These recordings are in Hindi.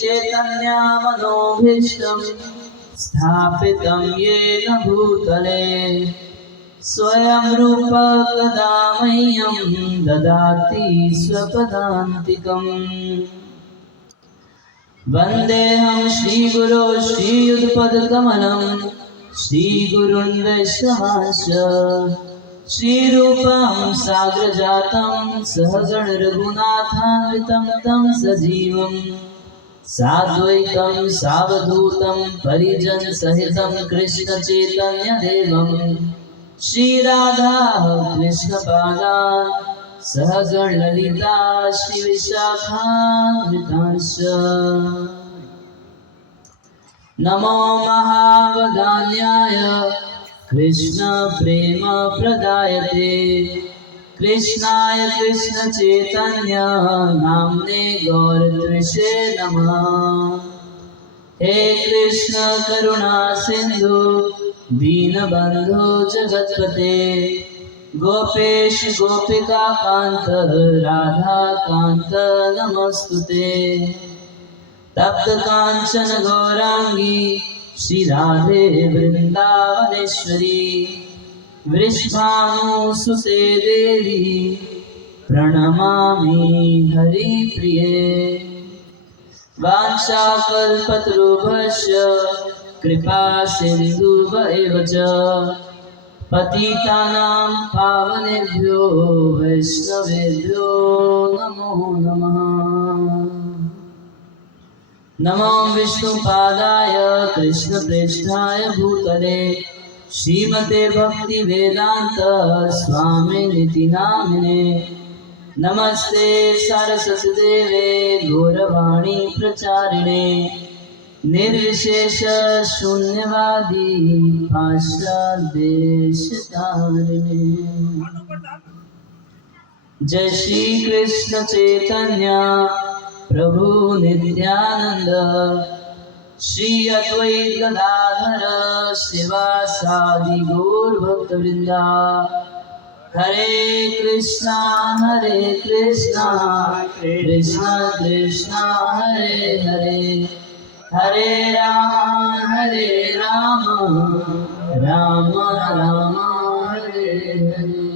चैतन्यमनोभीष्टं स्थापितं येन भूतले स्वयं रूप कदा मह्यं ददाति स्वपदान्तिकम्। वन्देऽहं श्रीगुरो श्रीयुतपदकमलं श्रीगुरुन् वैष्णवांश्च श्रीरूपं साग्रजातं सहगण रघुनाथान्वितं तं सजीवं साद्वैतं सावधूतं परिजन सहितं कृष्ण चैतन्य देवं श्रीराधा कृष्ण पादान् सहगण ललिता श्री विशाखान्वितांश्च। नमो महावदान्याय कृष्ण प्रेम प्रदायते कृष्णाय कृष्ण चैतन्य नाम्ने गौरतृषे नमः। हे कृष्ण करुणा सिंधु दीनबंधु जगतपते गोपेश गोपिका कांत राधा कांत नमस्तुते। तप्त कांचन गौरांगी श्री राधे वृंदावनेश्वरी वृषभानुसुते देवी प्रणमामि हरिप्रिये। वाञ्छाकल्पतरुभ्यश्च कृपा सिन्धुभ्येव च पतितानां पावनेभ्यो वैष्णवेभ्यो नमो नमः। नमो विष्णुपादाय कृष्णप्रेष्ठाय भूतले श्रीमते भक्तिवेदान्त स्वामिनिति नामिने। नमस्ते सरस्वती देवे गौरवाणी प्रचारिणे निर्विशेष शून्यवादी पाश्चादेशतारिणे। जय श्री कृष्ण चैतन्य प्रभु नित्यानंद श्री अद्वैत गदाधर शिवासादि गौर भक्तवृंदा। हरे कृष्णा कृष्णा कृष्णा हरे हरे हरे राम राम राम हरे हरे।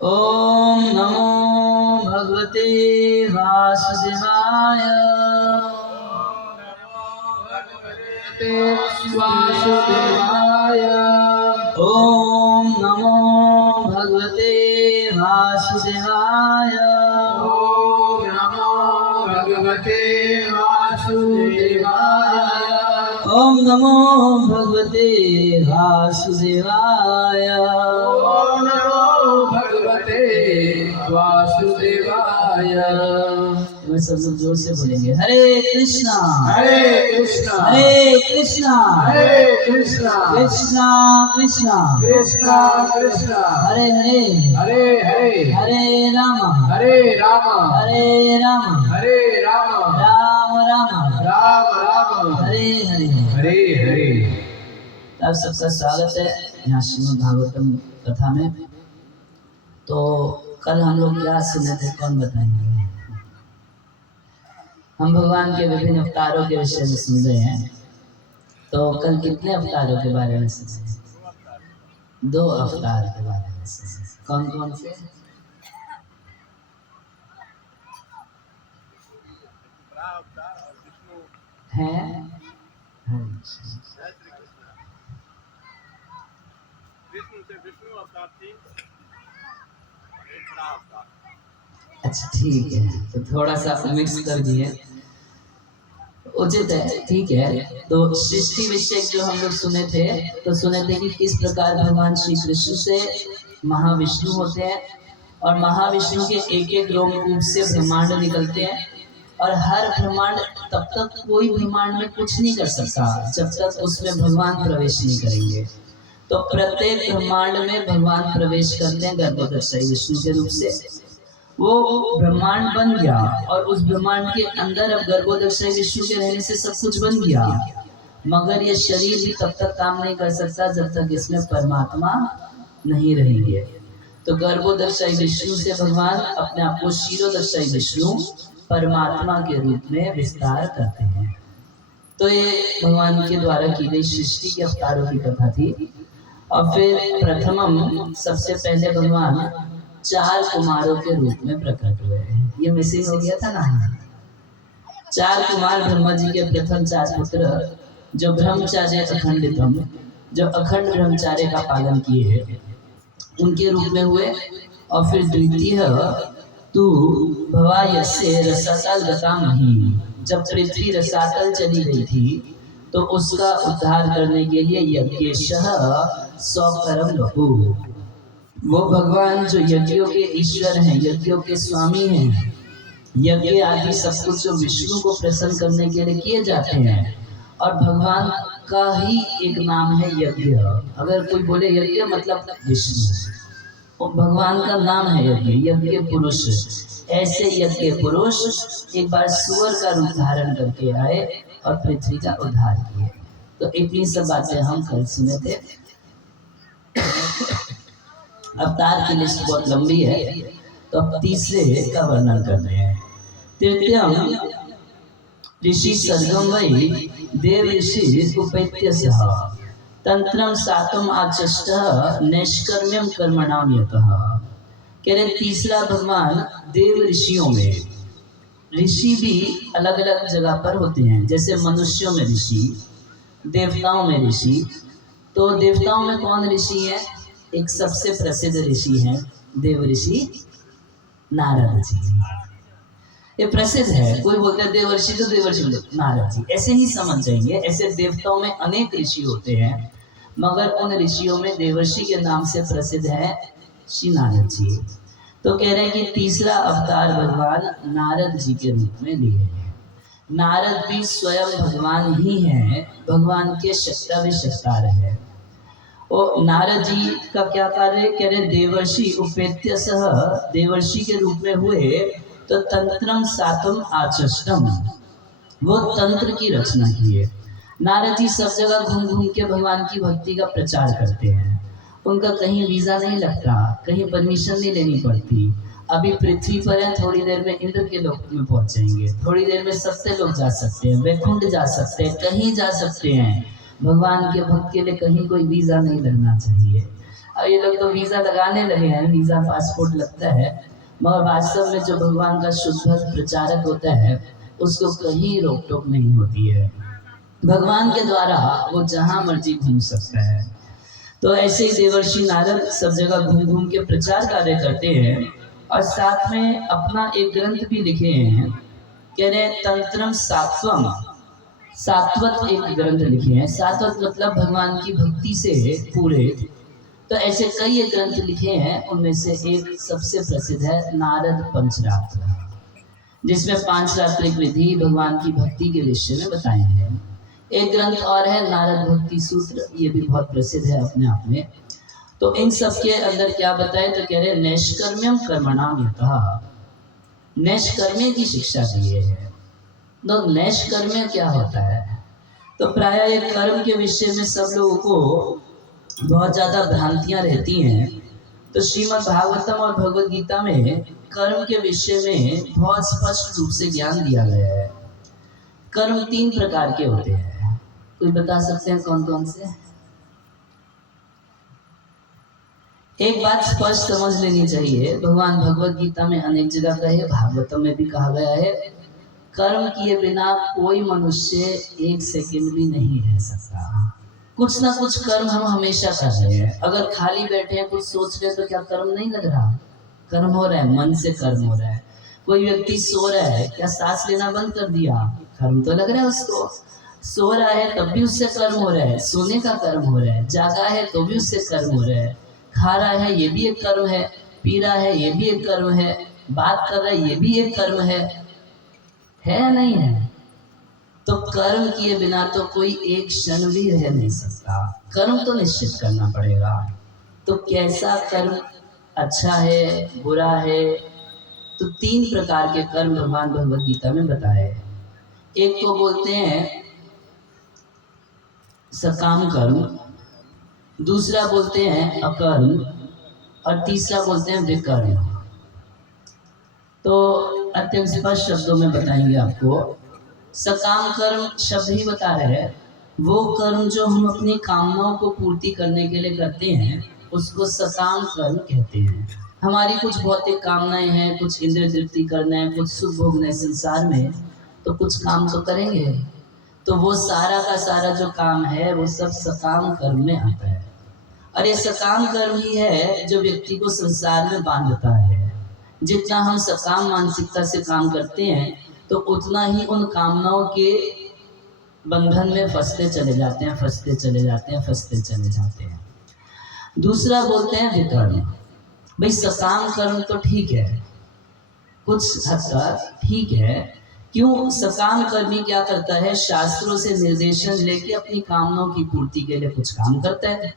ओम नमो भगवते वासुदेवाय वासुदेवाय। ओम नमो भगवते वासुदेवाय। ओम नमो भगवते वासुदेवाय। ओम नमो भगवते वासुदेवाय। ओम नमो भगवते वासुदेवाय। मैं सब जोर से बोलेंगे हरे कृष्णा हरे कृष्णा हरे कृष्णा हरे कृष्णा कृष्णा कृष्णा कृष्णा कृष्णा हरे हरे हरे हरे हरे राम हरे राम हरे राम हरे राम राम राम राम राम हरे हरे हरे हरे। आप सबका स्वागत है यहाँ श्रीमद् भागवतम कथा में। तो कल हम लोग क्या सुने थे, कौन बताएंगे? हम भगवान के विभिन्न अवतारों के विषय में सुन रहे हैं। तो कल कितने अवतारों के बारे में सुने? 2 अवतार के बारे में सुने। कौन कौन से हैं? अच्छा ठीक है, तो थोड़ा सा मिक्स कर दिए, उचित है, ठीक है। तो सृष्टि विषय जो हम लोग सुने थे, तो सुने थे कि किस प्रकार भगवान श्री कृष्ण से महाविष्णु होते हैं और महाविष्णु के एक एक रोमकूप से ब्रह्मांड निकलते हैं और हर ब्रह्मांड तब तक कोई ब्रह्मांड में कुछ नहीं कर सकता जब तक उसमें भगवान प्रवेश नहीं करेंगे। तो प्रत्येक ब्रह्मांड में भगवान प्रवेश करते हैं गर्भोदक्षाई विष्णु के रूप से। वो ब्रह्मांड बन गया और उस ब्रह्मांड के अंदर अब गर्भोदक्षाई विष्णु के रहने से सब कुछ बन गया, मगर ये शरीर भी तब तक काम नहीं कर सकता जब तक इसमें परमात्मा नहीं रहेंगे। तो गर्भोदक्षाई विष्णु से भगवान अपने आप को क्षीरोदक्षाई विष्णु परमात्मा के रूप में विस्तार करते हैं। तो ये भगवान के द्वारा की गई सृष्टि के अवतारों की कथा थी। और फिर प्रथमम सबसे पहले भगवान 4 कुमारों के रूप में प्रकट हुए। ये मिसिंग हो गया था ना। 4 कुमार ब्रह्मा जी के प्रथम 4 पुत्र जो ब्रह्मचार्य अखंडितम, जो अखंड ब्रह्मचार्य का पालन किए, उनके रूप में हुए। और फिर द्वितीय तू भवायस्य रसातल गतामहि, जब पृथ्वी रसातल चली गई थी तो उसका उद्धार करने के लिए यज्ञेशः सौकरम लघु, वो भगवान जो यज्ञों के ईश्वर हैं, यज्ञों के स्वामी हैं, यज्ञ आदि सब कुछ जो विष्णु को प्रसन्न करने के लिए किए जाते हैं। और भगवान का ही एक नाम है यज्ञ। अगर कोई बोले यज्ञ मतलब विष्णु, और भगवान का नाम है यज्ञ, यज्ञ पुरुष। ऐसे यज्ञ पुरुष एक बार सुअर का रूप धारण करके आए और पृथ्वी का उद्धार किए। तो इतनी सब बातें हम कल सुने थे। अवतार की लिस्ट बहुत लंबी है, तो अब तीसरे का वर्णन कर रहे हैं। तृतीयम ऋषि सर्गम वै देव ऋषि उपैत्यसः तंत्रम सातम आचष्टः नैष्कर्म्यम कर्मणाम यतः। कह रहे तीसरा भगवान देव ऋषियों में, ऋषि भी अलग अलग जगह पर होते हैं। जैसे मनुष्यों में ऋषि, देवताओं में ऋषि। तो देवताओं में कौन ऋषि है? एक सबसे प्रसिद्ध ऋषि हैं देव ऋषि नारद जी। ये प्रसिद्ध है। कोई बोलते हैं देवर्षि तो देवर्षि नारद जी, ऐसे ही समझ जाएंगे। ऐसे देवताओं में अनेक ऋषि होते हैं, मगर उन ऋषियों में देवर्षि के नाम से प्रसिद्ध है श्री नारद जी। तो कह रहे हैं कि तीसरा अवतार भगवान नारद जी के रूप में लिए हैं। नारद भी स्वयं भगवान ही हैं, भगवान के शक्ताविशक्तार है। और नारद जी का क्या कार्य? कह रहे देवर्षि उपेत्यसः, देवर्षि के रूप में हुए तो तंत्रम सातम आचष्टम, वो तंत्र की रचना की है। नारद जी सब जगह घूम घूम के भगवान की भक्ति का प्रचार करते हैं। उनका कहीं वीजा नहीं लगता, कहीं परमिशन नहीं लेनी पड़ती। अभी पृथ्वी पर है, थोड़ी देर में इंद्र के लोक में पहुंच जाएंगे, थोड़ी देर में सत्य लोग जा सकते हैं, वैकुंठ जा सकते हैं, कहीं जा सकते हैं। भगवान के भक्त के लिए कहीं कोई वीजा नहीं लगना चाहिए। अब ये लोग तो वीजा लगाने लगे हैं, वीजा पासपोर्ट लगता है, मगर वास्तव में जो भगवान का शुद्ध भक्त प्रचारक होता है उसको कहीं रोक टोक नहीं होती है। भगवान के द्वारा वो जहाँ मर्जी घूम सकता है। तो ऐसे ही देवर्षि नारद सब जगह घूम घूम के प्रचार कार्य करते हैं और साथ में अपना एक ग्रंथ भी लिखे हैं। कह रहे हैं तंत्रम सात्वम, सात्वत एक ग्रंथ लिखे हैं। सात्वत मतलब भगवान की भक्ति से पूरे। तो ऐसे कई ग्रंथ लिखे हैं, उनमें से एक सबसे प्रसिद्ध है नारद पंचरात्र, जिसमें 5 रात्रिक विधि भगवान की भक्ति के विषय में बताए हैं। एक ग्रंथ और है नारद भक्ति सूत्र, ये भी बहुत प्रसिद्ध है अपने आप में। तो इन सब के अंदर क्या बताए? तो कह रहे नैष्कर्म्यम कर्मणाम यतः, नैष्कर्म्य की शिक्षा दिए है। तो नैष्कर्म्य क्या होता है? तो प्राय एक कर्म के विषय में सब लोगों को बहुत ज़्यादा भ्रांतियाँ रहती हैं। तो श्रीमद् भागवतम और भगवद गीता में कर्म के विषय में बहुत स्पष्ट रूप से ज्ञान दिया गया है। कर्म 3 प्रकार के होते हैं। कोई बता सकते हैं कौन कौन से? एक बात स्पष्ट समझ लेनी चाहिए, भगवान भगवद गीता में अनेक जगह कहे, भागवतम में भी कहा गया है, कर्म किए बिना कोई मनुष्य 1 सेकंड भी नहीं रह सकता। कुछ ना कुछ कर्म हम हमेशा कर रहे हैं। अगर खाली बैठे हैं कुछ सोच रहे हैं तो क्या कर्म नहीं लग रहा? कर्म हो रहा है, मन से कर्म हो रहा है। कोई व्यक्ति सो रहा है, क्या सांस लेना बंद कर दिया? कर्म तो लग रहा है उसको। सो रहा है तब भी उससे कर्म हो रहा है, सोने का कर्म हो रहा है। जागा है तो भी उससे कर्म हो रहा है। खा रहा है ये भी एक कर्म है, पी रहा है ये भी एक कर्म है, बात कर रहा है ये भी एक कर्म है या नहीं है? तो कर्म किए बिना तो कोई एक क्षण भी रह नहीं सकता। कर्म तो निश्चित करना पड़ेगा। तो कैसा कर्म अच्छा है, बुरा है? तो 3 प्रकार के कर्म भगवान भगवद गीता में बताए। एक को बोलते हैं सकाम कर्म, दूसरा बोलते हैं अकर्म, और तीसरा बोलते हैं विकर्म। तो अत्यंत स्पष्ट शब्दों में बताएंगे आपको। सकाम कर्म शब्द ही बता रहे हैं, वो कर्म जो हम अपनी कामनाओं को पूर्ति करने के लिए करते हैं उसको सकाम कर्म कहते हैं। हमारी कुछ भौतिक कामनाएं हैं, कुछ इंद्रिय तृप्ति करना है, कुछ सुख भोगना है संसार में, तो कुछ काम तो करेंगे। तो वो सारा का सारा जो काम है वो सब सकाम कर्म में आता है। और ये सकाम कर्म ही है जो व्यक्ति को संसार में बांधता है। जितना हम सकाम मानसिकता से काम करते हैं तो उतना ही उन कामनाओं के बंधन में फंसते चले जाते हैं, फंसते चले जाते हैं, फंसते चले जाते हैं। दूसरा बोलते हैं विकर्म। भाई सकाम कर्म तो ठीक है, कुछ हद तक ठीक है। क्यों? सकाम कर्मी क्या करता है, शास्त्रों से निर्देशन लेके अपनी कामनाओं की पूर्ति के लिए कुछ काम करता है।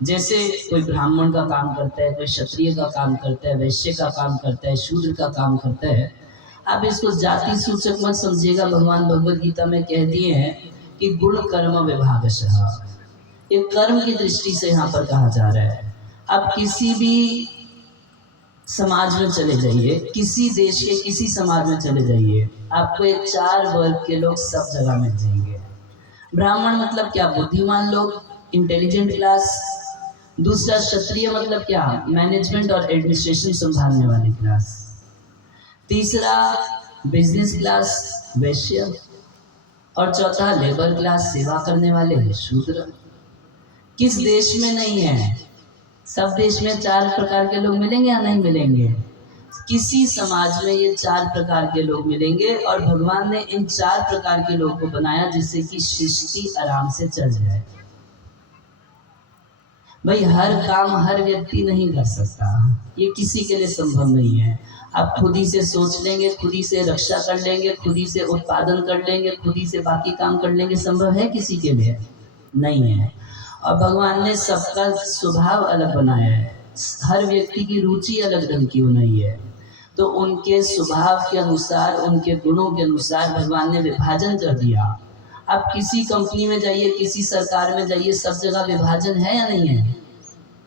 जैसे कोई ब्राह्मण का काम करता है, कोई क्षत्रिय का काम करता है, वैश्य का काम करता है, शूद्र का काम करता है। आप इसको जाति सूचक मत समझिएगा। भगवान भगवद गीता में कह दिए हैं कि गुण कर्म विभागशः, ये कर्म की दृष्टि से यहाँ पर कहा जा रहा है। आप किसी भी समाज में चले जाइए, किसी देश के किसी समाज में चले जाइए, आपको ये 4 वर्ग के लोग सब जगह मिल जाएंगे। ब्राह्मण मतलब क्या? बुद्धिमान लोग, इंटेलिजेंट क्लास। दूसरा क्षत्रिय मतलब क्या? मैनेजमेंट और एडमिनिस्ट्रेशन संभालने वाली क्लास। तीसरा बिजनेस क्लास, वैश्य। और चौथा लेबर क्लास, सेवा करने वाले, शूद्र। किस देश में नहीं है? सब देश में 4 प्रकार के लोग मिलेंगे या नहीं मिलेंगे? किसी समाज में ये 4 प्रकार के लोग मिलेंगे और भगवान ने इन 4 प्रकार के लोगों को बनाया जिससे कि सृष्टि आराम से चल जाए। भाई हर काम हर व्यक्ति नहीं कर सकता, ये किसी के लिए संभव नहीं है। आप खुद ही से सोच लेंगे, खुद ही से रक्षा कर लेंगे, खुद ही से उत्पादन कर लेंगे, खुद ही से बाकी काम कर लेंगे, संभव है किसी के लिए? नहीं है। और भगवान ने सबका स्वभाव अलग बनाया है, हर व्यक्ति की रुचि अलग ढंग की बनाई है। तो उनके स्वभाव के अनुसार, उनके गुणों के अनुसार भगवान ने विभाजन कर दिया। आप किसी कंपनी में जाइए, किसी सरकार में जाइए, सब जगह विभाजन है या नहीं है?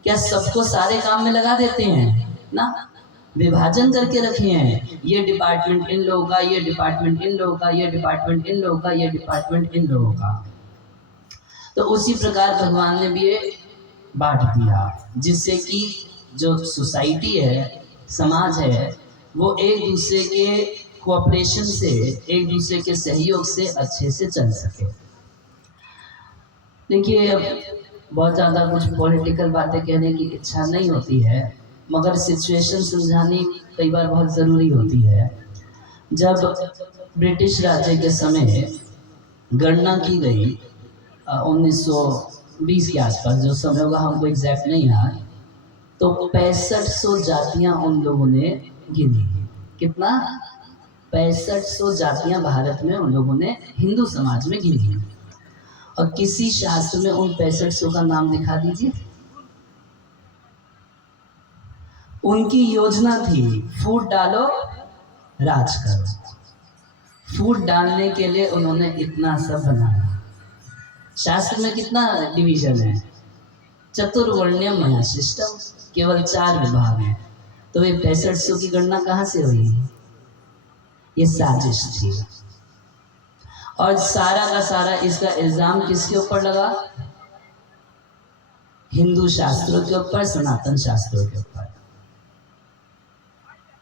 क्या सबको सारे काम में लगा देते हैं? ना, विभाजन करके रखे हैं। ये डिपार्टमेंट इन लोगों का, ये डिपार्टमेंट इन लोगों का, ये डिपार्टमेंट इन लोगों का, ये डिपार्टमेंट इन लोगों का। तो उसी प्रकार भगवान ने भी ये बांट दिया जिससे कि जो सोसाइटी है, समाज है, वो एक दूसरे के कोऑपरेशन से, एक दूसरे के सहयोग से अच्छे से चल सके। देखिए, अब बहुत ज़्यादा कुछ पॉलिटिकल बातें कहने की इच्छा नहीं होती है, मगर सिचुएशन समझानी कई बार बहुत ज़रूरी होती है। जब ब्रिटिश राज्य के समय गणना की गई 1920 के आसपास, जो समय होगा हमको एग्जैक्ट नहीं याद, तो 6500 जातियाँ उन लोगों ने गिनी। कितना? 6500 जातियाँ भारत में उन लोगों ने हिंदू समाज में गिनी। और किसी शास्त्र में उन 6500 का नाम दिखा दीजिए। उनकी योजना थी फूट डालो राज करो। फूट डालने के लिए उन्होंने इतना सब बनाया। शास्त्र में कितना डिवीजन है? चतुर्वर्ण्यम मया सिस्टम, केवल 4 विभाग हैं। तो ये 6500 की गणना कहाँ से हुई? ये साजिश थी। और सारा का सारा इसका इल्जाम किसके ऊपर लगा? हिंदू शास्त्रों के ऊपर, सनातन शास्त्रों के ऊपर।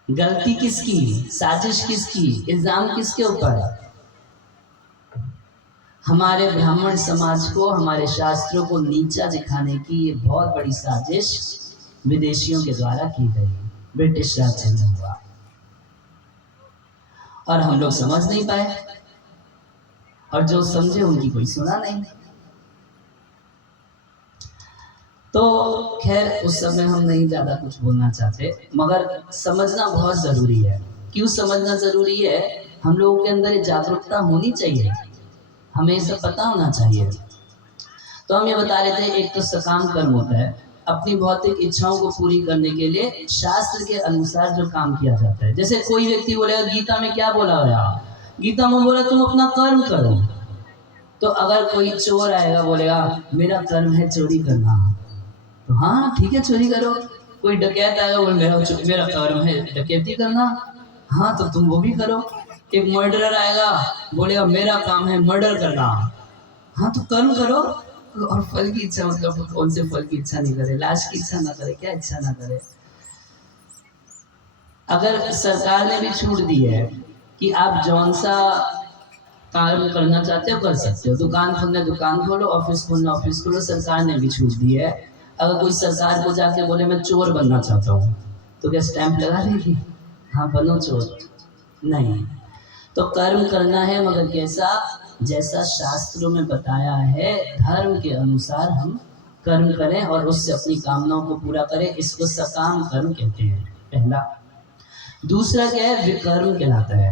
गलती किसकी? साजिश किसकी? इल्जाम किसके ऊपर? हमारे ब्राह्मण समाज को, हमारे शास्त्रों को नीचा दिखाने की ये बहुत बड़ी साजिश विदेशियों के द्वारा की गई, ब्रिटिश राज्य में हुआ। और हम लोग समझ नहीं पाए, और जो समझे उनकी कोई सुना नहीं। तो खैर उस समय हम नहीं ज़्यादा कुछ बोलना चाहते, मगर समझना बहुत ज़रूरी है। क्यों समझना ज़रूरी है? हम लोगों के अंदर ये जागरूकता होनी चाहिए, हमें ये सब पता होना चाहिए। तो हम ये बता रहे थे, एक तो सकाम कर्म होता है, अपनी भौतिक इच्छाओं को पूरी करने के लिए शास्त्र के अनुसार जो काम किया जाता है। जैसे कोई व्यक्ति बोलेगा गीता में क्या बोला हुआ? गीता में बोला तुम अपना कर्म करो। तो अगर कोई चोर आएगा, बोलेगा मेरा कर्म है चोरी करना, तो हाँ ठीक है चोरी करो। कोई डकैत आएगा, बोले मेरा कर्म है डकैती करना, हाँ तो तुम वो भी करो। एक मर्डरर आएगा, बोलेगा मेरा काम है मर्डर करना, हाँ तो कर्म करो। और फल की इच्छा मतलब कौन से फल की इच्छा नहीं करे, लाश की इच्छा ना करे, क्या इच्छा ना करे। अगर सरकार ने भी छूट दी है कि आप जौन सा काम करना चाहते हो कर सकते हो, दुकान खोलना दुकान खोलो, ऑफिस खोलना ऑफिस खोलो, सरकार ने भी छूट दी है। अगर कोई सरकार को जाके बोले मैं चोर बनना चाहता हूँ, तो क्या स्टैंप लगा देगी? हाँ बनो चोर, नहीं। तो कर्म करना है, मगर कैसा? जैसा शास्त्रों में बताया है, धर्म के अनुसार हम कर्म करें और उससे अपनी कामनाओं को पूरा करें। इसको सकाम कर्म कहते हैं, पहला। दूसरा क्या है? विकर्म कहलाता है।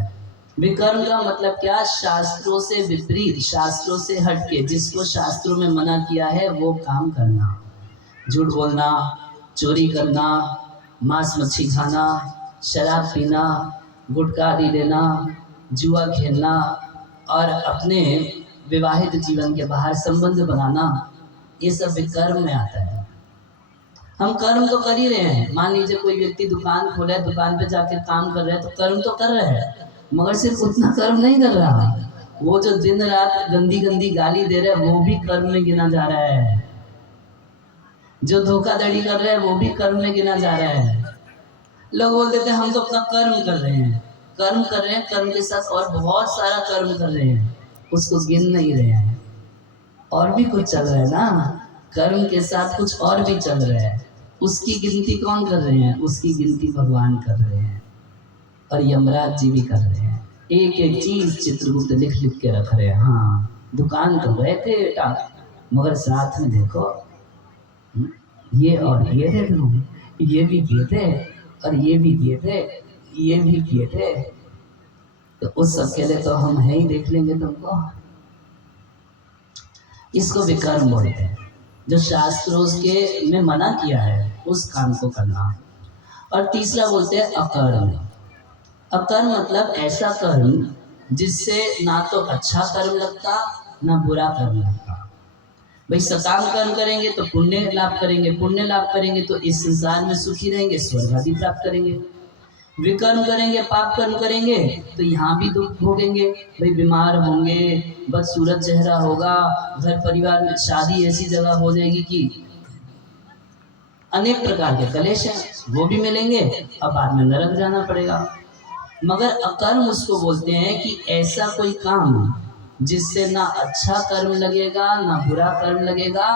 विकर्म का मतलब क्या? शास्त्रों से विपरीत, शास्त्रों से हटके, जिसको शास्त्रों में मना किया है वो काम करना। झूठ बोलना, चोरी करना, मांस मच्छी खाना, शराब पीना, गुटखा आदि लेना, जुआ खेलना और अपने विवाहित जीवन के बाहर संबंध बनाना, ये सब विकर्म में आता है। हम कर्म तो कर ही रहे हैं। मान लीजिए कोई व्यक्ति दुकान खोला है, दुकान पे जाके काम कर रहा है, तो कर्म तो कर रहा है, मगर सिर्फ उतना कर्म नहीं कर रहा। वो जो दिन रात गंदी गंदी गाली दे रहा है वो भी कर्म में गिना जा रहा है। जो धोखाधड़ी कर रहे हैं वो भी कर्म में गिना जा रहा है। लोग बोल देते हैं हम तो अपना कर्म कर रहे हैं। कर्म कर रहे हैं, कर्म के साथ और बहुत सारा कर्म कर रहे हैं, उसको गिन नहीं रहे हैं। और भी कुछ चल रहा है ना, कर्म के साथ कुछ और भी चल रहा है, उसकी गिनती कौन कर रहे हैं? उसकी गिनती भगवान कर रहे हैं और यमराज जी भी कर रहे हैं। एक एक चीज चित्रगुप्त लिख लिख के रख रहे हैं। हाँ दुकान तो गए थे बेटा, मगर साथ में देखो ये और ये देख लो, ये भी किए थे और ये भी किए थे, ये भी किए थे, तो उस सब के लिए तो हम है ही, देख लेंगे तुमको। इसको विकर्म बोलते हैं, जो शास्त्रों के में मना किया है उस काम को करना। और तीसरा बोलते हैं अकर्म। अकर्म मतलब ऐसा कर्म जिससे ना तो अच्छा कर्म लगता ना बुरा कर्म लगता। भाई सकाम कर्म करेंगे तो पुण्य लाभ करेंगे, पुण्य लाभ करेंगे तो इस संसार में सुखी रहेंगे, स्वर्ग आदि प्राप्त करेंगे। विकर्म करेंगे, पाप कर्म करेंगे तो यहाँ भी दुख भोगेंगे। भाई बीमार होंगे, बदसूरत चेहरा होगा, घर परिवार में शादी ऐसी जगह हो जाएगी कि अनेक प्रकार के कलेश हैं, वो भी मिलेंगे और बाद में नरक जाना पड़ेगा। मगर अकर्म उसको बोलते हैं कि ऐसा कोई काम जिससे ना अच्छा कर्म लगेगा ना बुरा कर्म लगेगा,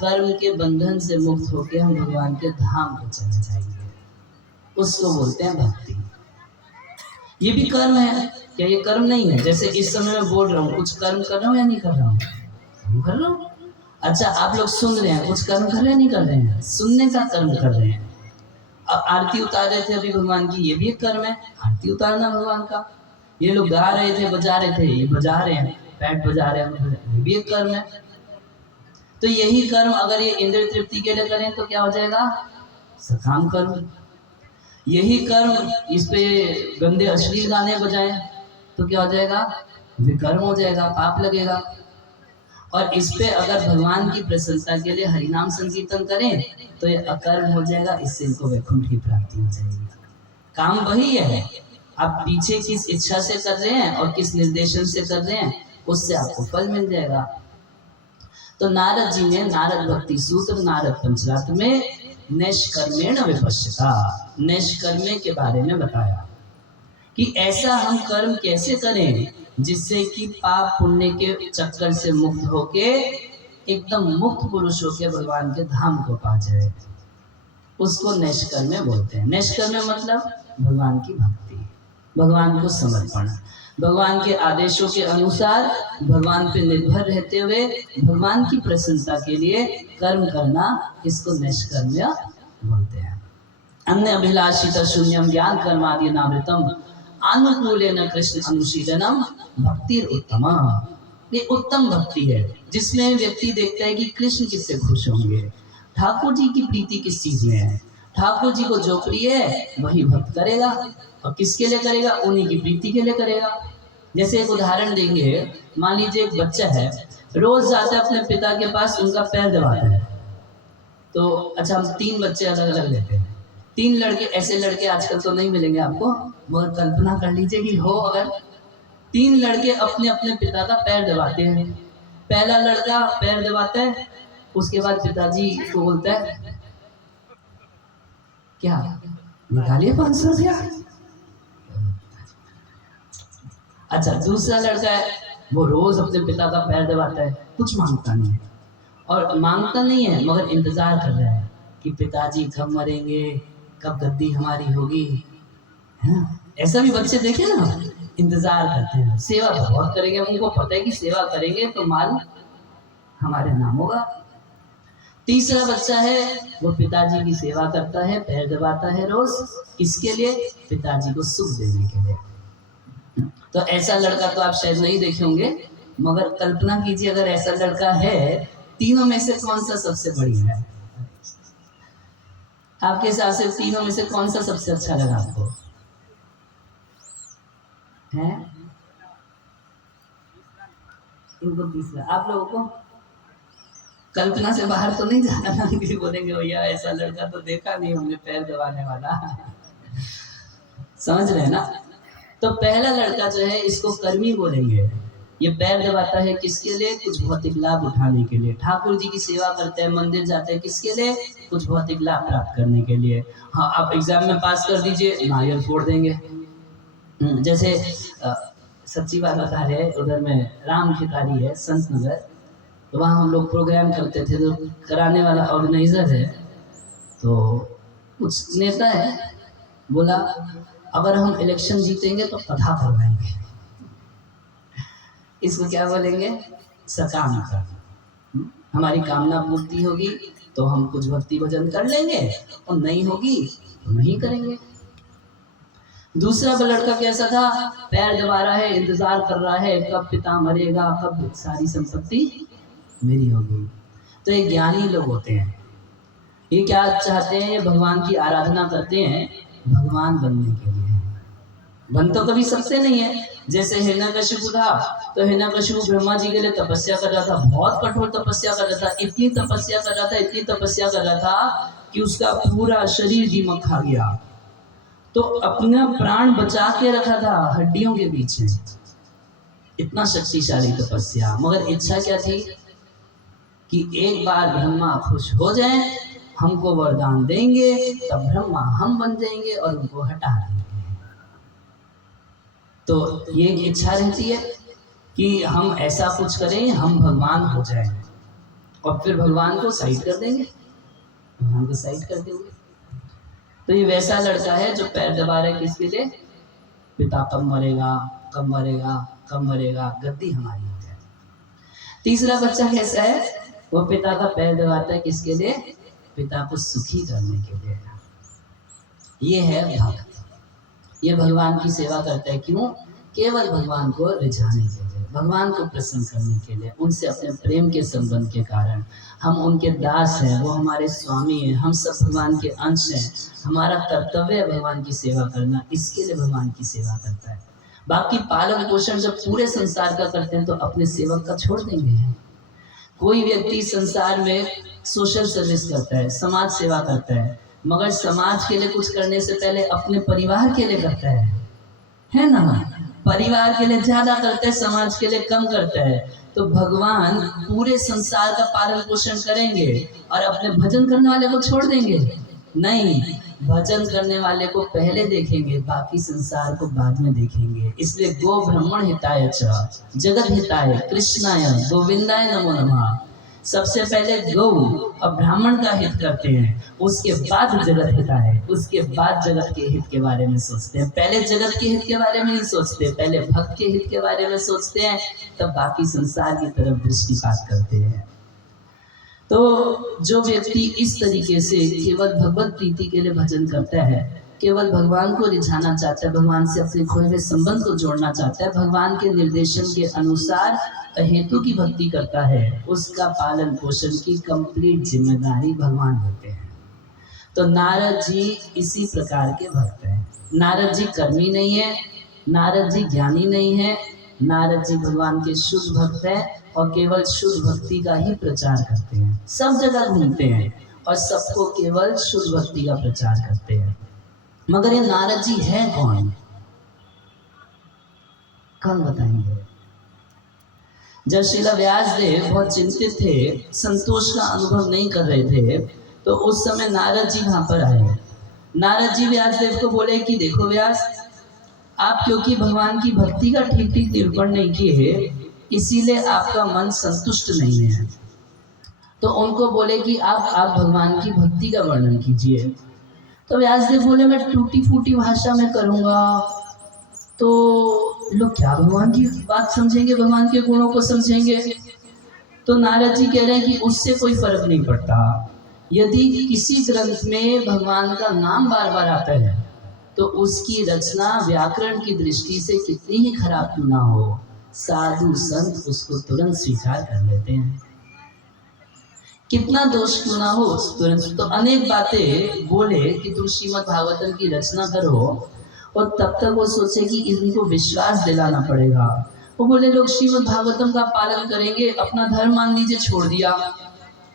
कर्म के बंधन से मुक्त होकर हम भगवान के धाम को चले जाएंगे, उसको बोलते हैं भक्ति। ये भी कर्म है क्या? ये कर्म नहीं है? जैसे इस समय मैं बोल रहा हूँ, कुछ कर्म कर रहा हूँ या नहीं कर रहा हूँ? कर रहा हूँ। अच्छा आप लोग सुन रहे हैं, कुछ कर्म कर रहे हैं नहीं कर रहे हैं? सुनने का कर्म कर रहे हैं। अब आरती उतार रहे थे अभी भगवान की, ये भी एक कर्म है, आरती उतारना भगवान का। ये लोग गा रहे थे, बजा रहे थे, ये बजा रहे हैं, पैट बजा रहे हैं, ये भी एक कर्म है। तो यही कर्म अगर ये इंद्र तृप्ति के लिए करें तो क्या हो जाएगा? सकाम कर्म। यही कर्म इस पे गंदे अश्लील गाने बजाएं तो क्या हो जाएगा? विकर्म हो जाएगा, पाप लगेगा। और इस पे अगर भगवान की प्रसन्नता के लिए हरिनाम संकीर्तन करें तो ये अकर्म हो जाएगा, इससे इनको वैकुंठ की प्राप्ति हो जाएगी। काम वही है, आप पीछे किस इच्छा से कर रहे हैं और किस निर्देशन से कर रहे हैं, उससे आपको फल मिल जाएगा। तो नारद जी ने नारद भक्ति सूत्र नारद पंचरात्र में नैष्कर्मेण विपश्यता, नैष्कर्मे के बारे में बताया कि ऐसा हम कर्म कैसे करें जिससे कि पाप पुण्य के चक्कर से मुक्त होके एकदम मुक्त पुरुष होके भगवान के धाम को पा जाए, उसको नैष्कर्मे बोलते हैं। नैष्कर्मे मतलब भगवान की भक्ति, भगवान को समर्पण, भगवान के आदेशों के अनुसार भगवान पे निर्भर रहते हुए भगवान की प्रसन्नता के लिए कर्म करना, इसको नैष्कर्म्य बोलते हैं। अन्य अभिलाषित शून्यम ज्ञान कर्मादि नामृतम अनुकूलेन कृष्ण अनुशीलनम भक्ति उत्तम। ये उत्तम भक्ति है जिसमें व्यक्ति देखता है कि कृष्ण किससे खुश होंगे, ठाकुर जी की प्रीति किस चीज में है, ठाकुर जी को जो प्रिय है वही भक्त करेगा। और किसके लिए करेगा? उन्हीं की प्रीति के लिए करेगा। जैसे एक उदाहरण देंगे, मान लीजिए एक बच्चा है, रोज जाता है अपने पिता के पास, उनका पैर दबाता है। तो अच्छा हम 3 बच्चे अलग अलग लेते हैं, 3 लड़के, ऐसे लड़के आजकल तो नहीं मिलेंगे आपको, मगर कल्पना कर लीजिए कि हो अगर, 3 लड़के अपने अपने पिता का पैर दबाते हैं। पहला लड़का पैर दबाता है, उसके बाद पिताजी को बोलता है क्या निकालिए 500 रुपया। अच्छा, दूसरा लड़का है, वो रोज अपने पिता का पैर दबाता है, कुछ मांगता नहीं है, और मांगता नहीं है मगर इंतजार कर रहा है कि पिताजी कब मरेंगे, कब गद्दी हमारी होगी, है ना? ऐसा भी बच्चे देखे ना, इंतजार करते हैं, सेवा तो बहुत करेंगे, उनको पता है कि सेवा करेंगे तो माल हमारे नाम होगा। तीसरा बच्चा है, वो पिताजी की सेवा करता है, पैर दबाता है रोज, किसके लिए? पिताजी को सुख देने के लिए। तो ऐसा लड़का तो आप शायद नहीं देखे होंगे, मगर कल्पना कीजिए अगर ऐसा लड़का है, तीनों में से कौन सा सबसे बढ़िया है? आपके हिसाब से तीनों में से कौन सा सबसे अच्छा लगा आपको? है इनको तीसरा, आप लोगों को? कल्पना से बाहर तो नहीं जाना ना कि बोलेंगे भैया ऐसा लड़का तो देखा नहीं हमने पैर दबाने वाला। समझ रहे हैं ना? तो पहला लड़का जो है इसको कर्मी बोलेंगे। ये पैर दबाता है किसके लिए? कुछ भौतिक लाभ उठाने के लिए। ठाकुर जी की सेवा करते हैं, मंदिर जाते हैं, किसके लिए? कुछ भौतिक लाभ प्राप्त करने के लिए। हाँ, आप एग्जाम में पास कर दीजिए, नारियल फोड़ देंगे। जैसे सच्ची बात बता रहे, उधर में राम खितारी है, संत नगर, तो वहाँ हम लोग प्रोग्राम करते थे, तो कराने वाला ऑर्गेनाइजर है, तो कुछ नेता है, बोला अगर हम इलेक्शन जीतेंगे तो कथा करवाएंगे। इसको क्या बोलेंगे? सकाम कर। हमारी कामना पूर्ति होगी तो हम कुछ भक्ति भजन कर लेंगे, और नहीं होगी तो नहीं करेंगे। दूसरा लड़का कैसा था? पैर दबा रहा है, इंतजार कर रहा है कब पिता मरेगा, कब सारी संपत्ति मेरी होगी। तो ये ज्ञानी लोग होते हैं, ये क्या चाहते हैं? ये भगवान की आराधना करते हैं भगवान बनने के लिए। बन तो कभी सबसे नहीं है। जैसे हिरण्यकशिपु था, तो हिरण्यकशिपु ब्रह्मा जी के लिए तपस्या कर रहा था, बहुत कठोर तपस्या कर रहा था, इतनी तपस्या कर रहा था, इतनी तपस्या कर रहा था कि उसका पूरा शरीर दीमक खा गया, तो अपना प्राण बचा के रखा था हड्डियों के बीच में। इतना शक्तिशाली तपस्या, मगर इच्छा क्या थी कि एक बार ब्रह्मा खुश हो जाए, हमको वरदान देंगे, तब ब्रह्मा हम बन जाएंगे और उनको हटा देंगे। तो ये इच्छा रहती है कि हम ऐसा कुछ करें, हम भगवान हो जाएं, और फिर भगवान को साइड कर देंगे, भगवान को साइड कर देंगे। तो ये वैसा लड़का है जो पैर दबा रहा है किसके लिए? पिता कब मरेगा, कब मरेगा, कब मरेगा, गद्दी हमारी हो जाए। तीसरा बच्चा कैसा है? वो पिता का पैर दबाता है किसके लिए? पिता को सुखी करने के लिए। ये है भक्त, ये भगवान की सेवा करता है। क्यों? केवल भगवान को रिझाने के लिए, भगवान को प्रसन्न करने के लिए, उनसे अपने प्रेम के संबंध के कारण। हम उनके दास हैं, वो हमारे स्वामी हैं, हम सब भगवान के अंश हैं, हमारा कर्तव्य है भगवान की सेवा करना, इसके लिए भगवान की सेवा करता है। बाकी पालन पोषण जब पूरे संसार का करते हैं तो अपने सेवक का छोड़ देंगे। कोई व्यक्ति संसार में सोशल सर्विस करता है, समाज सेवा करता है, मगर समाज के लिए कुछ करने से पहले अपने परिवार के लिए करता है ना? परिवार के लिए ज्यादा करता है, समाज के लिए कम करता है। तो भगवान पूरे संसार का पालन पोषण करेंगे और अपने भजन करने वाले को छोड़ देंगे? नहीं, भजन करने वाले को पहले देखेंगे, बाकी संसार को बाद में देखेंगे। इसलिए गो ब्राह्मण हिताय च जगत हिताय कृष्णाय गोविंदाय नमो नमः। सबसे पहले गौ और ब्राह्मण का हित करते हैं, उसके बाद जगत हित है, उसके बाद जगत के हित के बारे में सोचते हैं। पहले जगत के हित के बारे में नहीं सोचते, पहले भक्त के हित के बारे में सोचते हैं, तब बाकी संसार की तरफ दृष्टिपात करते हैं। तो जो व्यक्ति इस तरीके से केवल भगवत प्रीति के लिए भजन करता है, केवल भगवान को रिझाना चाहता है, भगवान से अपने खोए हुए संबंध को जोड़ना चाहता है, भगवान के निर्देशन के अनुसार हेतु की भक्ति करता है, उसका पालन पोषण की कंप्लीट जिम्मेदारी भगवान होते हैं। तो नारद जी इसी प्रकार के भक्त हैं। नारद जी कर्मी नहीं है, नारद जी ज्ञानी नहीं है, नारद जी भगवान के शुद्ध भक्त हैं और केवल शुद्ध भक्ति का ही प्रचार करते हैं। सब जगह घूमते हैं, और सबको केवल शुद्ध भक्ति का प्रचार करते हैं। मगर ये नारद जी है कौन? कौन बताएंगे? जब श्रीला व्यासदेव बहुत चिंतित थे, संतोष का अनुभव नहीं कर रहे थे, तो उस समय नारद जी वहां पर आए। नारद जी व्यासदेव को बोले कि देखो व्यास, आप क्योंकि भगवान की भक्ति का ठीक ठीक निरूपण नहीं किए, इसीलिए आपका मन संतुष्ट नहीं है। तो उनको बोले कि आप भगवान की भक्ति का वर्णन कीजिए। तो व्यासदेव बोले मैं टूटी फूटी भाषा में करूंगा तो लोग क्या भगवान की बात समझेंगे, भगवान के गुणों को समझेंगे? तो नारद जी कह रहे हैं कि उससे कोई फर्क नहीं पड़ता। यदि किसी ग्रंथ में भगवान का नाम बार बार आता है तो उसकी रचना व्याकरण की दृष्टि से कितनी ही खराब क्यों ना हो, साधु संत उसको तुरंत स्वीकार कर लेते हैं। कितना दोष क्यों ना हो तुरंत। तो अनेक बातें बोले कि तुम श्रीमद् भागवतम की रचना करो, और तब तक वो सोचे कि इनको विश्वास दिलाना पड़ेगा। वो बोले लोग श्रीमद् भागवतम का पालन करेंगे, अपना धर्म मान लीजिए छोड़ दिया,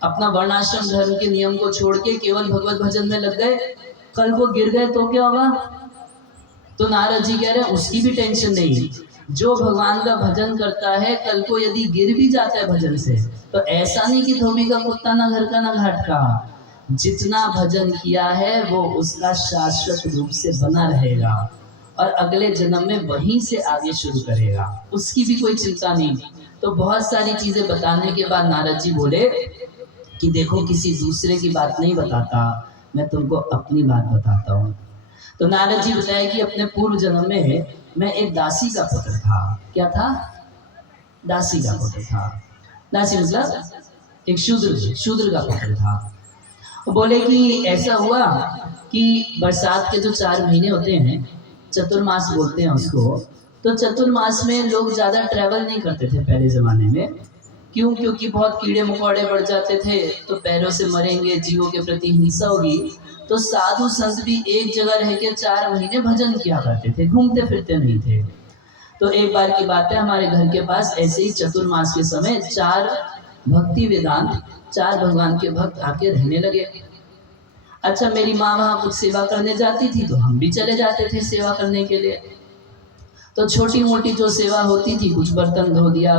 अपना वर्णाश्रम धर्म के नियम को छोड़ के केवल भगवत भजन में लग गए, कल वो गिर गए तो क्या होगा? तो नारद जी कह रहे हैं उसकी भी टेंशन नहीं। जो भगवान का भजन करता है, कल को यदि गिर भी जाता है भजन से, तो ऐसा नहीं कि धोबी का कुत्ता ना घर का ना घाट का। जितना भजन किया है वो उसका शाश्वत रूप से बना रहेगा, और अगले जन्म में वहीं से आगे शुरू करेगा, उसकी भी कोई चिंता नहीं। तो बहुत सारी चीजें बताने के बाद नारद जी बोले कि देखो किसी दूसरे की बात नहीं बताता, मैं तुमको अपनी बात बताता हूँ। तो नारद जी बताया कि अपने पूर्व जन्म में मैं एक दासी का पुत्र था। क्या था? दासी का पुत्र था। दासी मतलब एक शूद्र का पुत्र था। बोले कि ऐसा हुआ कि बरसात के जो 4 महीने होते हैं, चतुर्मास बोलते हैं उसको, तो चतुर्मास में लोग ज़्यादा ट्रैवल नहीं करते थे पहले ज़माने में। क्यों? क्योंकि बहुत कीड़े मकोड़े बढ़ जाते थे, तो पैरों से मरेंगे, जीवों के प्रति हिंसा होगी। तो साधु संत भी एक जगह रह के 4 महीने भजन किया करते थे, घूमते फिरते नहीं थे। तो एक बार की बात है, हमारे घर के पास ऐसे ही चतुर्मास के समय 4 भक्ति वेदांत, 4 भगवान के भक्त आके रहने लगे। अच्छा, मेरी माँ वहाँ कुछ सेवा करने जाती थी तो हम भी चले जाते थे सेवा करने के लिए। तो छोटी मोटी जो सेवा होती थी, कुछ बर्तन धो दिया,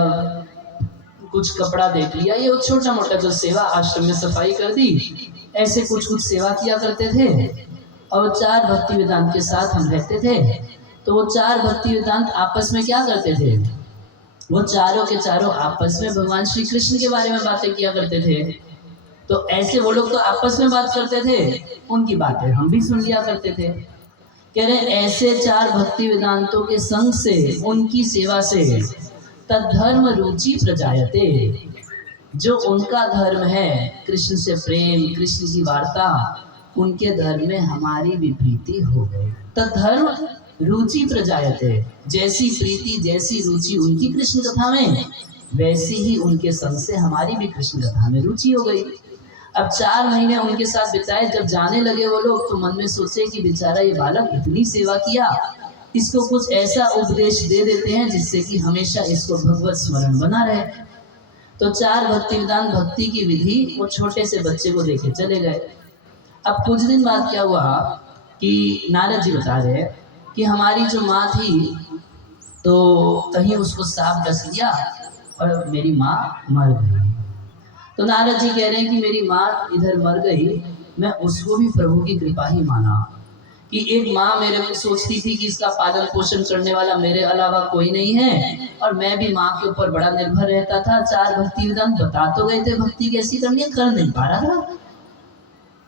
कुछ कपड़ा देख लिया, ये छोटा मोटा जो सेवा, आश्रम में सफाई कर दी, ऐसे कुछ कुछ सेवा किया करते थे। और 4 भक्ति वेदांत के साथ हम रहते थे। तो वो 4 भक्ति वेदांत आपस में क्या करते थे? वो चारों के चारों आपस में भगवान श्री कृष्ण के बारे में बातें किया करते थे। तो ऐसे वो लोग तो आपस में बात करते थे, उनकी बातें हम भी सुन लिया करते थे। कह रहे ऐसे 4 भक्ति वेदांतों के संग से, उनकी सेवा से, तद्धर्म रुचि प्रजायते, जो उनका धर्म है कृष्ण से प्रेम, कृष्ण की वार्ता, उनके धर्म में हमारी भी प्रीति हो गई। तद्धर्म रुचि प्रजायते, जैसी प्रीति जैसी रुचि उनकी कृष्ण कथा में, वैसी ही उनके संग से हमारी भी कृष्ण कथा में रुचि हो गई। अब 4 महीने उनके साथ बिताए, जब जाने लगे वो लोग, तो मन में सोचे कि बेचारा ये बालक इतनी सेवा किया, इसको कुछ ऐसा उपदेश दे देते हैं जिससे कि हमेशा इसको भगवत स्मरण बना रहे। तो 4 भक्ति वेदांत भक्ति की विधि वो छोटे से बच्चे को देके चले गए। अब कुछ दिन बाद क्या हुआ कि नारद जी बता रहे कि हमारी जो माँ थी, तो कहीं उसको सांप डस लिया और मेरी माँ मर गई। तो नारद जी कह रहे हैं कि मेरी माँ इधर मर गई, मैं उसको भी प्रभु की कृपा ही माना कि एक माँ मेरे को सोचती थी कि इसका पालन पोषण करने वाला मेरे अलावा कोई नहीं है, और मैं भी माँ के ऊपर बड़ा निर्भर रहता था। 4 भक्ति वेदांत बता तो गए थे, भक्ति कैसी करनी है, कर नहीं पा रहा था।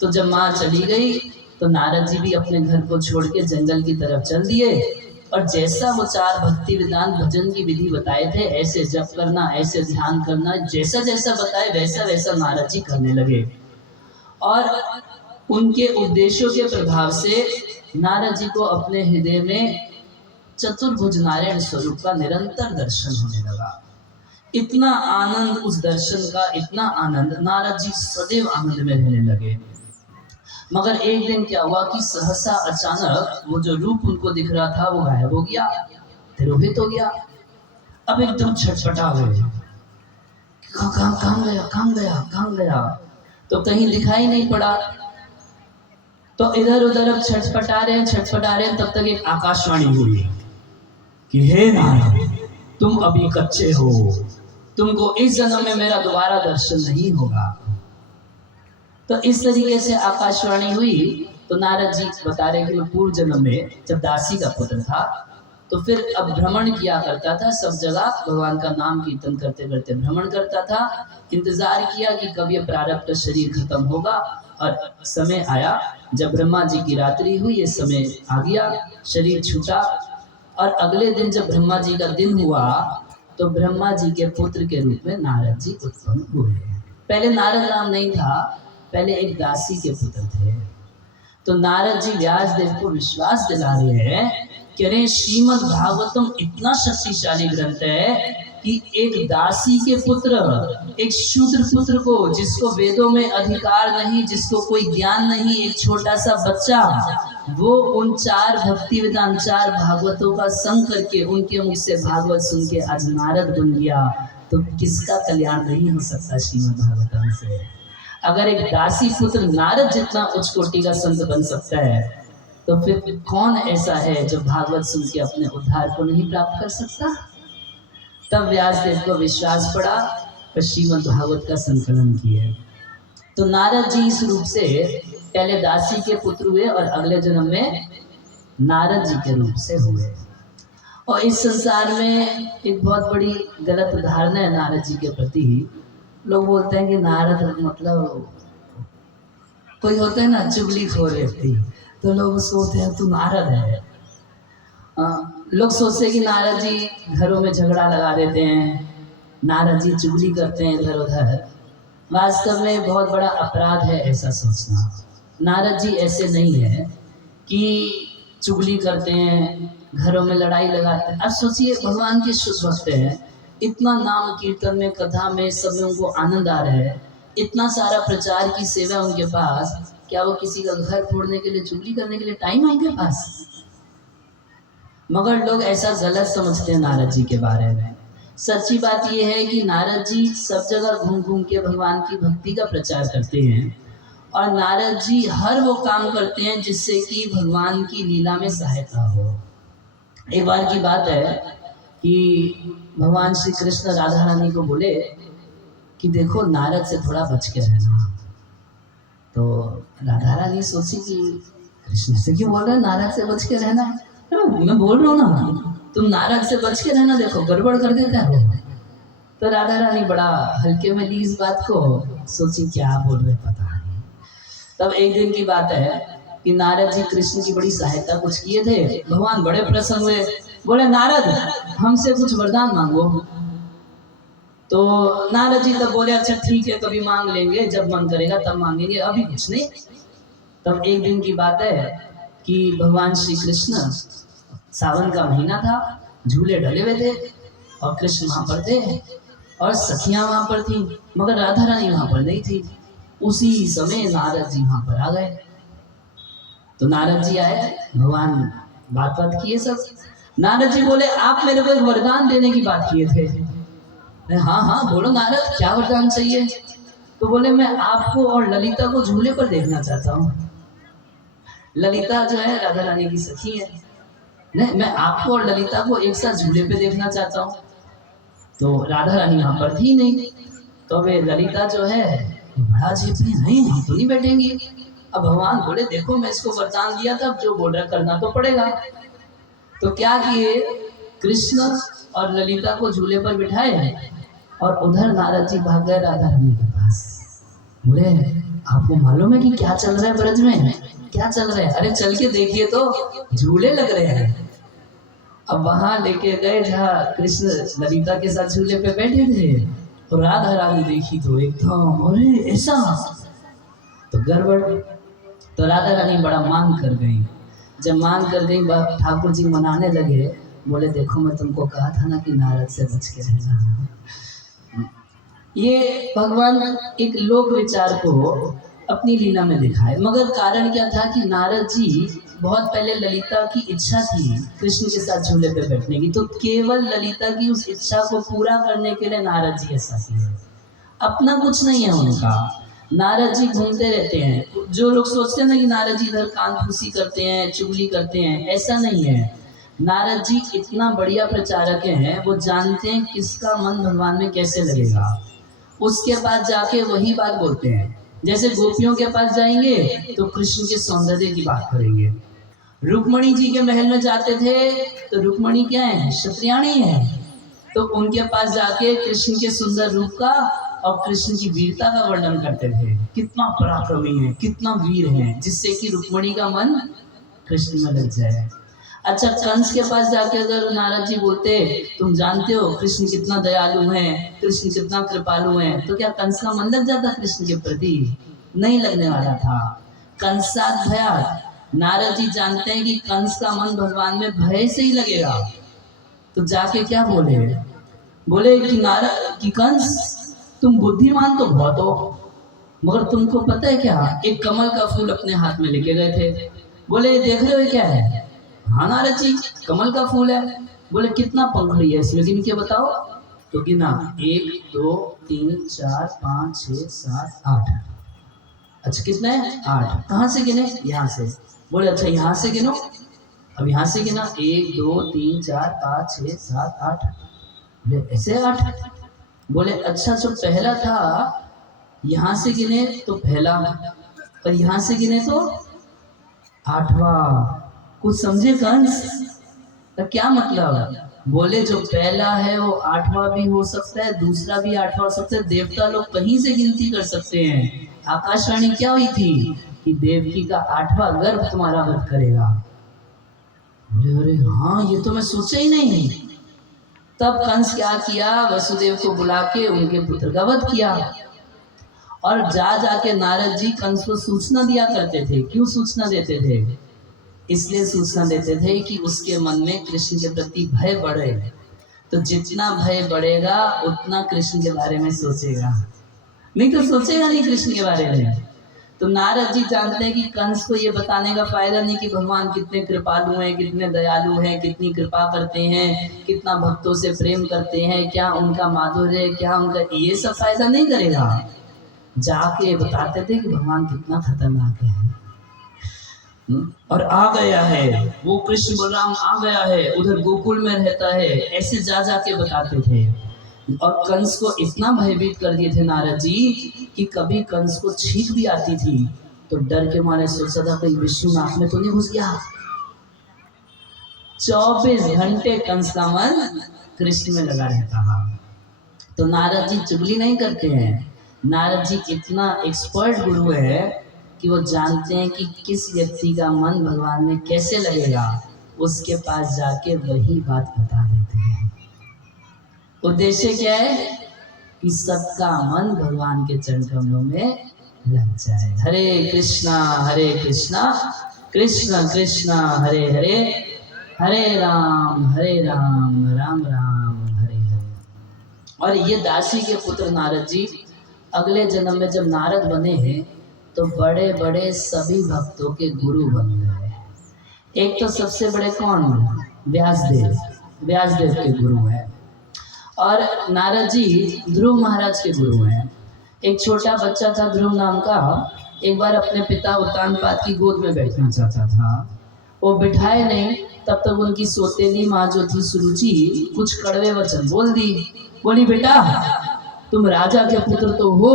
तो जब माँ चली गई तो नारद जी भी अपने घर को छोड़ के जंगल की तरफ चल दिए, और जैसा वो 4 भक्ति वेदांत भजन की विधि बताए थे, ऐसे जप करना, ऐसे ध्यान करना, जैसा जैसा बताए वैसा वैसा नारद जी करने लगे। और उनके उपदेशों के प्रभाव से नारद जी को अपने हृदय में चतुर्भुज नारायण स्वरूप का निरंतर दर्शन होने लगा। इतना आनंद उस दर्शन का, इतना आनंद, नारद जी सदैव आनंद में रहने लगे। मगर एक दिन क्या हुआ कि सहसा अचानक वो जो रूप उनको दिख रहा था वो गायब हो गया, तिरोहित हो गया। अब एकदम छटपटा गए, कहाँ गया। तो कहीं दिखाई नहीं पड़ा। तो इधर उधर अब छटपटा रहे हैं, तब तक एक आकाशवाणी हुई कि हे नारद, तुम अभी कच्चे हो, तुमको इस जन्म में मेरा दोबारा दर्शन नहीं होगा। तो इस तरीके से आकाशवाणी हुई। तो नारद जी बता रहे कि मैं पूर्व जन्म में जब दासी का पुत्र था तो फिर अब भ्रमण किया करता था, सब जगह भगवान का नाम कीर्तन करते करते भ्रमण करता था। इंतजार किया कि कब ये प्रारब्ध शरीर खत्म होगा, और समय आया जब ब्रह्मा जी की रात्रि हुई, ये समय आ गया, शरीर छूटा। और अगले दिन जब ब्रह्मा जी का दिन हुआ तो ब्रह्मा जी के पुत्र के रूप में नारद जी उत्पन्न हुए। पहले नारद नाम नहीं था, पहले एक दासी के पुत्र थे। तो नारद जी व्यास देव को विश्वास दिला रहे हैं कि अरे श्रीमद् भागवतम इतना शक्तिशाली ग्रंथ है कि एक दासी के पुत्र, एक शूद्र पुत्र को, जिसको वेदों में अधिकार नहीं, जिसको कोई ज्ञान नहीं, एक छोटा सा बच्चा, वो उन 4 भक्ति वेदांत 4 भागवतों का संग करके उनके मुख से भागवत सुन के आज नारद बन गया। तो किसका कल्याण नहीं हो सकता श्रीमद् भागवतम से? अगर एक दासी पुत्र नारद जितना उच्च कोटि का संत बन सकता है, तो फिर कौन ऐसा है जो भागवत सुन के अपने उद्धार को नहीं प्राप्त कर सकता? तब व्यासदेव को विश्वास पड़ा और श्रीमद् भागवत का संकलन किया। तो नारद जी इस रूप से पहले दासी के पुत्र हुए और अगले जन्म में नारद जी के रूप से हुए। और इस संसार में एक बहुत बड़ी गलत धारणा है नारद जी के प्रति। लोग बोलते हैं कि नारद मतलब कोई होता है ना चुगलीखोर व्यक्ति, तो लोग सोचते हैं तू नारद है। लोग सोचते हैं कि नारद जी घरों में झगड़ा लगा देते हैं, नारद जी चुगली करते हैं इधर उधर। वास्तव में बहुत बड़ा अपराध है ऐसा सोचना। नारद जी ऐसे नहीं है कि चुगली करते हैं, घरों में लड़ाई लगाते हैं। अब सोचिए भगवान के शुद्ध भक्त हैं, इतना नाम कीर्तन में, कथा में, सब में उनको आनंद आ रहा है, इतना सारा प्रचार की सेवा उनके पास, क्या वो किसी का घर फोड़ने के लिए, चुगली करने के लिए टाइम है उनके पास? मगर लोग ऐसा गलत समझते हैं नारद जी के बारे में। सच्ची बात यह है कि नारद जी सब जगह घूम घूम के भगवान की भक्ति का प्रचार करते हैं, और नारद जी हर वो काम करते हैं जिससे कि भगवान की लीला में सहायता हो। एक बार की बात है कि भगवान श्री कृष्ण राधा रानी को बोले कि देखो नारद से थोड़ा बच के रहना। तो राधा रानी सोची कि कृष्ण से क्यों बोल रहे हैं नारद से बच के रहना? मैं बोल रहा हूँ ना, तुम नारद से बच के रहना, देखो गड़बड़ कर देता है वो। तो राधा रानी बड़ा हल्के में ली इस बात को, सोची क्या बोल रहे पता नहीं। तब एक दिन की बात है कि नारद जी कृष्ण की बड़ी सहायता कुछ किए थे। भगवान बड़े प्रसन्न हुए, बोले नारद हमसे कुछ वरदान मांगो। तो नारद जी तब बोले अच्छा ठीक है, कभी मांग लेंगे, जब मन करेगा तब मांगेंगे, अभी कुछ नहीं। तब एक दिन की बात है कि भगवान श्री कृष्ण, सावन का महीना था, झूले डले हुए थे और कृष्ण वहां पर थे और सखियां वहां पर थी, मगर राधा रानी वहां पर नहीं थी। उसी समय नारद जी वहां पर आ गए। तो नारद जी आए, भगवान बात किए सब। नारद जी बोले आप मेरे को एक वरदान देने की बात किए थे। हाँ हाँ बोलो नारद, क्या वरदान चाहिए? तो बोले मैं आपको और ललिता को झूले पर देखना चाहता हूँ। ललिता जो है राधा रानी की सखी है, नहीं मैं आपको और ललिता को एक साथ झूले पे देखना चाहता हूँ। तो राधा रानी वहां पर थी नहीं, तो वे ललिता जो है बड़ा जीती, नहीं हम तो नहीं बैठेंगी। अब भगवान बोले देखो मैं इसको वरदान दिया था, जो बोल रहा करना तो पड़ेगा। तो क्या किए, कृष्ण और ललिता को झूले पर बिठाए और उधर नारद जी भाग गए राधा रानी के पास। बोले आपको मालूम है कि क्या चल रहा है ब्रज में? क्या चल रहा है? अरे चल के देखिए तो झूले लग रहे हैं। अब वहां लेके गए जहाँ कृष्ण ललिता के साथ झूले पे बैठे थे, और राधा रानी देखी तो एकदम अरे ऐसा, तो गड़बड़। तो राधा रानी बड़ा मांग कर गई। जब मांग कर गई, ठाकुर जी मनाने लगे, बोले देखो मैं तुमको कहा था ना कि नारद से बच के रहना। ये भगवान एक लोक विचार को अपनी लीला में दिखाए, मगर कारण क्या था कि नारद जी बहुत पहले ललिता की इच्छा थी कृष्ण के साथ झूले पे बैठने की, तो केवल ललिता की उस इच्छा को पूरा करने के लिए नारद जी ऐसा किए, अपना कुछ नहीं है उनका। नारद जी घूमते रहते हैं। जो लोग सोचते हैं ना कि नारद जी इधर कान फूसी करते हैं, चुगली करते हैं, ऐसा नहीं है। नारद जी इतना बढ़िया प्रचारक हैं, वो जानते हैं किसका मन भगवान में कैसे लगेगा, उसके पास जाके वही बात बोलते हैं। जैसे गोपियों के पास जाएंगे तो कृष्ण के सौंदर्य की बात करेंगे। रुक्मणी जी के महल में जाते थे तो रुक्मणी क्या है, क्षत्रियाणी है, तो उनके पास जाके कृष्ण के सुंदर रूप का और कृष्ण की वीरता का वर्णन करते थे। कितना पराक्रमी है, कितना वीर है, जिससे कि रुक्मणी का मन कृष्ण में लग जाए। अच्छा, कंस के पास जाके अगर नारद जी बोलते तुम जानते हो कृष्ण कितना दयालु है, कृष्ण कितना कृपालु है, तो क्या कंस का मन लग जाता कृष्ण के प्रति? नहीं लगने वाला था। कंसात भयात, नारद जी जानते हैं कि कंस का मन भगवान में भय से ही लगेगा, तो जाके क्या बोले, बोले कि नारद कि कंस तुम बुद्धिमान तो बहुत हो, मगर तुमको पता है क्या, एक कमल का फूल अपने हाथ में लेके गए थे। बोले ये देख रहे हो ये क्या है? हाँ नारद जी, कमल का फूल है। बोले कितना पंखड़ी है इसमें, गिन के बताओ। तो गिना, 1 2 3 4 5 6 7 8। अच्छा कितना है? 8। कहाँ से गिने? यहाँ से। बोले अच्छा यहाँ से गिनो। अब यहाँ से गिना, 1 2 3 4 5 6 7 8। बोले ऐसे 8? बोले अच्छा जो पहला था यहाँ से गिने तो पहला, और यहाँ से गिने तो 8वां। कुछ समझे कंस? तो क्या मतलब? बोले जो पहला है वो 8वां भी हो सकता है, दूसरा भी 8वां हो सकता है, देवता लोग कहीं से गिनती कर सकते हैं। आकाशवाणी क्या हुई थी कि देवकी का 8वां गर्भ तुम्हारा वध करेगा। बोले अरे हाँ, ये तो मैं सोचा ही नहीं। तब कंस क्या किया, वसुदेव को बुला के उनके पुत्र का वध किया। और जा जाके नारद जी कंस को सूचना दिया करते थे। क्यों सूचना देते थे? इसलिए सूचना देते थे कि उसके मन में कृष्ण के प्रति भय बढ़े। तो जितना भय बढ़ेगा उतना कृष्ण के बारे में सोचेगा, नहीं तो सोचेगा नहीं कृष्ण के बारे में। तो नारद जी जानते हैं कि कंस को ये बताने का फायदा नहीं कि भगवान कितने कृपालु हैं, कितने दयालु हैं, कितनी कृपा करते हैं, कितना भक्तों से प्रेम करते हैं, क्या उनका माधुर्य, क्या उनका, ये सब फायदा नहीं करेगा। जाके बताते थे कि भगवान कितना खतरनाक है। और आ गया है वो कृष्ण बलराम, आ गया है, उधर गोकुल में रहता है, ऐसे जा जाके बताते थे। और कंस को इतना भयभीत कर दिए थे नारद जी कि कभी कंस को छींक भी आती थी तो डर के मारे सोचता था कहीं विष्णु नाक में तो नहीं घुस गया। 24 घंटे कंस का मन कृष्ण में लगा रहता था। तो नारद जी चुगली नहीं करते हैं। नारद जी इतना एक्सपर्ट गुरु है कि वो जानते हैं कि किस व्यक्ति का मन भगवान में कैसे लगेगा, उसके पास जाके वही बात बता देते हैं। उद्देश्य क्या है कि सबका मन भगवान के चरण कमलों में लग जाए। हरे कृष्णा कृष्ण कृष्ण हरे हरे, हरे राम राम राम हरे हरे। और ये दासी के पुत्र नारद जी अगले जन्म में जब नारद बने हैं तो बड़े बड़े सभी भक्तों के गुरु बन गए। एक तो सबसे बड़े कौन? व्यासदेव, व्यासदेव के गुरु हैं। और नारद जी ध्रुव महाराज के गुरु हैं। एक छोटा बच्चा था ध्रुव नाम का, एक बार अपने पिता उत्तानपाद की गोद में बैठना चाहता था, वो बिठाए नहीं, तब तक उनकी सौतेली माँ जो थी सुरुचि कुछ कड़वे वचन बोल दी। बोली बेटा तुम राजा के पुत्र तो हो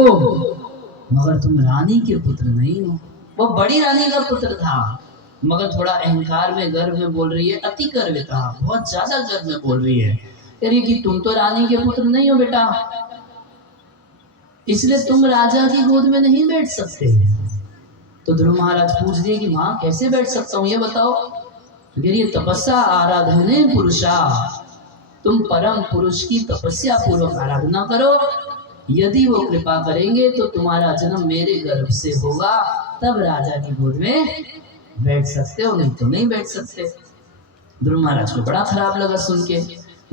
मगर तुम रानी के पुत्र नहीं हो। वो बड़ी रानी का पुत्र था मगर थोड़ा अहंकार में गर्व में बोल रही है, अति गर्व था, बहुत ज्यादा गर्व में बोल रही है, कह रही कि तुम तो रानी के पुत्र नहीं हो बेटा, इसलिए तुम राजा की गोद में नहीं बैठ सकते। तो ध्रुव महाराज पूछ दिए कि माँ कैसे बैठ सकता हूँ ये बताओ। तो कह रही है तपस्या आराधने पुरुषा, तुम परम पुरुष की तपस्या पूर्वक आराधना करो, यदि वो कृपा करेंगे तो तुम्हारा जन्म मेरे गर्भ से होगा, तब राजा की गोद में बैठ सकते हो, नहीं तो नहीं बैठ सकते। ध्रुव महाराज को बड़ा खराब लगा सुन के,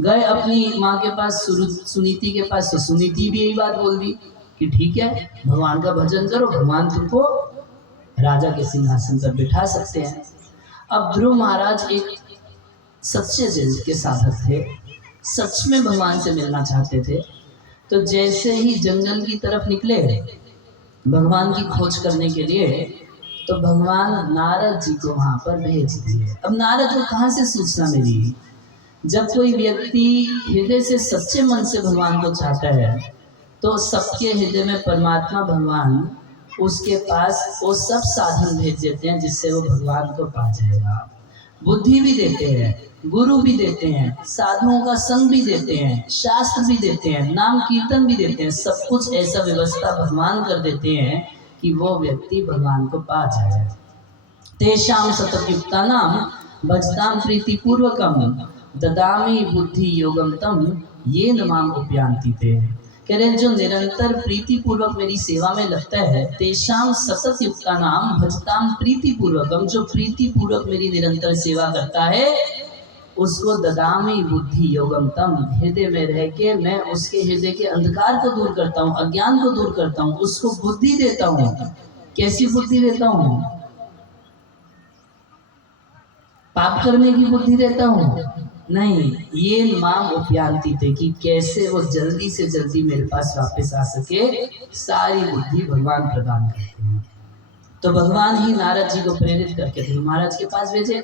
गए अपनी माँ के पास सुनीति के पास, तो सुनीति भी यही बात बोल दी कि ठीक है भगवान का भजन करो, भगवान तुमको राजा के सिंहासन पर बिठा सकते हैं। अब ध्रुव महाराज एक सच्चे दिल के साधक थे, सच में भगवान से मिलना चाहते थे। तो जैसे ही जंगल की तरफ निकले भगवान की खोज करने के लिए, तो भगवान नारद जी को वहां पर भेज दिए। अब नारद को कहाँ से सूचना मिली? जब कोई व्यक्ति हृदय से सच्चे मन से भगवान को चाहता है, तो सबके हृदय में परमात्मा भगवान उसके पास वो सब साधन भेज देते हैं जिससे वो भगवान को पा जाएगा। बुद्धि भी देते हैं, गुरु भी देते हैं, साधुओं का संग भी देते हैं, शास्त्र भी देते हैं, नाम कीर्तन भी देते हैं, सब कुछ ऐसा व्यवस्था भगवान कर देते हैं कि वो व्यक्ति भगवान को पा जाए। तेषां सततयुक्तानां भजतां प्रीतिपूर्वकं ददामि बुद्धि योगम तम ये नमाम उपयांति ते। कह रहे हैं जो निरंतर प्रीति पूर्वक मेरी सेवा में लगता है, तेषाम सतत युक्ता नाम भजताम प्रीति पूर्वकम, जो प्रीति पूर्वक मेरी निरंतर सेवा करता है उसको ददामी बुद्धि योगम तम, हृदय में रह के मैं उसके हृदय के अंधकार को दूर करता हूँ, अज्ञान को दूर करता हूँ, उसको बुद्धि देता हूँ। कैसी बुद्धि देता हूँ? पाप करने की बुद्धि देता हूँ? नहीं, ये माम उपयांति थे कि कैसे वो जल्दी से जल्दी मेरे पास वापस आ सके, सारी बुद्धि भगवान प्रदान करते हैं। तो भगवान ही नारद जी को प्रेरित करके ध्रुव महाराज के पास भेजे।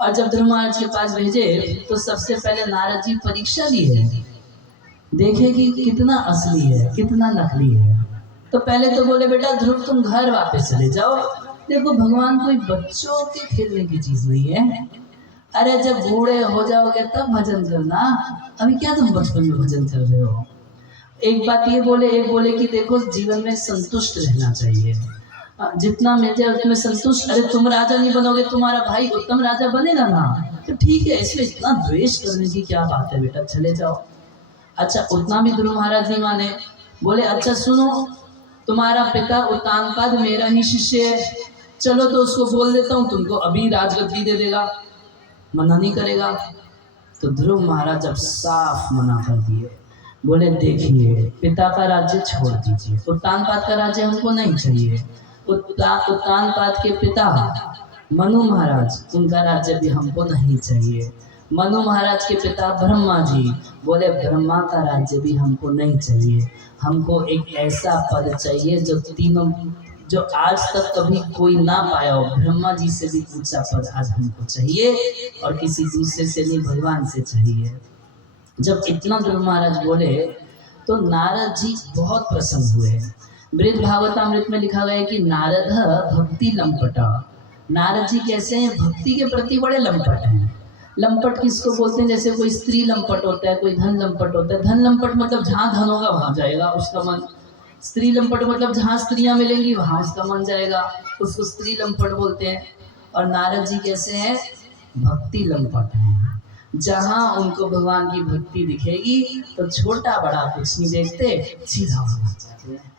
और जब ध्रुव महाराज के पास भेजे तो सबसे पहले नारद जी परीक्षा ली है, देखे कि कितना असली है कितना नकली है। तो पहले तो बोले बेटा ध्रुव तुम घर वापस चले जाओ, देखो भगवान कोई बच्चों के खेलने की चीज नहीं है। अरे जब बूढ़े हो जाओगे तब भजन करना, अभी क्या तुम बचपन में भजन कर रहे हो। एक बात ये बोले, एक बोले कि देखो जीवन में संतुष्ट रहना चाहिए, जितना मिल जाए उसमें संतुष्ट। अरे तुम राजा नहीं बनोगे, तुम्हारा भाई उत्तम राजा बनेगा ना, तो ठीक है, इसमें इतना द्वेष करने की क्या बात है बेटा, चले जाओ। अच्छा उतना भी ध्रुव महाराज नहीं माने, बोले अच्छा सुनो, तुम्हारा पिता उत्तानपाद मेरा ही शिष्य है, चलो तो उसको बोल देता हूँ तुमको अभी राजगद्दी दे देगा, मना नहीं करेगा। तो ध्रुव महाराज जब साफ मना कर दिए, बोले देखिए पिता का राज्य छोड़ दीजिए, उत्तानपाद का राज्य हमको नहीं चाहिए। उत्तानपाद के पिता मनु महाराज, उनका राज्य भी हमको नहीं चाहिए। मनु महाराज के पिता ब्रह्मा जी, बोले ब्रह्मा का राज्य भी हमको नहीं चाहिए, हमको एक ऐसा पद चाहिए जो तीनों, जो आज तक कभी कोई ना पाया हो, ब्रह्मा जी से भी ऊंचा पद आज हमको चाहिए और किसी दूसरे से नहीं, भगवान से चाहिए। जब इतना ध्रुव महाराज बोले तो नारद जी बहुत प्रसन्न हुए। बृहद भागवतामृत में लिखा गया है कि नारद भक्ति लंपटा, नारद जी कैसे हैं, भक्ति के प्रति बड़े लंपट हैं। लंपट किसको बोलते हैं? जैसे कोई स्त्री लंपट होता है, कोई धन लंपट होता है। धन लंपट मतलब जहाँ धन होगा वहां जाएगा उसका मन, स्त्री लंपट मतलब जहाँ स्त्रियां मिलेंगी वहां उसका मन जाएगा, उसको स्त्री लंपट बोलते हैं। और नारद जी कैसे हैं? भक्ति लंपट हैं, जहाँ उनको भगवान की भक्ति दिखेगी तो छोटा बड़ा कुछ नहीं देखते, सीधा वहां जाते हैं।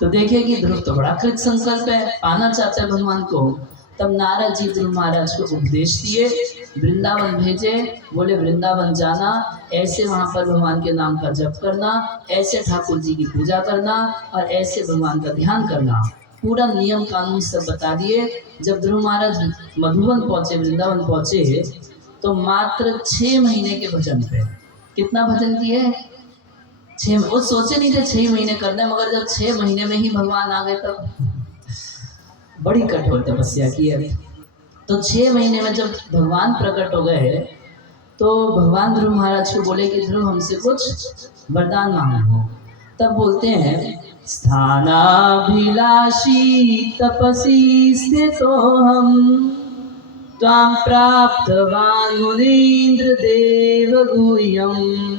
तो देखे कि ध्रुव तो बड़ा कृत संकल्प है, पाना चाहता है भगवान को। तब नारद जी ध्रुव महाराज को उपदेश दिए, वृंदावन भेजे, बोले वृंदावन जाना, ऐसे वहां पर भगवान के नाम का जप करना, ऐसे ठाकुर जी की पूजा करना और ऐसे भगवान का ध्यान करना, पूरा नियम कानून सब बता दिए। जब ध्रुव महाराज मधुबन पहुंचे, वृंदावन पहुंचे, तो मात्र 6 महीने के भजन पे, कितना भजन किए? 6। वो सोचे नहीं थे 6 महीने करना है, मगर जब 6 महीने में ही भगवान आ गए तब बड़ी कठोर तपस्या की है। तो 6 महीने में जब भगवान प्रकट हो गए तो भगवान ध्रुव महाराज को बोले कि ध्रुव हमसे कुछ वरदान मांगो। तब बोलते हैं स्थानाभिलाषी तपसी स्थितो हम त्वां प्राप्तवान् मुनीन्द्र देव गुह्यम्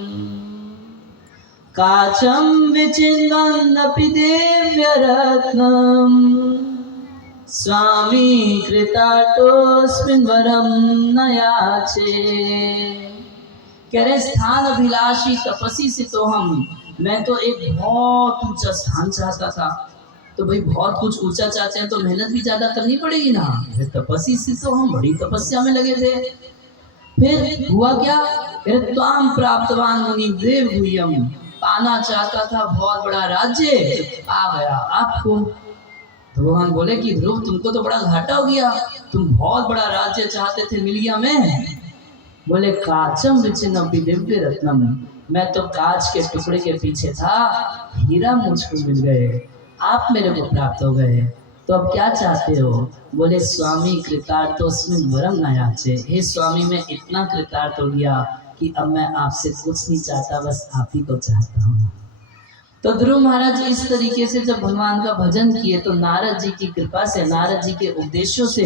काचम विचिन्वन्नपि दिव्यरत्नम् स्वामी कृतार्थोऽस्मिन् वरं न याचे। कह रहे स्थान अभिलाषी तपसी से तो हम, मैं तो एक बहुत ऊंचा स्थान चाहता था। तो भाई बहुत कुछ ऊंचा चाहते हैं तो मेहनत भी ज्यादा करनी पड़ेगी ना, तपसी से तो हम बड़ी तपस्या में लगे थे। फिर हुआ क्या? त्वां प्राप्तवान् मुनि देव गुह्यम्, पाना चाहता था बहुत बड़ा राज्य, आ गया आपको। तो भगवान बोले कि ध्रुव तुमको तो बड़ा घाटा हो गया, तुम बहुत बड़ा राज्य चाहते थे, मिल गया मैं। बोले काचम विचिन्नपि दिव्य रत्नम, मैं तो कांच के टुकड़े के पीछे था, हीरा मुझको मिल गए। आप मेरे को प्राप्त हो गए, तो अब क्या चाहते हो? बोले स्वामी कृतार्थोस्मिन् वरम न याचे। हे स्वामी, मैं इतना कृतार्थ हो गया कि अब मैं आपसे कुछ नहीं चाहता, बस आप ही को चाहता हूँ। तो ध्रुव महाराज इस तरीके से जब भगवान का भजन किए तो नारद जी की कृपा से, नारद जी के उपदेशों से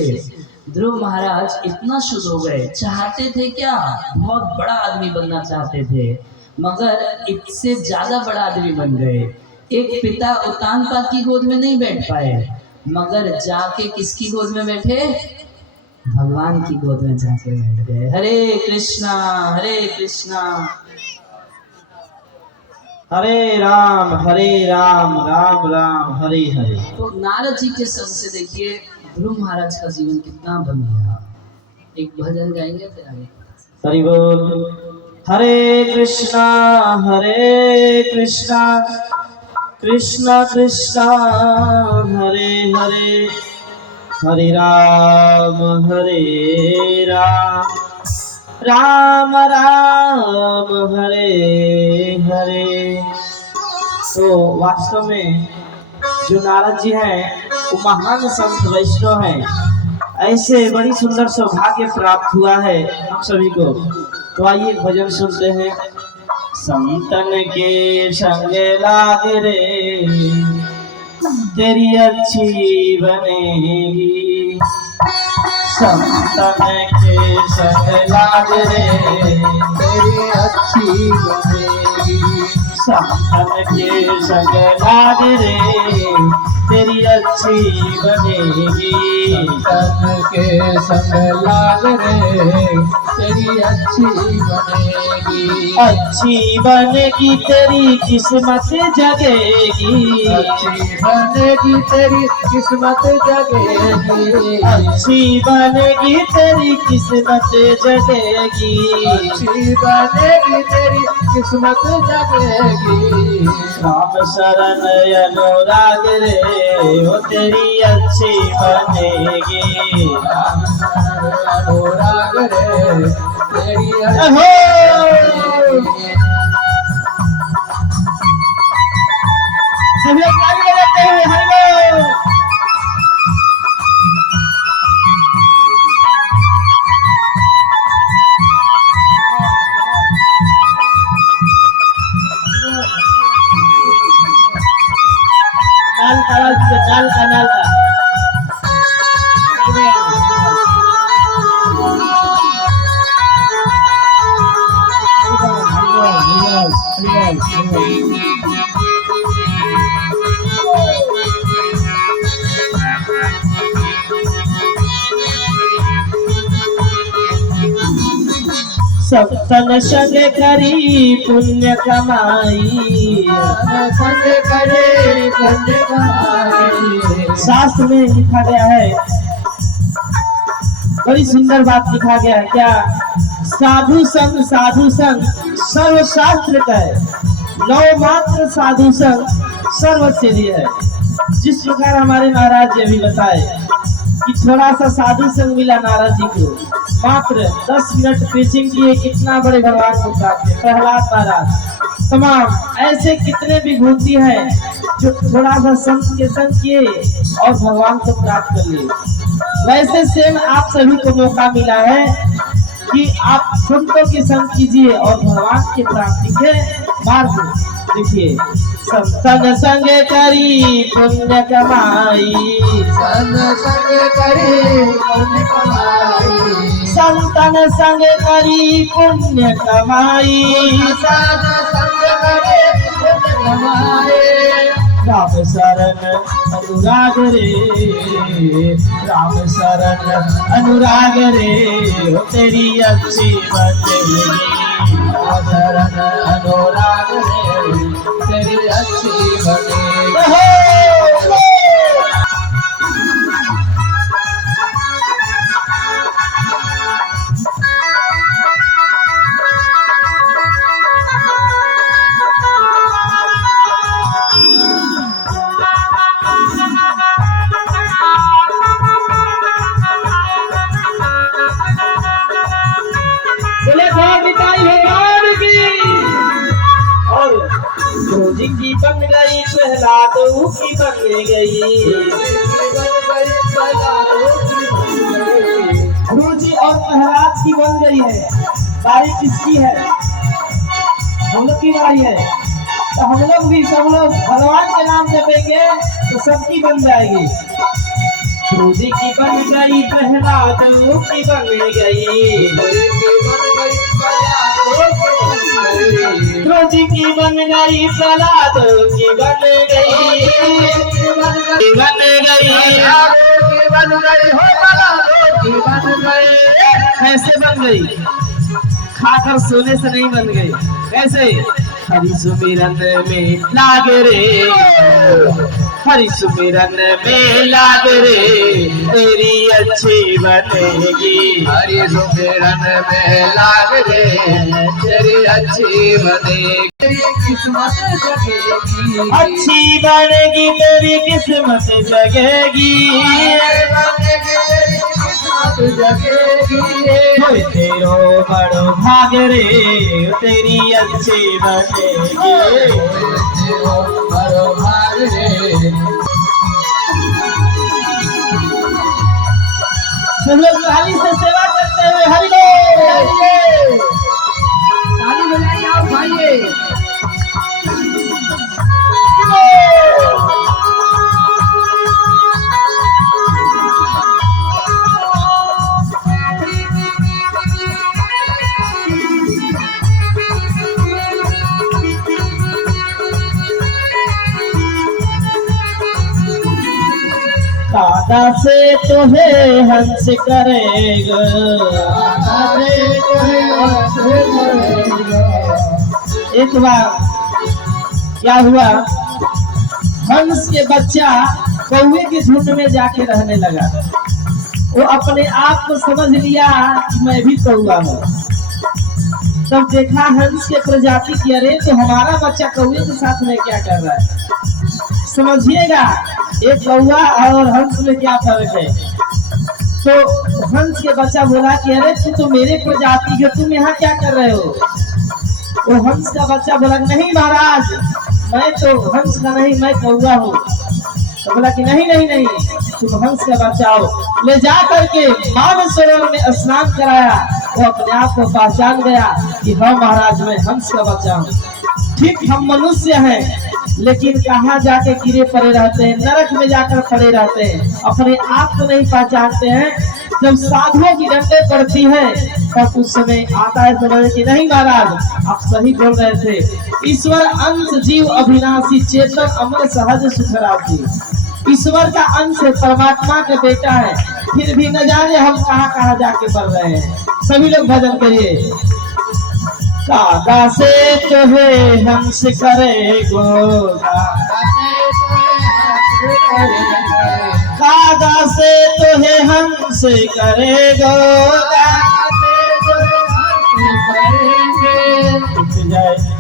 ध्रुव महाराज इतना शुद्ध हो गए। चाहते थे क्या? बहुत बड़ा आदमी बनना चाहते थे, मगर इससे ज्यादा बड़ा आदमी बन गए। एक पिता उत्तानपाद की गोद में नहीं बैठ पाए, मगर जाके किसकी गोद में बैठे? भगवान की गोद में जाके बैठ गए। हरे कृष्णा हरे कृष्णा, हरे राम राम राम हरे हरे। तो नारद जी के संग से देखिए ध्रुव महाराज का जीवन कितना बन गया। एक भजन गाएंगे फिर आगे। हरि बोल। हरे कृष्णा कृष्णा कृष्णा हरे हरे, हरे राम राम राम हरे हरे। तो वास्तव में जो नारद जी हैं वो महान संत वैष्णव हैं। ऐसे बड़ी सुंदर सौभाग्य प्राप्त हुआ है हम सभी को। तो आइए भजन सुनते हैं। संतन के संग लाग रे तेरी अच्छी बनेगी, संतन के संग लाग रे तेरी अच्छी बनेगी, संतन के संग लाग रे तेरी अच्छी बनेगी, संतन के संग लाग रे तेरी अच्छी बनेगी, अच्छी बनेगी तेरी किस्मत जगेगी, अच्छी बनेगी तेरी किस्मत जगेगी, अच्छी बनेगी तेरी किस्मत जगेगी, अच्छी बनेगी तेरी किस्मत जगेगी। राम शरण अनुराग रे वो तेरी अच्छी बनेगी। राम शरण अनुराग रे तेरी अहो! सभी लोग ताली बजाते हैं, हरि बोल। नाल का सत्संग संग करी पुण्य कमाई, संग करे पुण्य कमाई। शास्त्र में लिखा गया है, बड़ी सुंदर बात लिखा गया है। क्या? साधु संग सर्व शास्त्र का है, नौ मात्र साधु संग सर्व से है। जिस प्रकार हमारे महाराज जी अभी बताए कि थोड़ा सा साधु संग मिला नारद जी को, मात्र 10 मिनट प्रीचिंग किए, कितना बड़े भगवान को प्राप्त है। प्रहलाद महाराज तमाम ऐसे कितने विभूति हैं जो थोड़ा सा संत के संग किए और भगवान को प्राप्त कर लिए। वैसे सेम आप सभी को मौका मिला है कि आप संतों के संग कीजिए और भगवान की प्राप्ति के मार्ग देखिए। संतन संग करी पुण्य कमाई, संग करे पुण्य कमाई, संतन संग करी पुण्य कमाई, संग करे पुण्य कमाई। राम शरण अनुराग रे, राम शरण अनुराग रे हो तेरी अच्छी बनेगी, राम शरण अनुराग रे तेरी अच्छी बनेगी। और रोजी की बन गई प्रहलादों की बन गई। गुरु जी और प्रहलाद की बन गई है। बारी किसकी है? हम लोग की बारी है। तो हम लोग भी सब लोग भगवान के नाम जपेंगे तो सबकी बन जाएगी। गुरु जी की बन गई, प्रहलादों की बन गई। गुरु जी की बन गई, प्रहलादों की बन गई। कैसे बन गई? खाकर सोने से नहीं बन गई। कैसे? हरि सुमिरन में लाग रे, हरि सुमिरन में लाग रे, तेरी अच्छी बनेगी। हरि सुमिरन में लाग रे, तेरी अच्छी बनेगी। तेरी किस्मत जगेगी, अच्छी बनेगी तेरी किस्मत जगेगी। होय तेरो बड़ो भाग रे, तेरी अच्छी बनेगी। बड़ो भाग रे। सब लोग ताली से सेवा करते हुए हरि बोल। ताली बजाइए आप भाइये। दादा से तो है हंस करेगा, एक बार क्या हुआ, हंस के बच्चा कौवे के झुंड में जाके रहने लगा। वो अपने आप को समझ लिया कि मैं भी कौवा हूँ। तब देखा हंस के प्रजाति की, अरे तो हमारा बच्चा कौवे के साथ में क्या कर रहा है। समझिएगा एक कौवा और हंस में क्या फर्क है। तो हंस के बच्चा बोला कि अरे तू तो मेरे प्रजाति के, तुम यहाँ क्या कर रहे हो। वो हंस का बच्चा बोला नहीं महाराज, मैं तो हंस का नहीं, मैं कौवा हूँ। तो बोला कि नहीं नहीं नहीं, तुम हंस का बच्चा हो। ले जा करके मानस सरोवर में स्नान कराया। वो अपने आप को पहचान गया कि हाँ महाराज मैं हंस का बच्चा हूँ। ठीक हम मनुष्य हैं, लेकिन कहाँ जाके कीड़े पड़े रहते हैं, नरक में जाकर पड़े रहते हैं, अपने आप को नहीं पहचानते हैं। जब साधुओं की डंडे पड़ती है तब उस समय आता है समझ कि नहीं महाराज आप सही बोल रहे थे। ईश्वर अंश जीव अविनाशी चेतन अमर सहज सुखरासी। ईश्वर का अंश परमात्मा का बेटा है, फिर भी न जाने हम कहाँ कहाँ जाके पड़ रहे हैं। सभी लोग भजन करिए। कागा से तो है हंस करे गोगा, कागा से तो है हंस करे गोगा।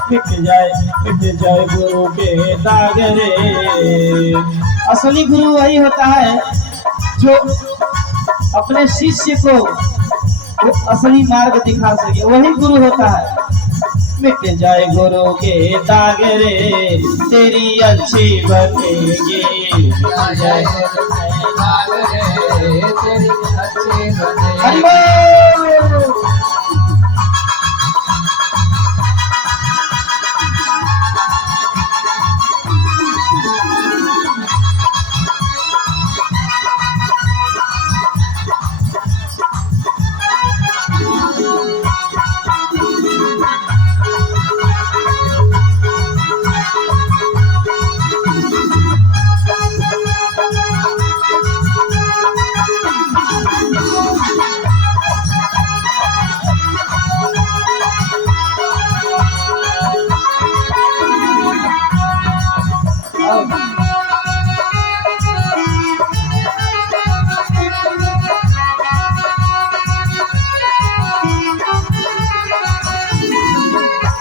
मिट जाए गुरु के दाग रे। असली गुरु वही होता है जो अपने शिष्य को वो असली मार्ग दिखा सके, वही गुरु होता है। मिट जाए गुरु के दाग रे, तेरी अच्छी बनेगी। मिट जाए गुरु के दाग रे, तेरी अच्छी बनेगी।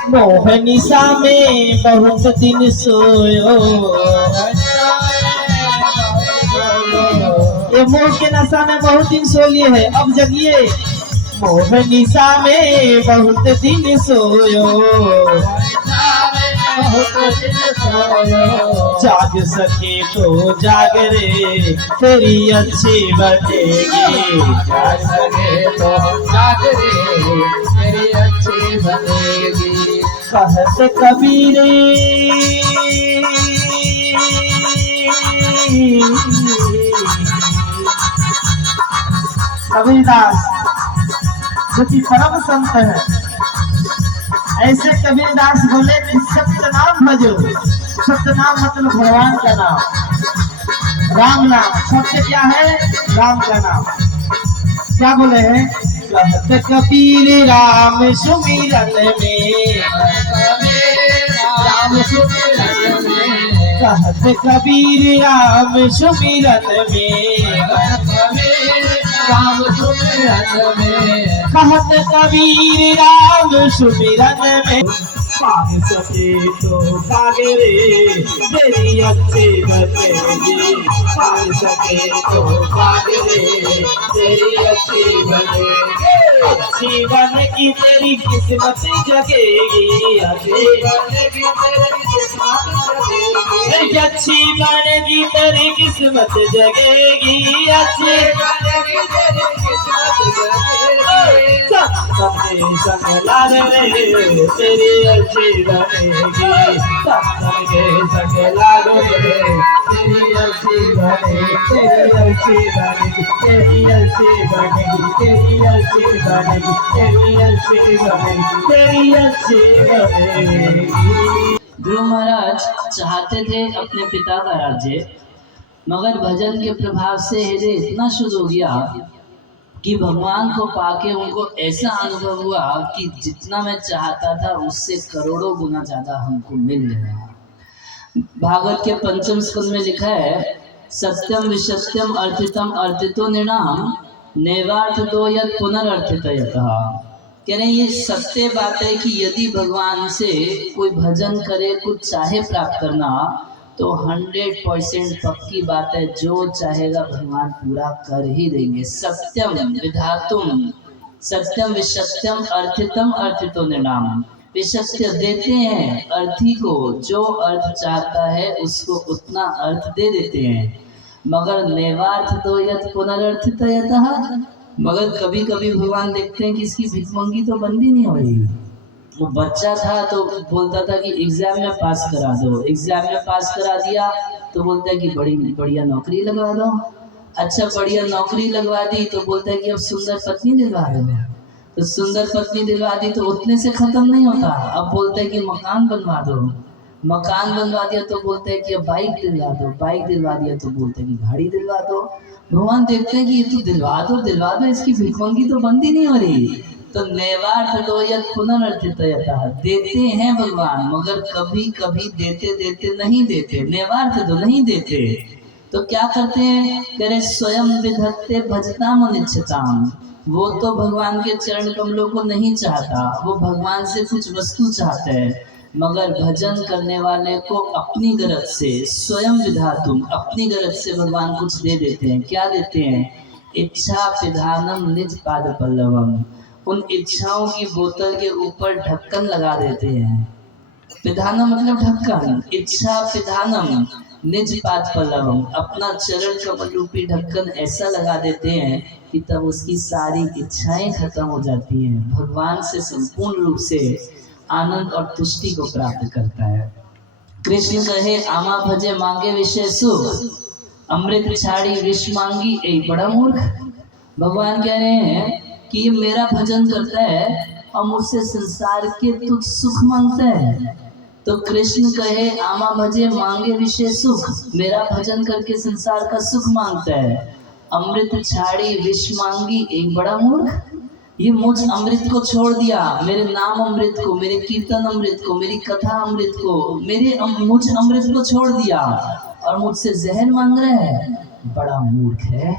मोह निशा में बहुत दिन सोयो, ये मोह के नशा में बहुत दिन सो लिए है, अब जगिए। मोह निशा में बहुत दिन सोयो, बहुत दिन सोयो। जाग सके तो जाग रे तेरी अच्छी बनेगी। जाग सके तो जाग रे तेरी अच्छी बनेगी। कहत कबीर कबीरदास जो कि परम संत है, ऐसे कबीरदास बोले कि सत्य नाम भजो। सत्य नाम मतलब भगवान का नाम, राम नाम। सत्य क्या है? राम का नाम। क्या बोले हैं? कहत कबीर राम सुमिरन में, राम सुमिरन में, कहत कबीर राम सुमिरन में, राम सुमिरन में, कहत कबीर राम सुमिरन में। पाग सके तो पाग रे तेरी अच्छी बनेगी। पाग सके तो पाग रे तेरी अच्छी बनेगी। अच्छी बनेगी तेरी किस्मत जगेगी। अच्छी बनेगी तेरी किस्मत जगेगी। अच्छी बनेगी तेरी किस्मत जगेगी। अच्छी बनेगी तेरी किस्मत जगेगी। सत्संग संग लाग रे तेरी अच्छी बनेगी। सत्संग संग लाग रे तेरी अच्छी बनेगी। तेरी अच्छी बनेगी, तेरी अच्छी बनेगी, तेरी अच्छी बनेगी, तेरी अच्छी बनेगी, तेरी अच्छी बनेगी। ध्रुव महाराज चाहते थे अपने पिता का राज्य, मगर भजन के प्रभाव से हृदय इतना शुद्ध हो गया कि भगवान को पाके उनको ऐसा अनुभव हुआ कि जितना मैं चाहता था उससे करोड़ों गुना ज्यादा हमको मिल गया। भागवत के पंचम स्कंद में लिखा है, सत्यम विसत्यम अर्थितम अर्थितो निर्णाम नैवार्थ दो यद पुनर्र्थितयतः। कह रहे ये सत्य बात है कि यदि भगवान से कोई भजन करे, कुछ चाहे प्राप्त करना, तो 100% पक्की बात है, जो चाहेगा भगवान पूरा कर ही देंगे। सत्यम विधातुम, सत्यम विसत्यम अर्थितम अर्थितो निर्णाम। विसत्य देते हैं अर्थी को, जो अर्थ चाहता है उसको उतना अर्थ दे देते हैं। मगर नैवार्थ दो यत् पुनरर्थितयतः, मगर कभी कभी भगवान देखते हैं कि इसकी भिखमंगी तो बंदी नहीं हो रही। वो बच्चा था तो बोलता था कि एग्जाम में पास करा दो, एग्जाम में पास करा दिया तो बोलता है कि बड़ी बढ़िया नौकरी लगवा दो। अच्छा बढ़िया नौकरी लगवा दी तो बोलता है कि अब सुंदर पत्नी दिलवा दो। तो सुंदर पत्नी दिलवा दी तो उतने से खत्म नहीं होता, अब बोलता है कि मकान बनवा दो। मकान बनवा दिया तो बोलते हैं कि अब बाइक दिलवा दो, बाइक दिलवा दिया तो बोलते हैं कि गाड़ी दिलवा दो। भगवान देखते हैं कि ये तो दिलवा दो, इसकी भिखमंगी तो बंदी नहीं हो रही। तो नैवार्थ दो यत् पुनरर्थितयतः, देते हैं भगवान, मगर कभी कभी देते देते नहीं देते, नैवार्थ दो नहीं देते। तो क्या करते हैं? कह रहे स्वयं विधत्ते भजताम अनिच्छताम। वो तो भगवान के चरण कमलों को नहीं चाहता, वो भगवान से कुछ वस्तु चाहते हैं, मगर भजन करने वाले को अपनी गरज से, स्वयं विधातुम, अपनी गरज से भगवान कुछ दे देते हैं। क्या देते हैं? इच्छा पिधानम निज पाद पल्लवम। उन इच्छाओं की बोतल के ऊपर ढक्कन लगा देते हैं। पिधानम मतलब ढक्कन, इच्छा पिधानम निज पाद पल्लवम, अपना चरण कमल रूपी ढक्कन ऐसा लगा देते हैं कि तब उसकी सारी इच्छाएं खत्म हो जाती हैं। भगवान से संपूर्ण रूप से आनंद और तुष्टि को प्राप्त करता है। कृष्ण कहे आमा भजे मांगे विषय सुख, अमृत छाड़ी विष मांगी ए बड़ा मूर्ख। भगवान कह रहे हैं कि ये मेरा भजन करता है और मुझसे संसार के तुच्छ सुख मांगता है। तो कृष्ण कहे आमा भजे मांगे विषय सुख, मेरा भजन करके संसार का सुख मांगता है। अमृत छाड़ी विष मांगी एक बड़ा मूर्ख। ये मुझ अमृत को छोड़ दिया, मेरे नाम अमृत को, मेरे कीर्तन अमृत को, मेरी कथा अमृत को, मुझ अमृत को छोड़ दिया और मुझसे जहर मांग रहा है, बड़ा मूर्ख है।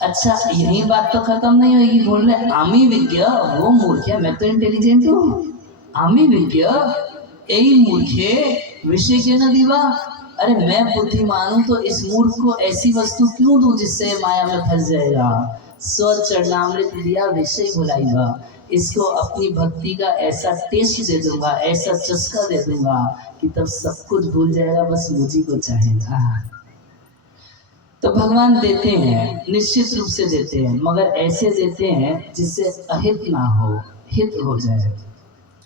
अच्छा यही बात तो खत्म नहीं होगी, बोल रहे आमी विज्ञ वो मूर्ख है, मैं तो इंटेलिजेंट हूँ। आमी विज्ञ यही मूर्ख है, विषय के न दीवा। अरे मैं बुद्धिमान हूँ तो इस मूर्ख को ऐसी वस्तु क्यों दूं जिससे माया में फंस जाएगा। स्व चरणामृत दिया विषय भुलाइबा, इसको अपनी भक्ति का ऐसा टेस्ट दे दूंगा, ऐसा चस्का दे दूंगा कि तब सब कुछ भूल जाएगा, बस मुझी को चाहेगा। तो भगवान देते हैं, निश्चित रूप से देते हैं, मगर ऐसे देते हैं जिससे अहित ना हो, हित हो जाए।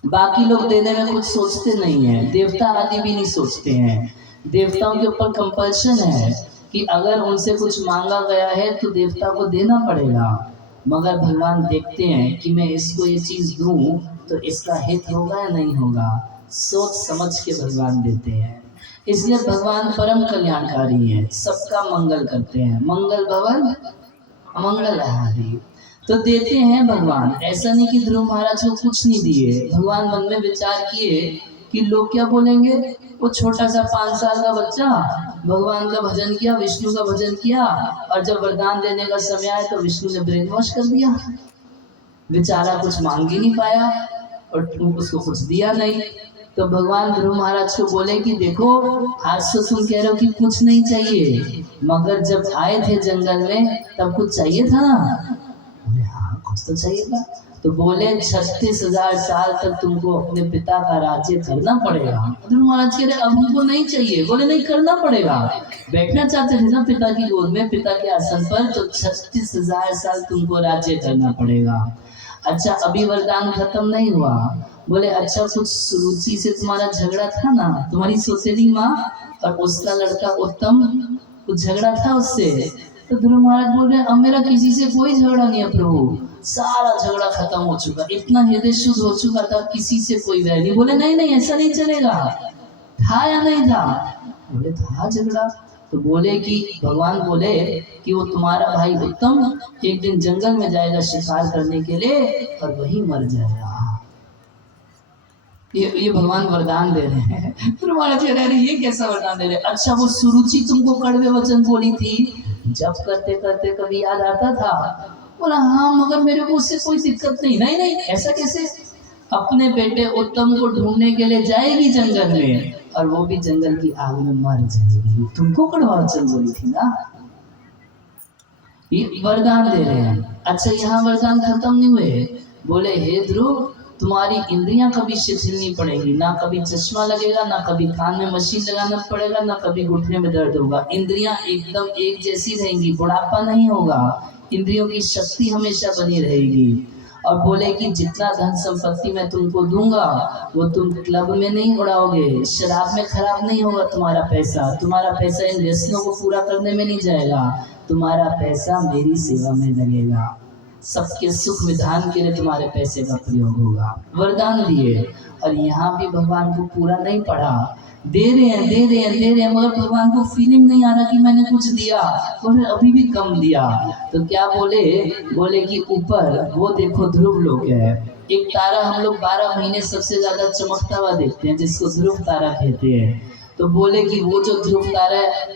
बाकी लोग देने में कुछ सोचते नहीं है, देवता आदि भी नहीं सोचते हैं। देवताओं के ऊपर कंपल्शन है कि अगर उनसे कुछ मांगा गया है तो देवता को देना पड़ेगा, मगर भगवान देखते हैं कि मैं इसको ये चीज़ दूं तो इसका हित होगा या नहीं होगा, सोच समझ के भगवान देते हैं। इसलिए भगवान परम कल्याणकारी है, सबका मंगल करते हैं। मंगल भवन अमंगल हारी, तो देते हैं भगवान। ऐसा नहीं कि ध्रुव महाराज को कुछ नहीं दिए। भगवान मन में विचार किए कि लोग क्या बोलेंगे, वो छोटा सा 5 साल का बच्चा भगवान का भजन किया, विष्णु का भजन किया, और जब वरदान देने का समय आया तो विष्णु ने ब्रेन वॉश कर दिया, बेचारा कुछ मांग ही नहीं पाया और उसको कुछ दिया नहीं। तो भगवान ध्रुव महाराज को बोले कि देखो, आज तो तुम कह रहे हो कि कुछ नहीं चाहिए, मगर जब आए थे जंगल में तब कुछ चाहिए था ना। बोले हाँ, कुछ तो चाहिए था। तो बोले 36,000 साल तक तुमको अपने पिता का राज्य करना पड़ेगा। ध्रुव महाराज कह रहे अब हमको नहीं चाहिए। बोले नहीं, करना पड़ेगा। बैठना चाहते थे ना पिता की गोद में, पिता के आसन पर, तो 36,000 साल तुमको राज्य करना पड़ेगा। अच्छा, अभी वरदान खत्म नहीं हुआ। बोले अच्छा, कुछ सुरुचि से तुम्हारा झगड़ा था ना, तुम्हारी सौतेली माँ और उसका लड़का उत्तम, कुछ झगड़ा था उससे। तो ध्रुव महाराज बोल रहे अब मेरा किसी से कोई झगड़ा नहीं है प्रभु, सारा झगड़ा खत्म हो चुका, इतना हृदय शुद्ध हो चुका था, किसी से कोई वैर नहीं। बोले नहीं नहीं, ऐसा नहीं चलेगा, था या नहीं था? बोले था झगड़ा। तो बोले कि भगवान बोले कि वो तुम्हारा भाई उत्तम एक दिन जंगल में जाएगा शिकार करने के लिए और वही मर जाएगा। ये भगवान वरदान दे रहे हैं। फिर महाराज कह रहे ये कैसा वरदान दे रहे? अच्छा, वो सुरुचि तुमको कड़वे वचन बोली थी, जब करते करते कभी याद आता था? बोला हाँ, मगर मेरे को उससे कोई दिक्कत नहीं। नहीं नहीं, ऐसा कैसे? अपने बेटे उत्तम को ढूंढने के लिए जाएगी जंगल में और वो भी जंगल की आग में मर जाएगी। तुमको कड़वा वचन बोली थी ना। ये वरदान दे रहे हैं। अच्छा, यहाँ वरदान खत्म नहीं हुए। बोले हे ध्रुव, तुम्हारी इंद्रियां कभी शिथिल नहीं पड़ेगी, ना कभी चश्मा लगेगा, ना कभी कान में मशीन लगाना पड़ेगा, ना कभी घुटने में दर्द होगा। इंद्रियां एकदम एक जैसी रहेंगी, बुढ़ापा नहीं होगा, इंद्रियों की शक्ति हमेशा बनी रहेगी। और बोले कि जितना धन संपत्ति मैं तुमको दूंगा वो तुम क्लब में नहीं उड़ाओगे, शराब में खराब नहीं होगा तुम्हारा पैसा इन व्यसनों को पूरा करने में नहीं जाएगा, तुम्हारा पैसा मेरी सेवा में लगेगा, सबके सुख विधान के लिए तुम्हारे पैसे का प्रयोग होगा। वरदान दिए। और यहाँ भी भगवान को पूरा नहीं पड़ा, दे रहे हैं, मगर भगवान को फीलिंग नहीं आ रहा कि मैंने कुछ दिया, बोले अभी भी कम दिया। तो क्या बोले? बोले कि ऊपर वो देखो ध्रुव लोक है, एक तारा हम लोग 12 महीने सबसे ज्यादा चमकता हुआ देखते हैं, जिसको ध्रुव तारा कहते हैं। तो बोले कि वो जो ध्रुव तारा है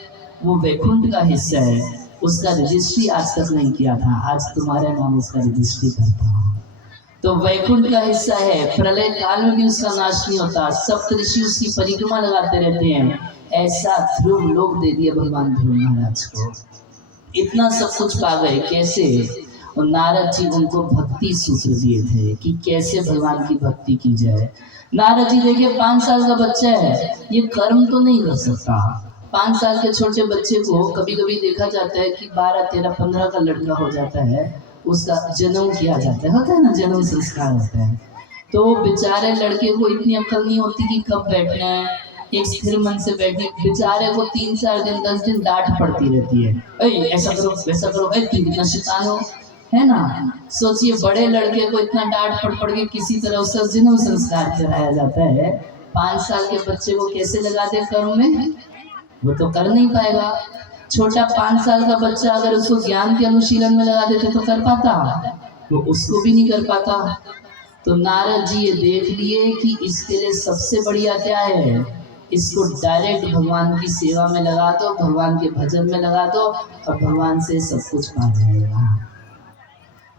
वो वैकुंठ का हिस्सा है, उसका रजिस्ट्री आज तक नहीं किया था, आज तुम्हारे नाम उसका रजिस्ट्री करता हूँ। तो वैकुंठ का हिस्सा है, प्रलय काल में भी उसका नाश नहीं होता, सप्तऋषि उसकी परिक्रमा लगाते रहते हैं। ऐसा ध्रुव लोक दे दिया भगवान ध्रुव महाराज को। इतना सब कुछ पा गए कैसे? और नारद जी उनको भक्ति सूत्र दिए थे कि कैसे भगवान की भक्ति की जाए। नारद जी देखिए 5 साल का बच्चा है, ये कर्म तो नहीं कर सकता। 5 साल के छोटे बच्चे को कभी कभी देखा जाता है कि 12, 13, 15 का लड़का हो जाता है, उसका जन्म किया जाता है, होता है ना, जन्म संस्कार होता है। तो बेचारे लड़के को इतनी अक्ल नहीं होती कि कब बैठना है, एक स्थिर मन से बैठने। बेचारे को 3, 4 दिन 10 दिन डांट पड़ती रहती है, ऐसा करो वैसा करो, तुम कितना शैतान हो, है ना। सोचिए बड़े लड़के को इतना डांट पड़ के किसी तरह उसका जन्म संस्कार कराया जाता है, 5 साल के बच्चे को कैसे लगा दे कर्म में? वो तो कर नहीं पाएगा। छोटा 5 साल का बच्चा अगर उसको ज्ञान के अनुशीलन में लगा देते तो कर पाता? वो उसको भी नहीं कर पाता। तो नारद जी ये देख लिए कि इसके लिए सबसे बढ़िया क्या है, इसको डायरेक्ट भगवान की सेवा में लगा दो, भगवान के भजन में लगा दो और भगवान से सब कुछ पा जाएगा।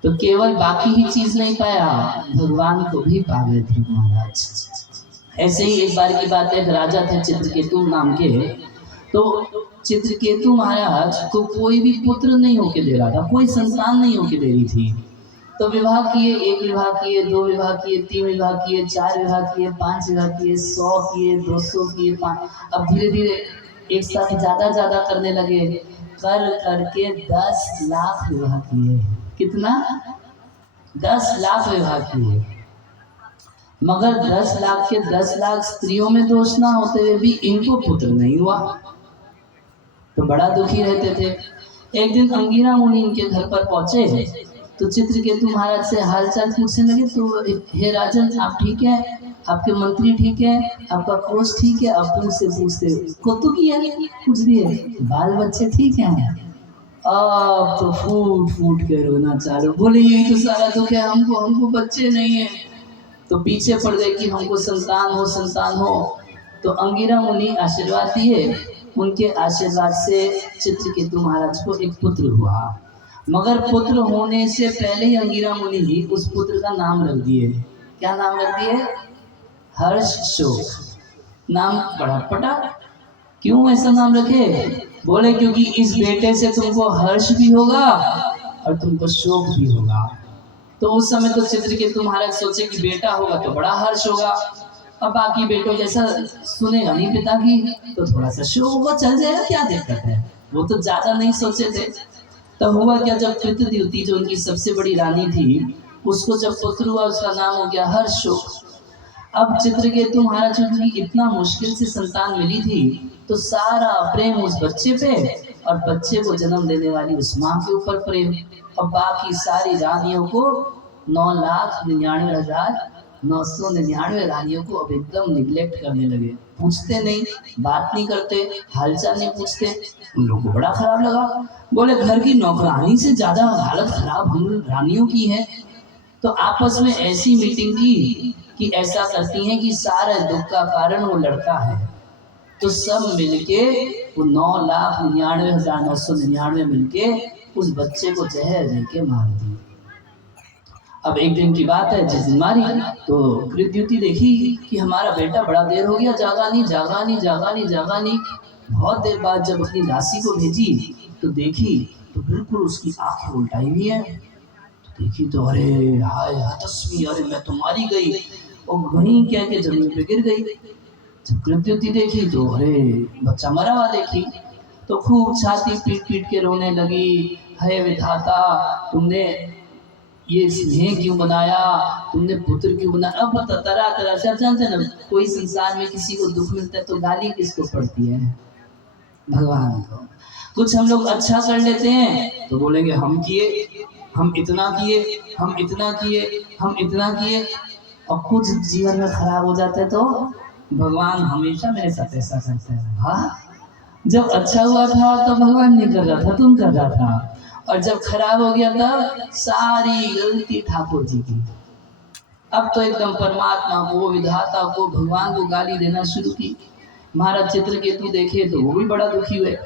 तो केवल बाकी ही चीज नहीं पाया, भगवान को भी पा गए थे महाराज। ऐसे ही एक बार की बात है, राजा थे चित्रकेतु नाम के, तो चित्रकेतु महाराज को कोई भी पुत्र नहीं होके दे रहा था, कोई संतान नहीं होके दे रही थी। तो विवाह किए, 1 विवाह किए, 2 विवाह किए, 3 विवाह किए, 4 विवाह किए, 5 विवाह किए, 100 किए, 200 किए, 5। अब धीरे धीरे एक साथ ज़्यादा करने लगे, कर करके 10 लाख विवाह किए। कितना? 10 लाख विवाह किए। मगर 10 लाख के 10 लाख स्त्रियों में दोष ना होते हुए भी इनको पुत्र नहीं हुआ, तो बड़ा दुखी रहते थे। एक दिन अंगिरा मुनि इनके घर पर पहुंचे तो चित्रकेतु महाराज से हालचाल पूछने लगे। तो हे राजन, आप ठीक है? आपके मंत्री ठीक है? आपका कोष ठीक है? आप उनसे पूछते कुत्तू की है पूछ दिए, बाल बच्चे ठीक हैं? अब तो फूट के रोना चालू। बोले यही तो सारा दुख है, हमको बच्चे नहीं है। तो पीछे पड़ गए कि हमको संतान हो। तो अंगिरा मुनि आशीर्वाद दिए। उनके आशीर्वाद से चित्रकेतु महाराज को एक पुत्र हुआ। मगर पुत्र होने से पहले ही अंगिरा मुनि ही उस पुत्र का नाम रख दिए। क्या नाम रख दिए? हर्ष शोक। नाम बड़ा पटा। क्यों ऐसा नाम रखे? बोले क्योंकि इस बेटे से तुमको हर्ष भी होगा और तुमको शोक भी होगा। तो उस समय तो चित्रकेतु महाराज सोचे कि बेटा होगा तो बड़ा हर्ष होगा, अब बाकी बेटों जैसा सुनेगा नहीं पिता की तो थोड़ा सा शोक होगा, चल जाएगा, क्या दिक्कत है। वो तो ज्यादा नहीं सोचे थे। तो हुआ क्या, जब कृतद्युति जो उनकी सबसे बड़ी रानी थी, उसको जब पुत्र हुआ उसका नाम हो गया हर्षशोक। अब चित्रकेतु महाराज को इतना मुश्किल से संतान मिली थी तो सारा प्रेम उस बच्चे पे और बच्चे को जन्म देने वाली उस माँ के ऊपर प्रेम। और बाकी सारी रानियों को 9,99,999 रानियों को अब एकदम निगलेक्ट करने लगे। पूछते नहीं, बात नहीं करते, हालचाल नहीं पूछते। उन लोगों को बड़ा खराब लगा। बोले घर की नौकरानी से ज्यादा हालत खराब हम रानियों की है। तो आपस में ऐसी मीटिंग की कि ऐसा करती हैं कि सारे दुख का कारण वो लड़का है। तो सब मिलके वो 9,99,999 मिलके उस बच्चे को जहर देके मार दी। अब एक दिन की बात है, जिस दिन मारी तो कृतद्युति देखी कि हमारा बेटा बड़ा देर हो गया, जागा नहीं। बहुत देर बाद जब अपनी दासी को भेजी तो देखी तो बिल्कुल उसकी आंखें उल्टाई हुई है। तो देखी तो अरे हाय हतस्वी, अरे मैं तो मारी गई, और वहीं कह के जमीन पे गिर गई। जब कृतद्युति देखी तो अरे बच्चा मरा हुआ देखी तो खूब छाती पीट के रोने लगी। हे विधाता, तुमने ये स्नेह क्यों बनाया, तुमने पुत्र क्यों बनाया। अब तरह से आप जानते हैं ना, कोई संसार में किसी को दुख मिलता है तो गाली किसको पड़ती है? भगवान को। कुछ हम लोग अच्छा कर लेते हैं तो बोलेंगे हम किए, हम इतना किए, और कुछ जीवन में खराब हो जाता है तो भगवान हमेशा मेरे साथ ऐसा करते हैं। हाँ, जब अच्छा हुआ था तो भगवान नहीं कर रहा था, तुम कर रहा था, और जब खराब हो गया तब सारी गलती ठाकुर जी की। अब तो एकदम परमात्मा को, विधाता को, भगवान को गाली देना शुरू की। महाराज चित्रकेतु देखे तो वो भी बड़ा दुखी हुए।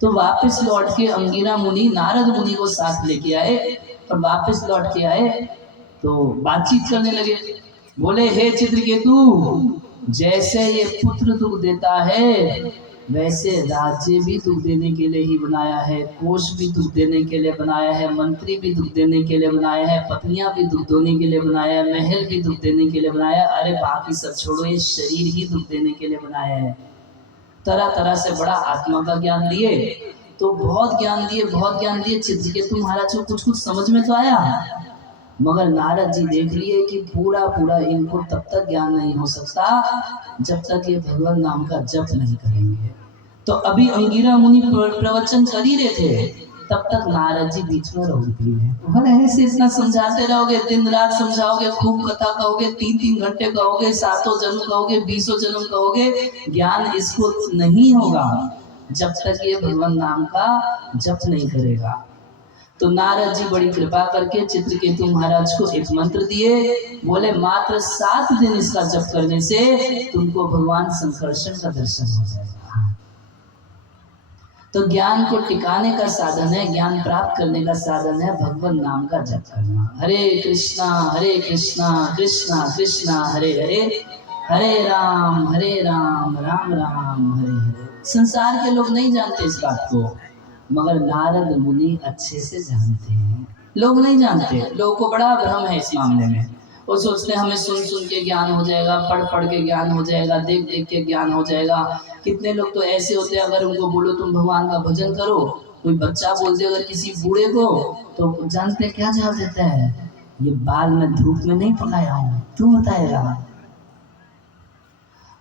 तो वापस लौट के अंगिरा मुनि नारद मुनि को साथ लेके आए और वापस लौट के आए तो बातचीत करने लगे। बोले हे चित्रकेतु, जैसे ये पुत्र दुख देता है वैसे राज्य भी दुख देने के लिए ही बनाया है, कोष भी दुख देने के लिए बनाया है, मंत्री भी दुख देने के लिए बनाया है, पत्नियां भी दुख देने के लिए बनाया है, महल भी दुख देने के लिए बनाया है। अरे बाकी सब छोड़ो, ये शरीर ही दुख देने के लिए बनाया है। तरह से बड़ा आत्मा का ज्ञान दिए तो बहुत ज्ञान दिए। चित्रकेतु महाराज को कुछ समझ में तो आया, मगर नारद जी देख लिए कि पूरा इनको तब तक ज्ञान नहीं हो सकता जब तक ये भगवान नाम का जप नहीं करेंगे। तो अभी अंगिरा मुनि प्रवचन कर ही रहे थे, तब तक नारद जी बीच में रोक दिए। भले ऐसे इतना समझाते रहोगे, दिन रात समझाओगे, खूब कथा कहोगे, 3-3 घंटे कहोगे, 7 जन्म कहोगे, 20 जन्म कहोगे, ज्ञान इसको नहीं होगा जब तक ये भगवान नाम का जप नहीं करेगा। तो नारद जी बड़ी कृपा करके चित्रकेतु महाराज को एक मंत्र दिए। बोले मात्र 7 दिन इसका जप करने से तुमको भगवान संकर्षण का दर्शन हो जाएगा। तो ज्ञान को टिकाने का साधन है, ज्ञान प्राप्त करने का साधन है भगवान नाम का जप करना। हरे कृष्णा कृष्णा कृष्णा हरे हरे, हरे राम राम राम हरे हरे। संसार के लोग नहीं जानते इस बात को, मगर नारद मुनि अच्छे से जानते हैं। लोग नहीं जानते, लोगों को बड़ा भ्रम है इस मामले में। वो सोचते हैं हमें सुन सुन के ज्ञान हो जाएगा, पढ़ पढ़ के ज्ञान हो जाएगा, देख देख के ज्ञान हो जाएगा। कितने लोग तो ऐसे होते हैं, अगर उनको बोलो तुम भगवान का भजन करो, कोई बच्चा बोल दे अगर किसी बूढ़े को, तो जानते क्या जवाब देता है, ये बाल में धूप में नहीं पकाया हूँ, तू बताएगा।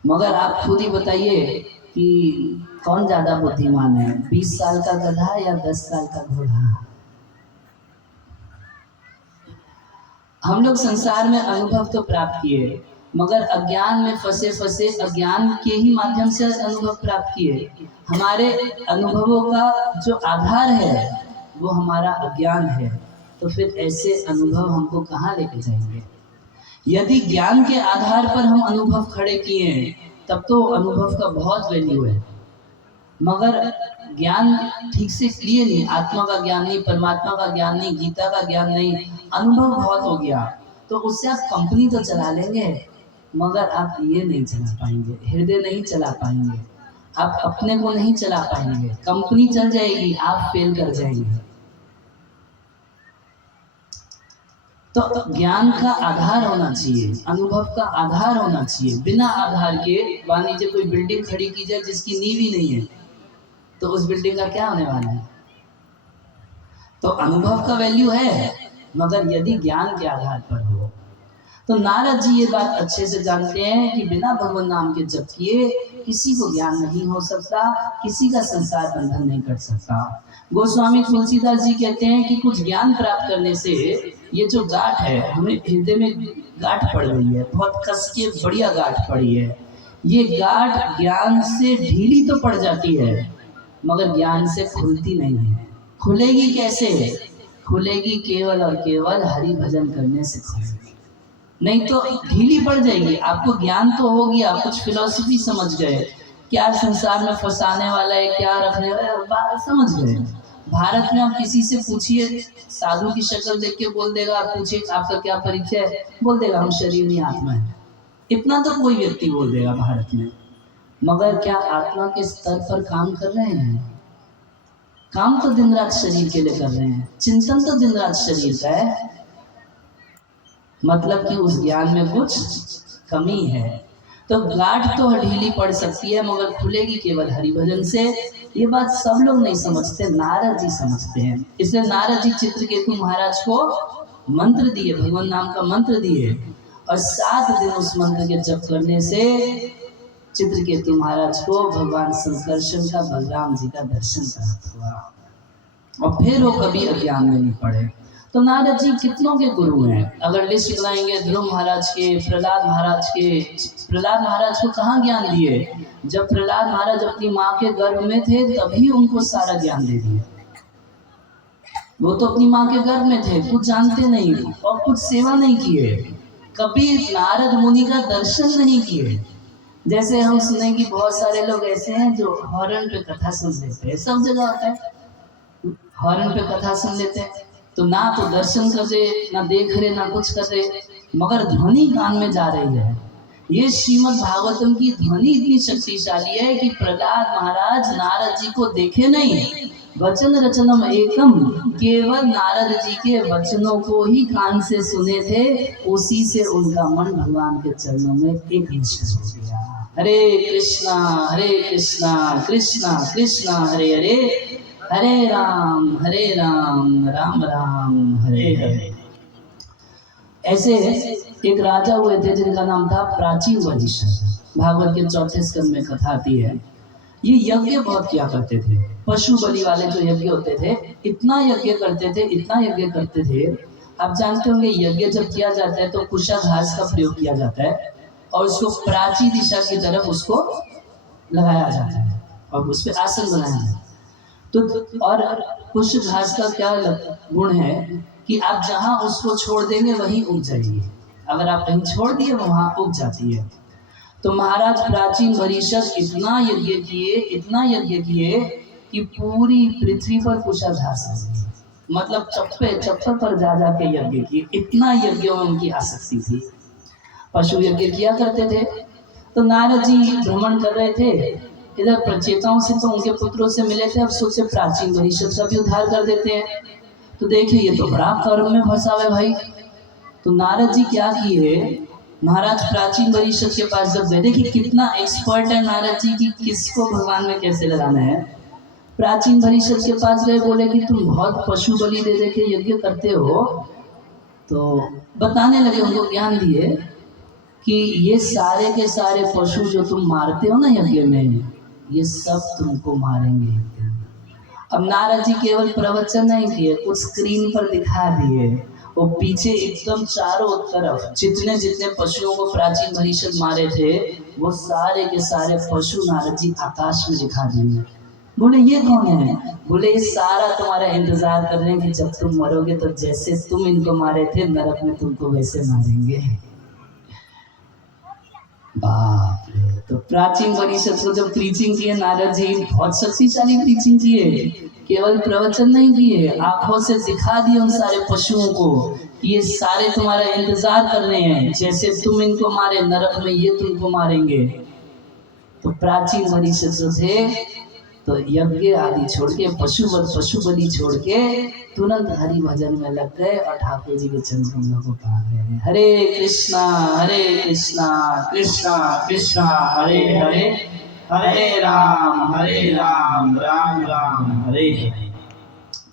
मगर आप खुद ही बताइए कि कौन ज्यादा बुद्धिमान है, 20 साल का गधा या 10 साल का घोड़ा। हम लोग संसार में अनुभव तो प्राप्त किए, मगर अज्ञान में फंसे फंसे अज्ञान के ही माध्यम से अनुभव प्राप्त किए। हमारे अनुभवों का जो आधार है वो हमारा अज्ञान है, तो फिर ऐसे अनुभव हमको कहाँ लेके जाएंगे। यदि ज्ञान के आधार पर हम अनुभव खड़े किए हैं तब तो अनुभव का बहुत वैल्यू है, मगर ज्ञान ठीक से लिए नहीं, आत्मा का ज्ञान नहीं, परमात्मा का ज्ञान नहीं, गीता का ज्ञान नहीं, अनुभव बहुत हो गया, तो उससे आप कंपनी तो चला लेंगे मगर आप ये नहीं चला पाएंगे, हृदय नहीं चला पाएंगे, आप अपने को नहीं चला पाएंगे। कंपनी चल जाएगी, आप फेल कर जाएंगे। तो ज्ञान का आधार होना चाहिए, अनुभव का आधार होना चाहिए। बिना आधार के मान लीजिए कोई बिल्डिंग खड़ी की जाए जिसकी नींव ही नहीं है, तो उस बिल्डिंग का क्या होने वाला है। तो अनुभव का वैल्यू है, मगर यदि ज्ञान के आधार पर हो। तो नारद जी ये बात अच्छे से जानते हैं कि बिना भगवान नाम के जप किए किसी को ज्ञान नहीं हो सकता, किसी का संसार बंधन नहीं कर सकता। गोस्वामी तुलसीदास जी कहते हैं कि कुछ ज्ञान प्राप्त करने से ये जो गांठ है, हमें हृदय में गांठ पड़ गई है, बहुत कस के बढ़िया गांठ पड़ी है, ये गांठ ज्ञान से ढीली तो पड़ जाती है मगर ज्ञान से खुलती नहीं है। खुलेगी कैसे? खुलेगी केवल और केवल हरि भजन करने से खुलेगी, नहीं तो ढीली पड़ जाएगी। आपको ज्ञान तो हो गया, कुछ फिलॉसफी समझ गए, क्या संसार में फंसाने वाला है, क्या रखने वाला है, बात समझ गए। भारत में आप किसी से पूछिए, साधु की शक्ल देख के बोल देगा, आप पूछिए आपका क्या परिचय है, बोल देगा हम शरीर नहीं आत्मा है। इतना तो कोई व्यक्ति बोल देगा भारत में, मगर क्या आत्मा के स्तर पर काम कर रहे हैं? काम तो दिन रात शरीर के लिए कर रहे हैं, चिंतन तो दिन रात शरीर का है, मतलब कि उस ज्ञान में कुछ कमी है। तो गांठ तो ढीली पड़ सकती है मगर खुलेगी केवल हरिभजन से। ये बात सब लोग नहीं समझते, नारद जी समझते हैं। इसलिए नारद जी चित्रकेतु महाराज को मंत्र दिए, भगवान नाम का मंत्र दिए, और 7 दिन उस मंत्र के जप करने से चित्रकेतु महाराज को भगवान संकर्षण का, बलराम जी का दर्शन प्राप्त हुआ और फिर वो कभी अज्ञान में नहीं पड़े। तो नारद जी कितनों के गुरु हैं? अगर लिस्ट बनाएंगे, ध्रुव महाराज के, प्रहलाद महाराज के। प्रहलाद महाराज को कहाँ ज्ञान दिए? जब प्रहलाद महाराज अपनी माँ के गर्भ में थे तभी उनको सारा ज्ञान दे दिया। वो तो अपनी माँ के गर्भ में थे, कुछ जानते नहीं और कुछ सेवा नहीं किए, कभी नारद मुनि का दर्शन नहीं किए। जैसे हम सुने कि बहुत सारे लोग ऐसे हैं जो हॉर्न पे कथा सुन लेते हैं, सब जगह होता है, हॉर्न पे कथा सुन लेते हैं, तो ना तो दर्शन कर रहे, ना देख रहे, ना कुछ कर रहे, मगर ध्वनि कान में जा रही है। ये श्रीमद् भागवतम की ध्वनि इतनी शक्तिशाली है कि प्रहलाद महाराज नारद जी को देखे नहीं, वचन रचनम एकम, केवल नारद जी के वचनों को ही कान से सुने थे, उसी से उनका मन भगवान के चरणों में एक निश्चय हो गया। हरे कृष्णा कृष्णा कृष्णा हरे हरे, हरे राम राम राम हरे हरे। ऐसे एक राजा हुए थे जिनका नाम था प्राचीन वशिष्ठ। भागवत के 4थे स्कंद में कथा आती है। ये यज्ञ बहुत किया करते थे, पशु बलि वाले जो यज्ञ होते थे, इतना यज्ञ करते थे। आप जानते होंगे यज्ञ जब किया जाता है तो कुशा घास का प्रयोग किया जाता है और उसको प्राची दिशा की तरफ उसको लगाया जाता है और उस पर आसन बनाया जाता है। तो और कुश घास का क्या गुण है कि आप जहां उसको छोड़ देंगे वहीं उग जाएगी, अगर आप कहीं छोड़ दिए वहां उग जाती है। तो महाराज प्राचीन वशिष्ठ इतना यज्ञ किए कि पूरी पृथ्वी पर कुशा घास आ गई, मतलब चप्पे पर जा के यज्ञ किए, इतना यज्ञों में उनकी आसक्ति थी। पशु यज्ञ किया करते थे। तो नारद जी भ्रमण कर रहे थे इधर प्रचेताओं से तो उनके पुत्रों से मिले थे, अब सोचे प्राचीन परिषद का भी उद्धार कर देते हैं। तो देखिए ये तो बड़ा कर्म में फंसा हुआ है भाई। तो नारद जी क्या किए, महाराज प्राचीन परिषद के पास जब गए, देखिए कितना एक्सपर्ट है नारद जी की किसको भगवान में कैसे लगाना है। प्राचीन परिषद के पास गए, बोले कि तुम बहुत पशु बलि दे दे के यज्ञ करते हो। तो बताने लगे, उनको ज्ञान दिए कि ये सारे के सारे पशु जो तुम मारते हो ना यज्ञ में, ये सब तुमको मारेंगे। अब नारद जी केवल प्रवचन नहीं किए, कुछ स्क्रीन पर दिखा दिए। वो पीछे एकदम चारों तरफ जितने जितने पशुओं को प्राचीन परिषद मारे थे, वो सारे के सारे पशु नारद जी आकाश में दिखा दिए। बोले ये कौन है? बोले ये सारा तुम्हारा इंतजार कर रहे हैं कि जब तुम मरोगे तो जैसे तुम इनको मारे थे नरक में तुमको वैसे मारेंगे। बाप रे। तो प्राचीन परिषद को जब प्रीचिंग किए नारद जी, बहुत शक्तिशाली प्रीचिंग किए, केवल प्रवचन नहीं किए, आंखों से दिखा दिए उन सारे पशुओं को ये सारे तुम्हारा इंतजार कर रहे हैं, जैसे तुम इनको मारे नरक में ये तुमको मारेंगे। तो प्राचीन परिषद जो थे तो यज्ञ आदि छोड़ के पशु बलि छोड़ के तुरंत हरि भजन में लग गए और ठाकुर जी के चरण कमलों को पा गए। हरे कृष्णा कृष्णा कृष्णा हरे हरे, हरे राम राम राम हरे हरे।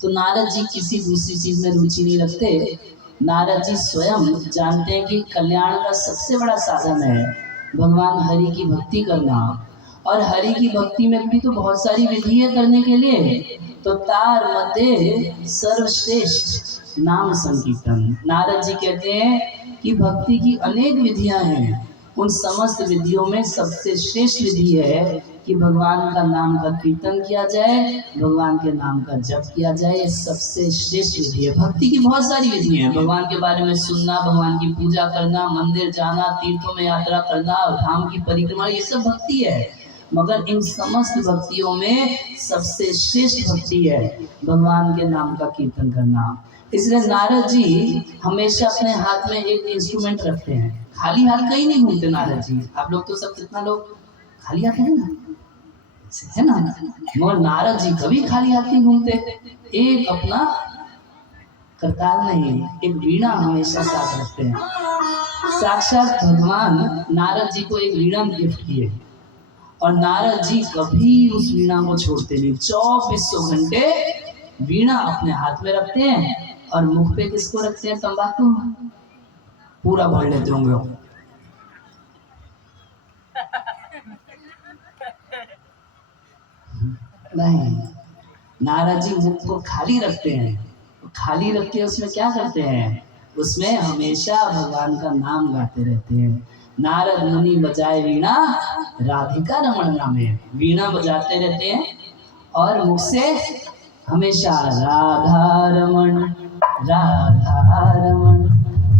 तो नारद जी किसी दूसरी चीज में रुचि नहीं रखते। नारद जी स्वयं जानते हैं कि कल्याण का सबसे बड़ा साधन है भगवान हरि की भक्ति करना, और हरि की भक्ति में भी तो बहुत सारी विधि है करने के लिए। तो तार मध्य सर्वश्रेष्ठ नाम संकीर्तन। नारद जी कहते हैं कि भक्ति की अनेक विधियां हैं, उन समस्त विधियों में सबसे श्रेष्ठ विधि है कि भगवान का नाम का कीर्तन किया जाए, भगवान के नाम का जप किया जाए। ये सबसे श्रेष्ठ विधि है। भक्ति की बहुत सारी विधि हैं, भगवान के बारे में सुनना, भगवान की पूजा करना, मंदिर जाना, तीर्थों में यात्रा करना, धाम की परिक्रमा, ये सब भक्ति है। मगर इन समस्त भक्तियों में सबसे श्रेष्ठ भक्ति है भगवान के नाम का कीर्तन करना। इसलिए नारद जी हमेशा अपने हाथ में एक इंस्ट्रूमेंट रखते हैं, खाली हाथ कहीं नहीं घूमते नारद जी। आप लोग तो सब कितना लोग खाली हाथ है ना, मगर नारद जी कभी खाली हाथ नहीं घूमते। एक अपना करताल नहीं, एक वीणा हमेशा साथ रखते हैं। साक्षात भगवान नारद जी को एक वीणा गिफ्ट किए और नारद जी कभी उस वीणा को छोड़ते नहीं। 24 घंटे वीणा अपने हाथ में रखते हैं और मुख पे किसको रखते हैं? तंबाकू। पूरा भर लेते होंगे। नहीं, नारद जी मुख को खाली रखते हैं। खाली रख के उसमें क्या करते हैं? उसमें हमेशा भगवान का नाम गाते रहते हैं। नारद मुनि बजाए वीणा राधिका रमण नामे, वीणा बजाते रहते हैं और मुख से हमेशा राधा रमण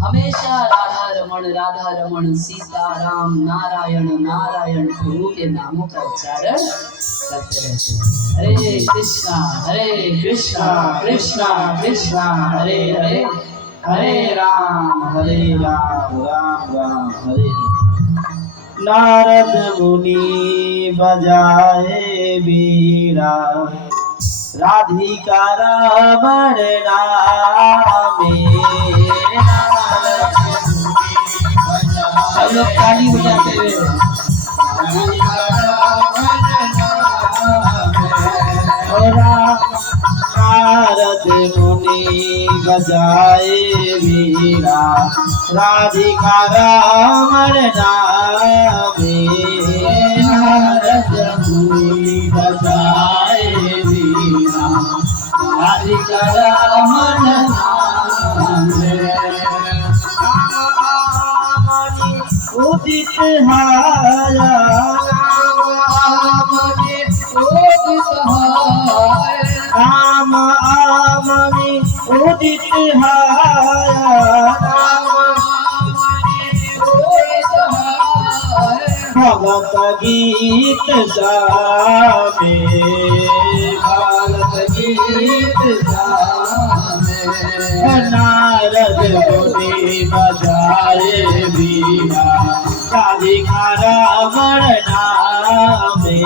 हमेशा राधा रमण सीताराम नारायण नारायण प्रभु के नामों का उच्चारण करते रहते हैं। हरे कृष्णा कृष्णा कृष्णा हरे हरे, हरे राम राम राम हरे हरे। नारद मुनि बजाए वीणा राधिका रमण नामे। सब लोग ताली बजाते हुए नारद मुनि बजाए वीणा राधिका रमण नामे। नारद मुनि बजाए वीणा राधिका रमण नामे। उदित हाया राम आमनि उदित हाया भगत गीत गावे, भगत गीत गावे। नारद मुनि बजाए वीणा राधिका रमण नामे।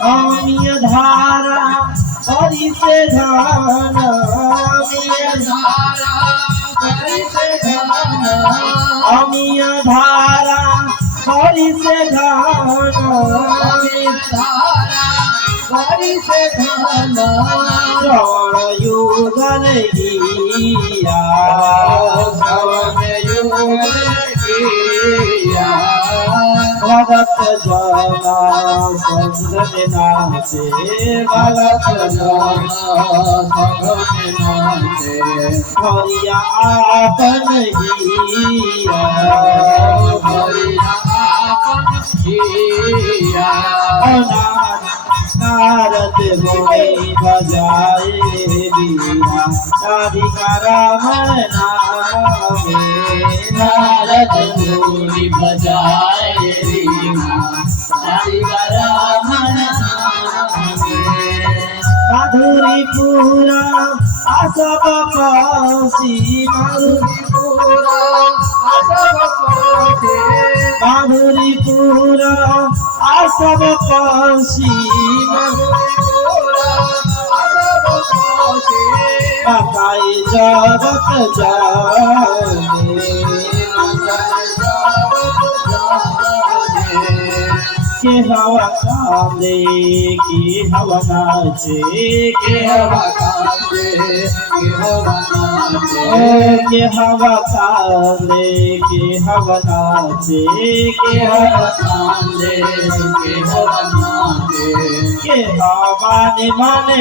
अमीय धारा हरि से धान अमीय धारा हरि से धान अमीय धारा हरि से धान धारा हरि से धान श्रवण युगल गिया श्रवण युगलिया भगत जना संग में नाचे भगत नाचे हरिया आपन हिया हरिया आपन हिया नारद मुनि बजाए बीना राधिका रामन नामे नारद मुनि बजाए वीणा राधिका रामन नामे माधुरी पूरा आसब पासी माधुरी पूरा आसब पासी बताई जगत जाने के हवा कांदे की हवा नाचे के हवा के हवा कांदे के हवा नाचे के हवा के हवा ने माने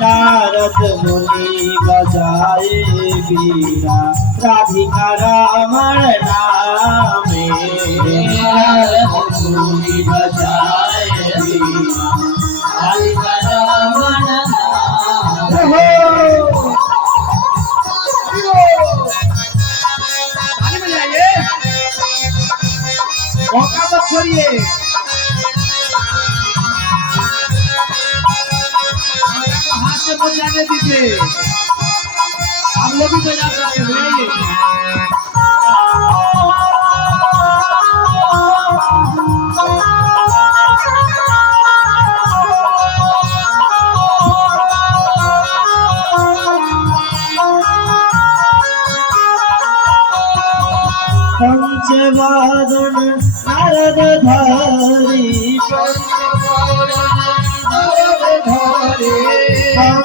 नारद मुनि बजाए बीरा राधिका रामन नामे नारद मुनि बजाए वीणा राधिका रामन नामे मौका मत छोड़िए हाथ से बजाने दीजिए हम लोग भी बजा सकते हैं पंचवादन नारद धारी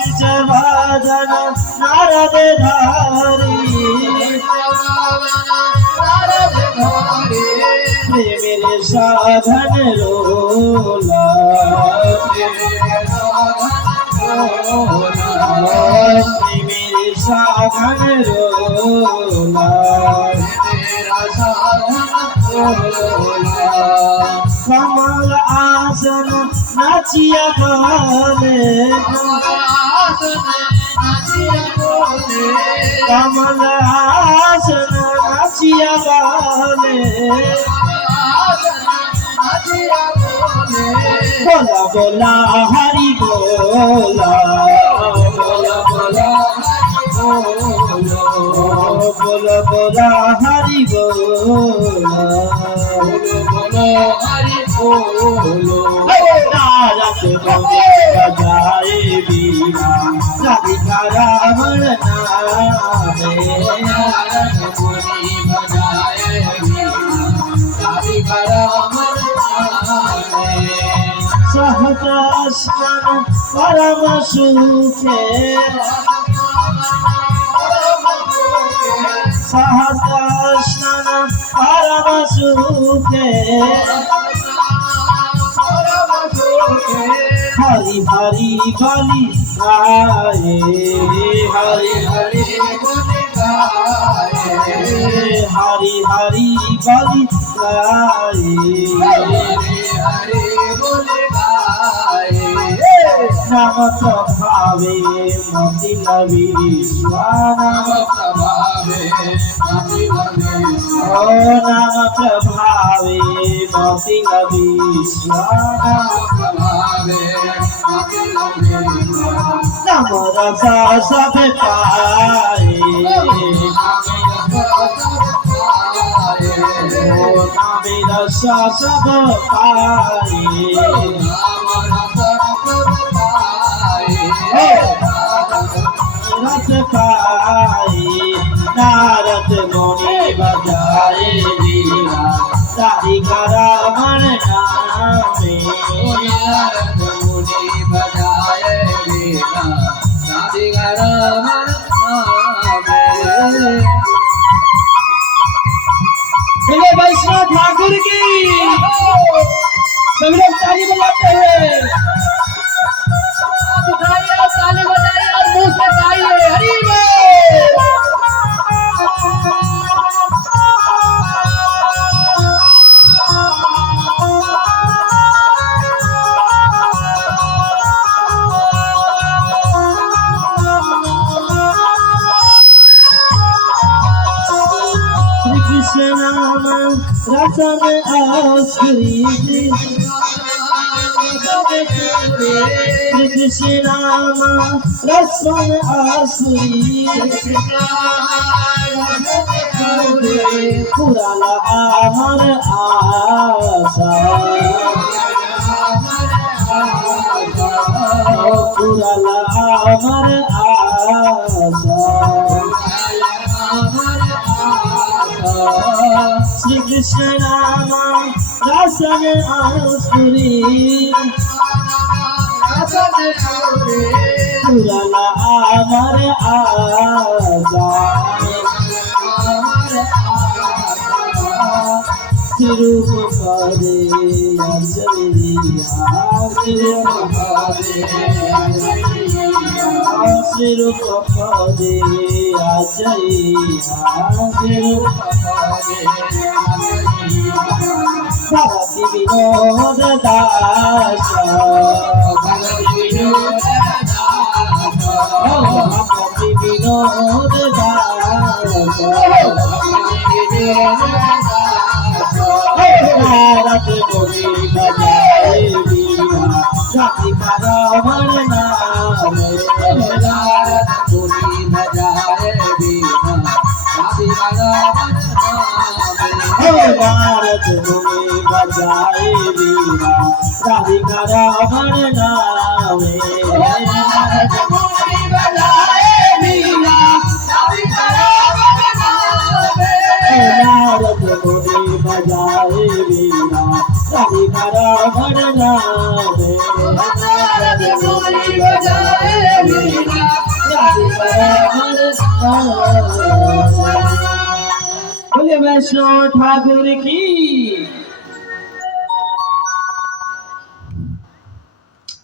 पंचवादन नारद धारी मेरे साधन रोला मेरे साधन रोला कमल आसन नाचिया बोले कमल आसन नाचिया बोले बोला बोला हरि बोला बोला बोला बोला बोला हरि बोला नारद मुनि बजाए बीना राधिका रामन नामे नारद मुनि बजाए वीणा राधिका रामन नामे सहस्रस्नान परम सुखे सहस्रस्नान परम सुखे हरि हरि बलि गाए हरि हरि हरि हरि बलि गाए नाम प्रभावे मति नवी नाम प्रभावे मति नवी नाम रसा सब पाए ओ नामे रस सब पाए रस पाए नारद मुनि बजाए वीणा राधिका रमण नामे बोले वैष्णव ठाकुर की सभी लोग ताली बजाते हुए उठाइए और ताली बजाइए और मुंह से गाइए हरि बोल। श्री कृष्ण नाम रसन आसुरी श्री कृष्ण नाम रसन आसुरी पुराला अमर आशा पुराला अमर आशा श्री कृष्ण नाम रसन आसुरी पुराला अमर आशा रूप पदे अजरिया रूप पदे अजरिया भक्ति विनोद दास भक्ति विनोद दास नारद मुनि बजाए वीणा राधिका रमण नामे नारद मुनि बजाए वीणा राधिका रमण नामे नारद मुनि बजाए वीणा राधिका रमण नामे नारद मुनि बजाए वीणा राधिका रमण नामे नारद मुनि बजाए वीणा राधिका रमण नामे नारद मुनि बजाए वीणा राधिका रमण नामे। बोले वैष्णव ठाकुर की।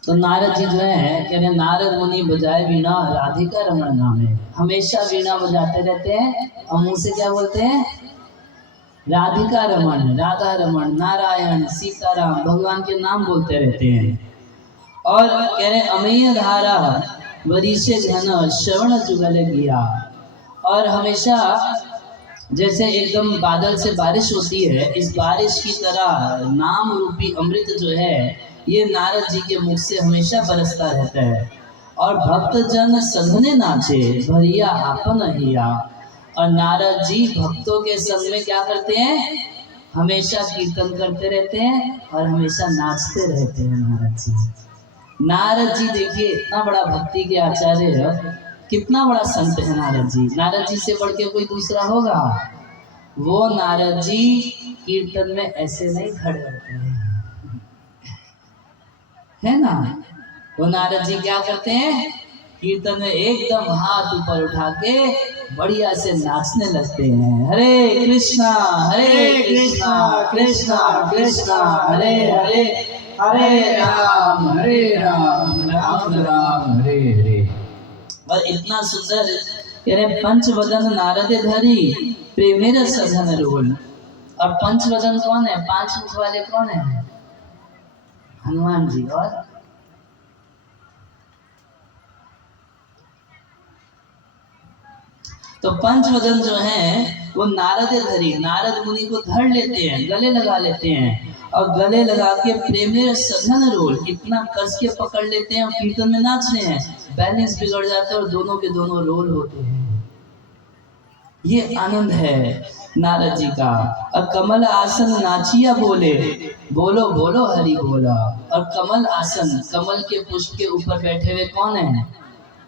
तो नारद जी जो है कह रहे नारद मुनि बजाए वीणा राधिका रमण नाम है। हमेशा वीणा बजाते रहते हैं और मुंह से क्या बोलते हैं? राधिका रमण, राधा रमण, नारायण, सीताराम, भगवान के नाम बोलते रहते हैं। और कह रहे अमेय धारा वरिष्य घन श्रवण जुगल गिया। और हमेशा जैसे एकदम बादल से बारिश होती है, इस बारिश की तरह नाम रूपी अमृत जो है ये नारद जी के मुख से हमेशा बरसता रहता है। और भक्त जन सघने नाचे भरिया आपन हिया। और नारद जी भक्तों के संग में क्या करते हैं? हमेशा कीर्तन करते रहते हैं और हमेशा नाचते रहते हैं नारद जी। नारद जी देखिए इतना बड़ा भक्ति के आचार्य, कितना बड़ा संत है नारद जी। नारद जी से बढ़ के कोई दूसरा होगा? वो नारद जी कीर्तन में ऐसे नहीं खड़े होते हैं, है ना? वो नारद जी क्या करते हैं? कीर्तन में एकदम हाथ ऊपर उठा के बढ़िया से नाचने लगते हैं। हरे कृष्णा कृष्णा कृष्णा हरे हरे, हरे राम राम राम हरे हरे। और इतना सुंदर कह रहे पंचवदन नारद धरी प्रेमेर सघन रोल। और पंचवदन कौन है? 5 मुख वाले कौन है? हनुमान जी। और तो पंचवदन जो है वो नारद धरी, नारद मुनि को धर लेते हैं, गले लगा लेते हैं। और गले लगा के प्रेमेर सघन रोल, इतना कस के पकड़ लेते हैं और कीर्तन में नाचते हैं। बैलेंस बिगड़ जाता है और दोनों के दोनों रोल होते हैं। ये आनंद है नारद जी का। और कमल आसन नाचिया बोले, बोलो बोलो हरि बोला। और कमल आसन, कमल के पुष्प के ऊपर बैठे हुए कौन है?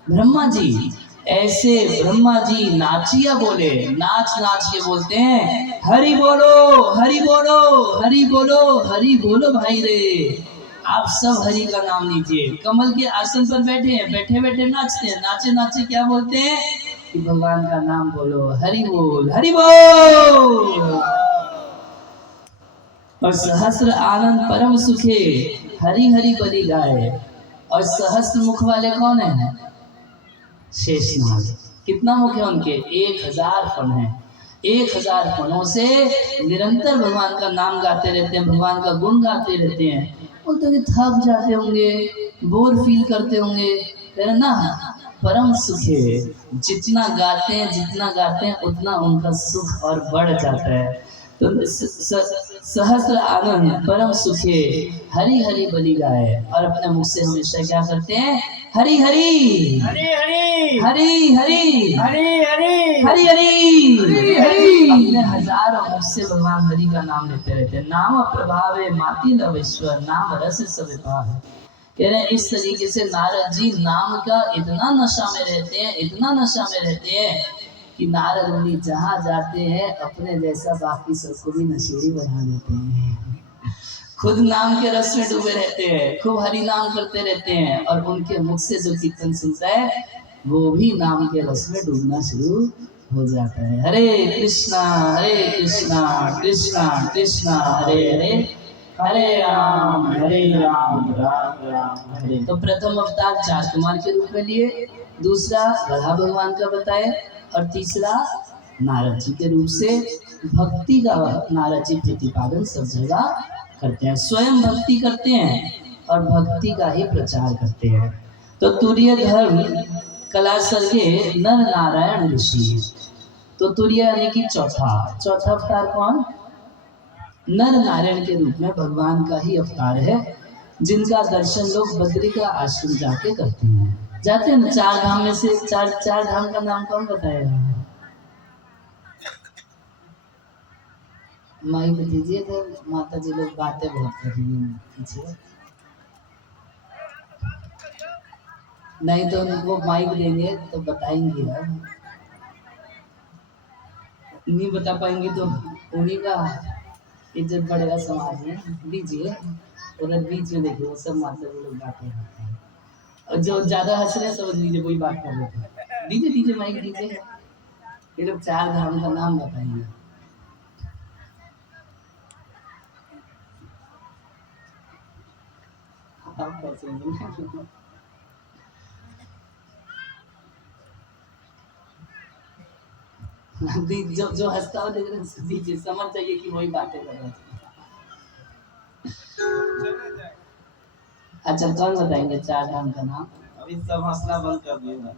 ब्रह्मा जी। ऐसे ब्रह्मा जी नाचिया बोले, नाच नाच के बोलते हैं हरि बोलो हरि बोलो हरि बोलो हरि बोलो भाई रे। आप सब हरि का नाम लीजिए। कमल के आसन पर बैठे हैं, बैठे बैठे नाचते हैं, नाचे नाचे क्या बोलते हैं कि भगवान का नाम बोलो, हरि बोल हरि बोल। और सहस्र आनंद परम सुखे, हरि हरि बलि गाए। और सहस्र मुख वाले कौन है? शेषनाग। कितना मुख है उनके? 1000 फण है। 1000 फणों से निरंतर भगवान का नाम गाते रहते हैं, भगवान का गुण गाते रहते हैं। बोलते हैं थक जाते होंगे, बोर फील करते होंगे, है ना? परम सुख है। जितना गाते हैं उतना उनका सुख और बढ़ जाता है। तो सहस्र आनंद परम सुखे, हरि हरि बलि गाए। और अपने मुख से हमेशा क्या करते हैं? हरि हरि हरि हरि हरि हरि हरि हरि हरि हरि हरि। अपने हजारों मुख से भगवान हरि का नाम लेते रहते हैं। नाम प्रभावे माती लवेश्वर, नाम रस सब पावे। कह रहे हैं इस तरीके से नारद जी नाम का इतना नशा में रहते हैं, इतना नशा में रहते हैं कि नारद मुनि जहाँ जाते हैं अपने जैसा बाकी सबको भी नशेड़ी बना देते हैं। खुद नाम के रस में डूबे रहते हैं, खूब हरि नाम करते रहते हैं। और उनके मुख से जो कीर्तन सुनता है वो भी नाम के रस में डूबना शुरू हो जाता है। हरे कृष्णा कृष्णा कृष्णा हरे हरे, हरे राम राम राम हरे। तो प्रथम अवतार चार कुमार के रूप में लिए, दूसरा राधा भगवान का बताए, और तीसरा नारद जी के रूप से भक्ति का नारद जी प्रतिपादन सब जगह करते हैं। स्वयं भक्ति करते हैं और भक्ति का ही प्रचार करते हैं। तो तुरीय धर्म कला सर्गे नर नारायण ऋषि। तो तुरीय यानी कि चौथा अवतार कौन? नर नारायण के रूप में भगवान का ही अवतार है, जिनका दर्शन लोग बद्री का आश्रम जाके करते हैं। जाते हैं ना, 4 धाम में से चार धाम का नाम कौन बताएगा? माइक दीजिए, तो माता जी लोग बातें बहुत कर रही हैं पीछे। नहीं तो उनको माइक देंगे तो बताएंगे यार, नहीं बता पाएंगे तो उन्हीं का इज्जत बढ़ेगा समाज में। दीजिए, उधर बीच में देखिए वो सब माता जी लोग बातें करते हैं, और जो ज्यादा हंस रहे हैं समझ लीजिए कोई बात कर रहे थे। दीजिए माइक दीजिए, ये लोग 4 धाम का नाम बताएंगे। आप कैसे जो हंसता हो देख रहे दीजिए, समझ जाइए कि वही बातें कर रहे थे। अच्छा कौन बताएंगे 4 धाम का नाम? अभी सब हंसना बंद कर दिया।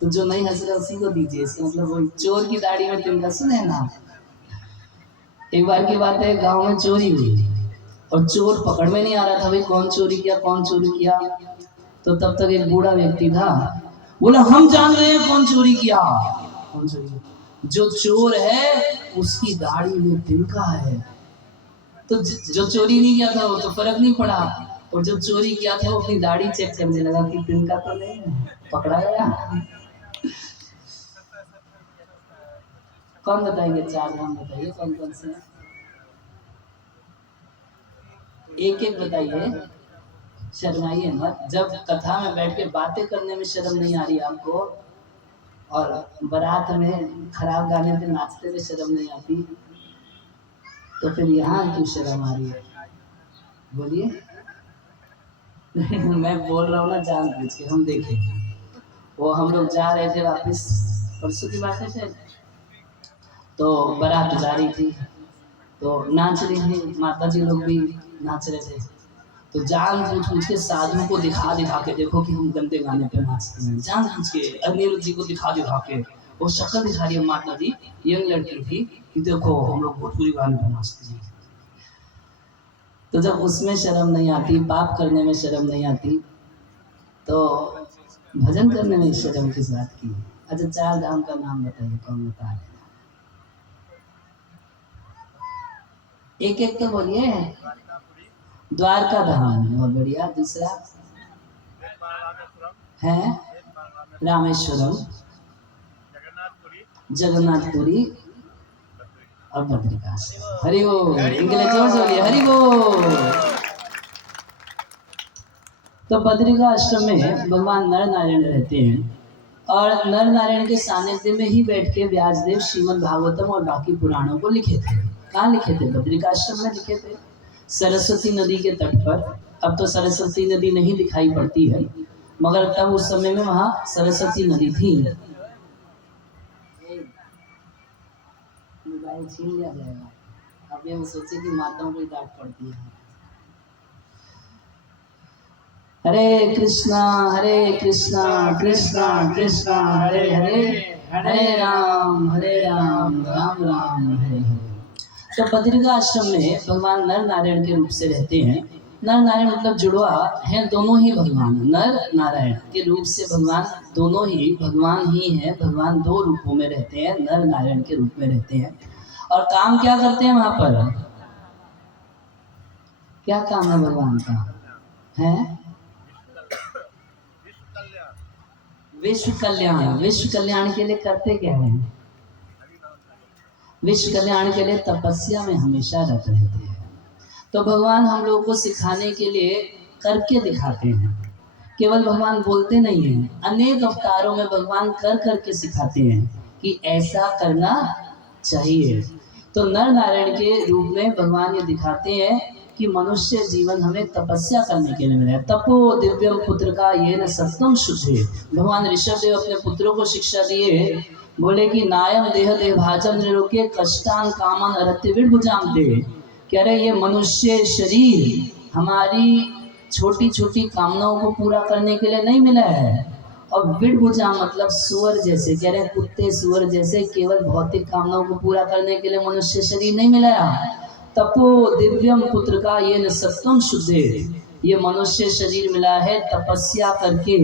तो जो नहीं हंस रहा उसी को दीजिए। इसका मतलब वही चोर की दाढ़ी में तिनका, सुने ना? एक बार की बात है, गांव में चोरी हुई और चोर पकड़ में नहीं आ रहा था, भाई कौन चोरी किया। तो तब तक एक बूढ़ा व्यक्ति था, बोला हम जान रहे हैं कौन चोरी किया। कौन चोरी किया? जो चोर है उसकी दाढ़ी में तिनका है। तो जो चोरी नहीं किया था वो तो फर्क नहीं पड़ा, और जो चोरी किया था वो अपनी दाढ़ी चेक करने लगा कि तिनका तो नहीं है, पकड़ा गया। कौन बताएंगे 4 नाम? बताइए कौन कौन से? एक बताइए, शर्माइए मत। जब कथा में बैठ के बातें करने में शर्म नहीं आ रही आपको, और बारात में खराब गाने पे नाचते हुए शर्म नहीं आती, तो फिर यहाँ क्यों शर्म आ रही है? बोलिए। मैं बोल रहा हूँ ना जानबूझ के। हम देखे वो हम लोग जा रहे थे वापस, परसों की बात है शायद, तो बारात जा रही थी तो नाच रही थी, माता जी लोग भी नाच रहे थे। तो जानबूझ के साधु को दिखा के, देखो कि हम गंदे गाने पे नाचते हैं, जानबूझ के अनिल जी को दिखा के वो शक्ल दिखा रही है माता जी, यंग लड़की थी, कि देखो हम लोग भोजपुरी गाने पे नाचते हैं। तो जब उसमें शर्म नहीं आती, पाप करने में शर्म नहीं आती, तो भजन करने में शर्म किस बात की? अच्छा 4 धाम का नाम बताइए, कौन बता रहे? एक एक तो बोलिए। द्वारका धाम, बहुत बढ़िया। दूसरा है रामेश्वरम, जगन्नाथपुरी और बद्रिकाश। हरि बोल। इंग्लिश जोर से बोलिए हरि बोल। तो बद्रिका आश्रम में भगवान नर नारायण रहते हैं और नर नारायण के सानिध्य में ही बैठ के व्यासदेव श्रीमद् भागवतम और बाकी पुराणों को लिखे थे। कहाँ लिखे थे? बद्रिका आश्रम में लिखे थे, सरस्वती नदी के तट पर। अब तो सरस्वती नदी नहीं दिखाई पड़ती है, मगर तब उस समय में वहाँ सरस्वती नदी थी। मोबाइल छीन लिया जाएगा। अब ये सोचे कि माताओं को डांट पड़ती है। हरे कृष्णा कृष्णा कृष्णा हरे हरे, हरे राम राम राम हरे हरे। तो बद्रिका आश्रम में भगवान नर नारायण के रूप से रहते हैं। नर नारायण मतलब जुड़वा है, दोनों ही भगवान। नर नारायण के रूप से भगवान दोनों ही भगवान ही हैं। भगवान दो रूपों में रहते हैं, नर नारायण के रूप में रहते हैं। और काम क्या करते हैं वहां पर? क्या काम है भगवान का? है विश्व कल्याण। विश्व कल्याण के लिए करते क्या है? विश्व कल्याण के लिए तपस्या में हमेशा रत रहते हैं। तो भगवान हम लोगों को सिखाने के लिए करके दिखाते हैं। केवल भगवान बोलते नहीं हैं, अनेक अवतारों में भगवान कर करके सिखाते हैं कि ऐसा करना चाहिए। तो नर नारायण के रूप में भगवान ये दिखाते हैं कि मनुष्य जीवन हमें तपस्या करने के लिए मिला है। तपो दिव्यम पुत्र का ये न सत्यम शुद्धे। भगवान ऋषभ देव अपने पुत्रों को शिक्षा दिए, बोले कि नायम देह देभाजम निरोके कष्टान कामन अरत्य विभुजाम दे। कह रहे ये मनुष्य शरीर हमारी छोटी छोटी कामनाओं को पूरा करने के लिए नहीं मिला है। और विभुजा मतलब सुअर जैसे, कह रहे कुत्ते सुअर जैसे केवल भौतिक कामनाओं को पूरा करने के लिए मनुष्य शरीर नहीं मिला है। तपो दिव्यम पुत्र का ये न सत्यम शुद्धे। ये मनुष्य शरीर मिला है तपस्या करके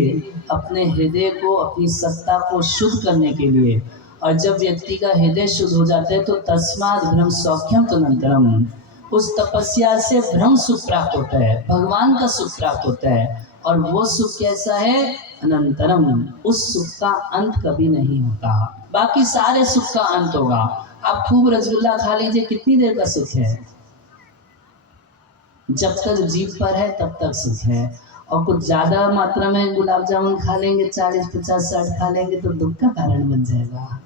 अपने हृदय को, अपनी सत्ता को शुद्ध करने के लिए। और जब व्यक्ति का हृदय शुद्ध हो जाता है तो तस्माद ब्रह्म सौख्यम तदनंतरम, उस तपस्या से ब्रह्म सुख प्राप्त होता है, भगवान का सुख प्राप्त होता है। और वो सुख कैसा है? अनंतरम, उस सुख का अंत कभी नहीं होता। बाकी सारे सुख का अंत होगा। आप खूब रसगुल्ला खा लीजिए, कितनी देर का सुख है? जब तक जीभ पर है तब तक सुख है। और कुछ ज्यादा मात्रा में गुलाब जामुन खा लेंगे, 40 50 60 खा लेंगे तो दुख का कारण बन जाएगा।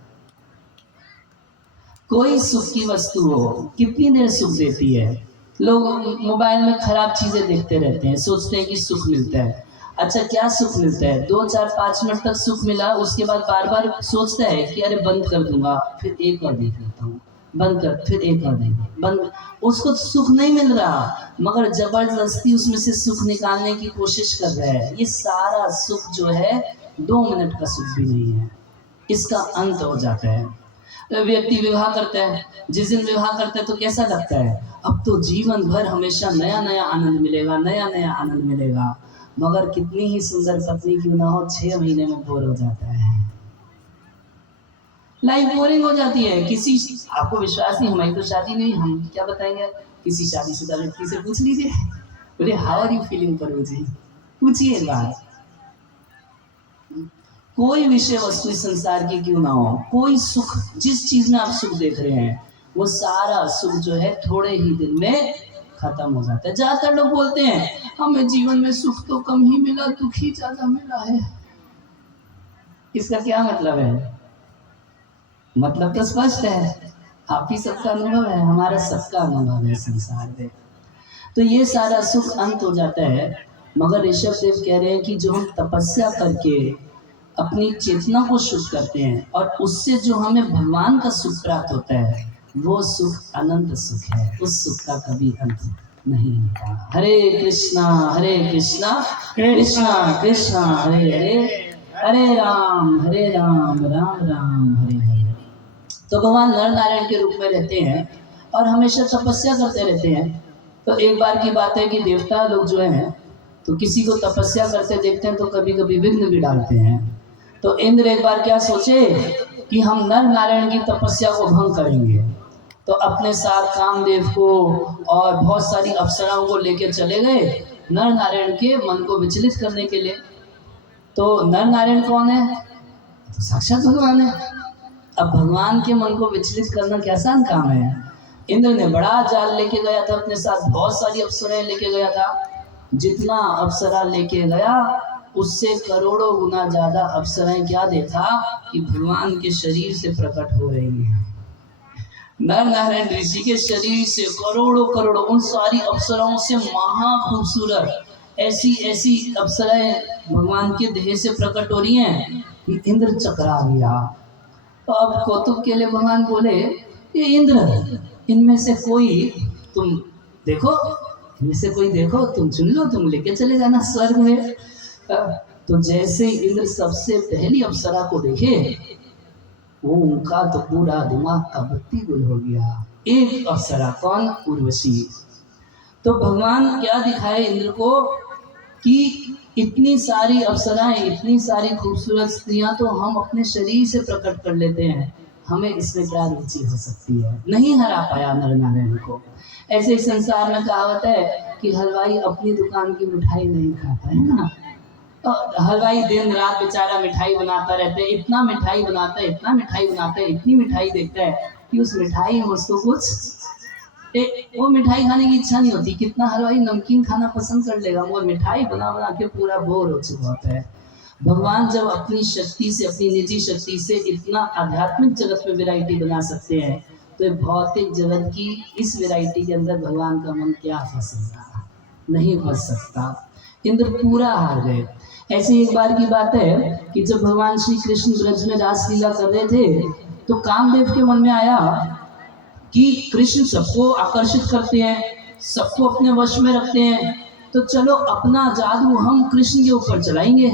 कोई सुख की वस्तु हो कितनी देर सुख देती है? लोग मोबाइल में खराब चीजें देखते रहते हैं, सोचते हैं कि सुख मिलता है। अच्छा क्या सुख मिलता है? 2 4 5 मिनट तक सुख मिला, उसके बाद बार बार सोचता है कि अरे बंद कर दूंगा, फिर एक बार देख लेता हूँ, बंद कर, फिर एक बार देख, बंद। उसको सुख नहीं मिल रहा, मगर जबरदस्ती उसमें से सुख निकालने की कोशिश कर रहा है। ये सारा सुख जो है 2 मिनट का सुख भी नहीं है, इसका अंत हो जाता है। व्यक्ति विवाह करता है, जिस दिन विवाह करता है तो कैसा लगता है? अब तो जीवन भर हमेशा नया नया आनंद मिलेगा, नया नया आनंद मिलेगा। मगर कितनी ही सुंदर पत्नी क्यों ना हो, 6 महीने में बोर हो जाता है। लाइफ बोरिंग हो जाती है। किसी, आपको विश्वास नहीं, हमारी तो शादी नहीं, हम क्या बताएंगे? किसी शादीशुदा व्यक्ति से पूछ लीजिए, बोले हाउ आर यू फीलिंग करो जी, पूछिए एक बार। कोई विषय वस्तु इस संसार की क्यों ना हो, कोई सुख, जिस चीज में आप सुख देख रहे हैं वो सारा सुख जो है थोड़े ही दिन में खत्म हो जाता है। ज्यादातर लोग बोलते हैं हमें जीवन में सुख तो कम ही मिला, दुख ही ज्यादा मिला है। इसका क्या मतलब है? मतलब तो स्पष्ट है, आप ही सबका अनुभव है, हमारा सबका अनुभव है संसार में। तो ये सारा सुख अंत हो जाता है। मगर ऋषभ देव कह रहे हैं कि जो हम तपस्या करके अपनी चेतना को शुद्ध करते हैं और उससे जो हमें भगवान का सुख प्राप्त होता है, वो सुख अनंत सुख है, उस सुख का कभी अंत नहीं होता। हरे कृष्णा कृष्णा कृष्णा हरे हरे, हरे राम राम राम हरे हरे। तो भगवान नर नारायण के रूप में रहते हैं और हमेशा तपस्या करते रहते हैं। तो एक बार की बात है कि देवता लोग जो हैं तो किसी को तपस्या करते देखते हैं तो कभी कभी विघ्न भी डालते हैं। तो इंद्र एक बार क्या सोचे कि हम नर नारायण की तपस्या को भंग करेंगे। तो अपने साथ कामदेव को और बहुत सारी अप्सराओं को लेकर चले गए नर नारायण के मन को विचलित करने के लिए। तो नर नारायण कौन है? तो साक्षात भगवान है। अब भगवान के मन को विचलित करना क्या आसान काम है। इंद्र ने बड़ा जाल लेके गया था अपने साथ, बहुत सारी अप्सराएं लेके गया था। जितना अप्सरा लेके गया उससे करोड़ों गुना ज्यादा अप्सराएं क्या देखा कि भगवान के शरीर से प्रकट हो रही हैं। नर नारायण ऋषि के शरीर से करोड़ों करोड़ों उन सारी अप्सराओं से महा खूबसूरत ऐसी ऐसी अप्सराएं भगवान के देह से प्रकट हो रही हैं कि इंद्र चकरा गया। तो अब कौतुक के लिए भगवान बोले, ये इंद्र, इनमें से कोई तुम देखो, इनमें से कोई देखो, तुम चुन लो, तुम लेके चले जाना स्वर्ग में। तो जैसे इंद्र सबसे पहली अप्सरा को देखे, वो उनका तो पूरा दिमाग का बत्ती गुल हो गया। एक अप्सरा कौन? उर्वशी। तो भगवान क्या दिखाए इंद्र को कि इतनी सारी अप्सराएं, इतनी सारी खूबसूरत स्त्रियां तो हम अपने शरीर से प्रकट कर लेते हैं, हमें इसमें क्या रुचि हो सकती है। नहीं हरा पाया नर नारायण को। ऐसे ही संसार में कहावत है कि हलवाई अपनी दुकान की मिठाई नहीं खाता है ना। तो हलवाई दिन रात बेचारा मिठाई बनाता रहता है, इतना मिठाई बनाता है, इतना मिठाई बनाता है, इतनी मिठाई देखता है कि उस मिठाई में उसको कुछ वो मिठाई खाने की इच्छा नहीं होती। कितना हलवाई नमकीन खाना पसंद कर लेगा, मगर मिठाई बना बना के पूरा बोर हो चुका होता है। भगवान जब अपनी शक्ति से, अपनी निजी शक्ति से इतना आध्यात्मिक जगत में वैरायटी बना सकते हैं, तो भौतिक जगत की इस वैरायटी के अंदर भगवान का मन क्या फंसेगा? नहीं फंस सकता। इंद्र पूरा हार गए। ऐसी एक बार की बात है कि जब भगवान श्री कृष्ण ब्रज में रासलीला कर रहे थे, तो कामदेव के मन में आया कि कृष्ण सबको आकर्षित करते हैं, सबको अपने वश में रखते हैं, तो चलो अपना जादू हम कृष्ण के ऊपर चलाएंगे।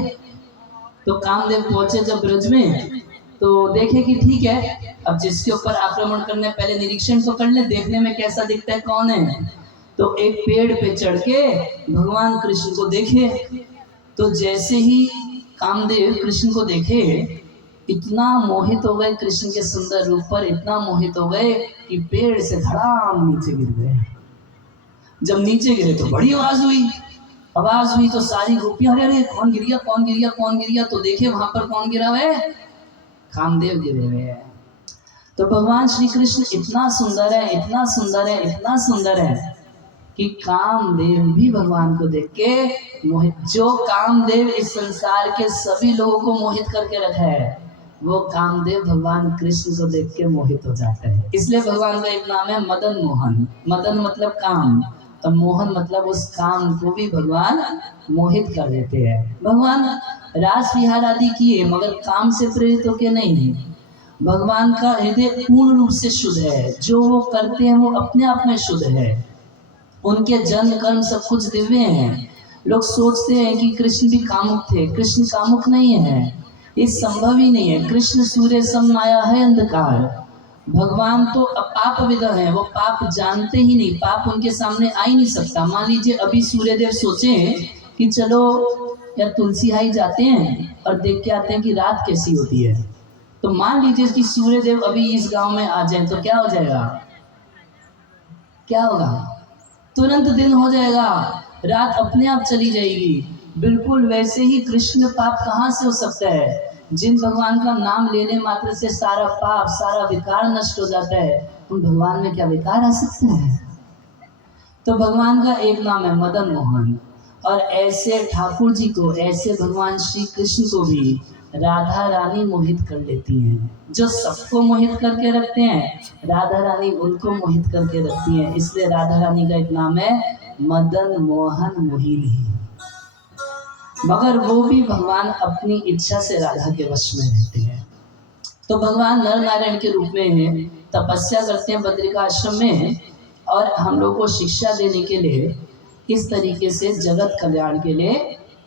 तो कामदेव पहुंचे जब ब्रज में, तो देखे कि ठीक है, अब जिसके ऊपर आक्रमण करने पहले निरीक्षण तो कर ले, देखने में कैसा दिखता है, कौन है। तो एक पेड़ पे चढ़ के भगवान कृष्ण को देखे। तो जैसे ही कामदेव कृष्ण को देखे, इतना मोहित हो गए कृष्ण के सुंदर रूप पर, इतना मोहित हो गए कि पेड़ से धड़ाम नीचे गिर गए। जब नीचे गिरे तो बड़ी आवाज हुई तो सारी गोपियां, अरे अरे कौन गिर गया, कौन गिर गया, कौन गिर गया। तो देखे वहां पर कौन गिरा हुआ है? कामदेव गिरे हुए हैं। तो भगवान श्री कृष्ण इतना सुंदर है, इतना सुंदर है, इतना सुंदर है कि कामदेव भी भगवान को देख के मोहित। जो कामदेव इस संसार के सभी लोगों को मोहित करके रखा है, वो कामदेव भगवान कृष्ण को देख के मोहित हो जाता है। इसलिए भगवान का एक नाम है मदन मोहन। मदन मतलब काम, और मोहन मतलब उस काम को भी भगवान मोहित कर देते हैं। भगवान रास विहार आदि किए, मगर काम से प्रेरित होके नहीं। भगवान का हृदय पूर्ण रूप से शुद्ध है। जो वो करते हैं वो अपने आप में शुद्ध है। उनके जन्म कर्म सब कुछ दिव्य हैं। लोग सोचते हैं कि कृष्ण भी कामुक थे। कृष्ण कामुक नहीं है, ये संभव ही नहीं है। कृष्ण सूर्य सम माया है अंधकार। भगवान तो पाप विद है, वो पाप जानते ही नहीं, पाप उनके सामने आ ही नहीं सकता। मान लीजिए अभी सूर्यदेव सोचे कि चलो यार तुलसी हाई जाते हैं और देख के आते हैं कि रात कैसी होती है। तो मान लीजिए कि सूर्यदेव अभी इस गांव में आ जाएं, तो क्या हो जाएगा? क्या होगा? तुरंत दिन हो जाएगा, रात अपने आप चली जाएगी। बिल्कुल वैसे ही कृष्ण पाप कहाँ से हो सकता है? जिन भगवान का नाम लेने मात्र से सारा पाप, सारा विकार नष्ट हो जाता है, उन भगवान में क्या विकार आ सकता है? तो भगवान का एक नाम है मदन मोहन। और ऐसे ठाकुर जी को, ऐसे भगवान श्री कृष्ण को भी राधा रानी मोहित कर लेती हैं। जो सबको मोहित करके रखते हैं, राधा रानी उनको मोहित करके रखती हैं। इसलिए राधा रानी का एक नाम है मदन मोहन मोहिनी। मगर वो भी भगवान अपनी इच्छा से राधा के वश में रहते हैं। तो भगवान नर नारायण के रूप में तपस्या करते हैं बद्रिका आश्रम में, और हम लोग को शिक्षा देने के लिए इस तरीके से जगत कल्याण के लिए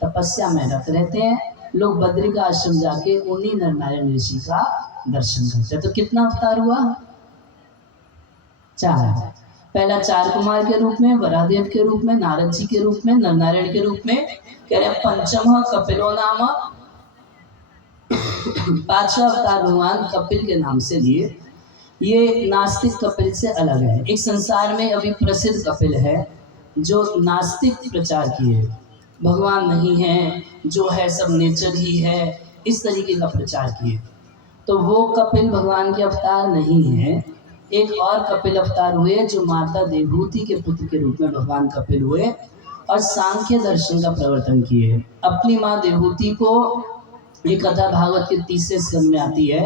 तपस्या में रत रहते हैं। लोग बद्रिका आश्रम जाके उन्हीं नर नारायण ऋषि का दर्शन करते हैं। तो कितना अवतार हुआ? 4। पहला 4 कुमार के रूप में, वरादेव के रूप में, नारद जी के रूप में, नर नारायण के रूप में। कह रहे पंचम कपिलो नाम, 5वां अवतार भगवान कपिल के नाम से लिए। ये नास्तिक कपिल से अलग है। एक संसार में अभी प्रसिद्ध कपिल है जो नास्तिक प्रचार किए, भगवान नहीं है, जो है सब नेचर ही है, इस तरीके का प्रचार किए। तो वो कपिल भगवान के अवतार नहीं है। एक और कपिल अवतार हुए जो माता देवहूति के पुत्र के रूप में भगवान कपिल हुए और सांख्य दर्शन का प्रवर्तन किए। अपनी माँ देवहूति को, ये कथा भागवत के 30वें स्कंद में आती है,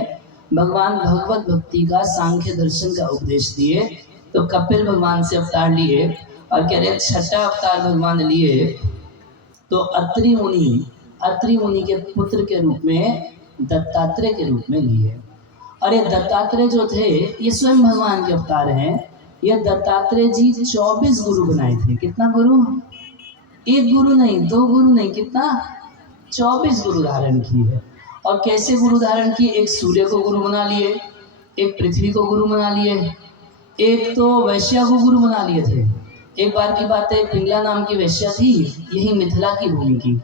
भगवान भगवत भक्ति का सांख्य दर्शन का उपदेश दिए। तो कपिल भगवान से अवतार लिए और कह रहे छठा अवतार भगवान लिए तो अत्रि मुनि के पुत्र के रूप में दत्तात्रेय के रूप में लिए। और ये दत्तात्रेय जो थे ये स्वयं भगवान के अवतार हैं। ये दत्तात्रेय जी 24 गुरु बनाए थे। कितना गुरु? एक गुरु नहीं, दो गुरु नहीं, कितना? 24 गुरु धारण किए। और कैसे गुरु धारण किए? एक सूर्य को गुरु बना लिए, एक पृथ्वी को गुरु बना लिए, एक तो वैश्या को गुरु बना लिए थे। एक बार की बात है, पिंगला नाम की वैश्या थी, यही मिथिला की भूमि की।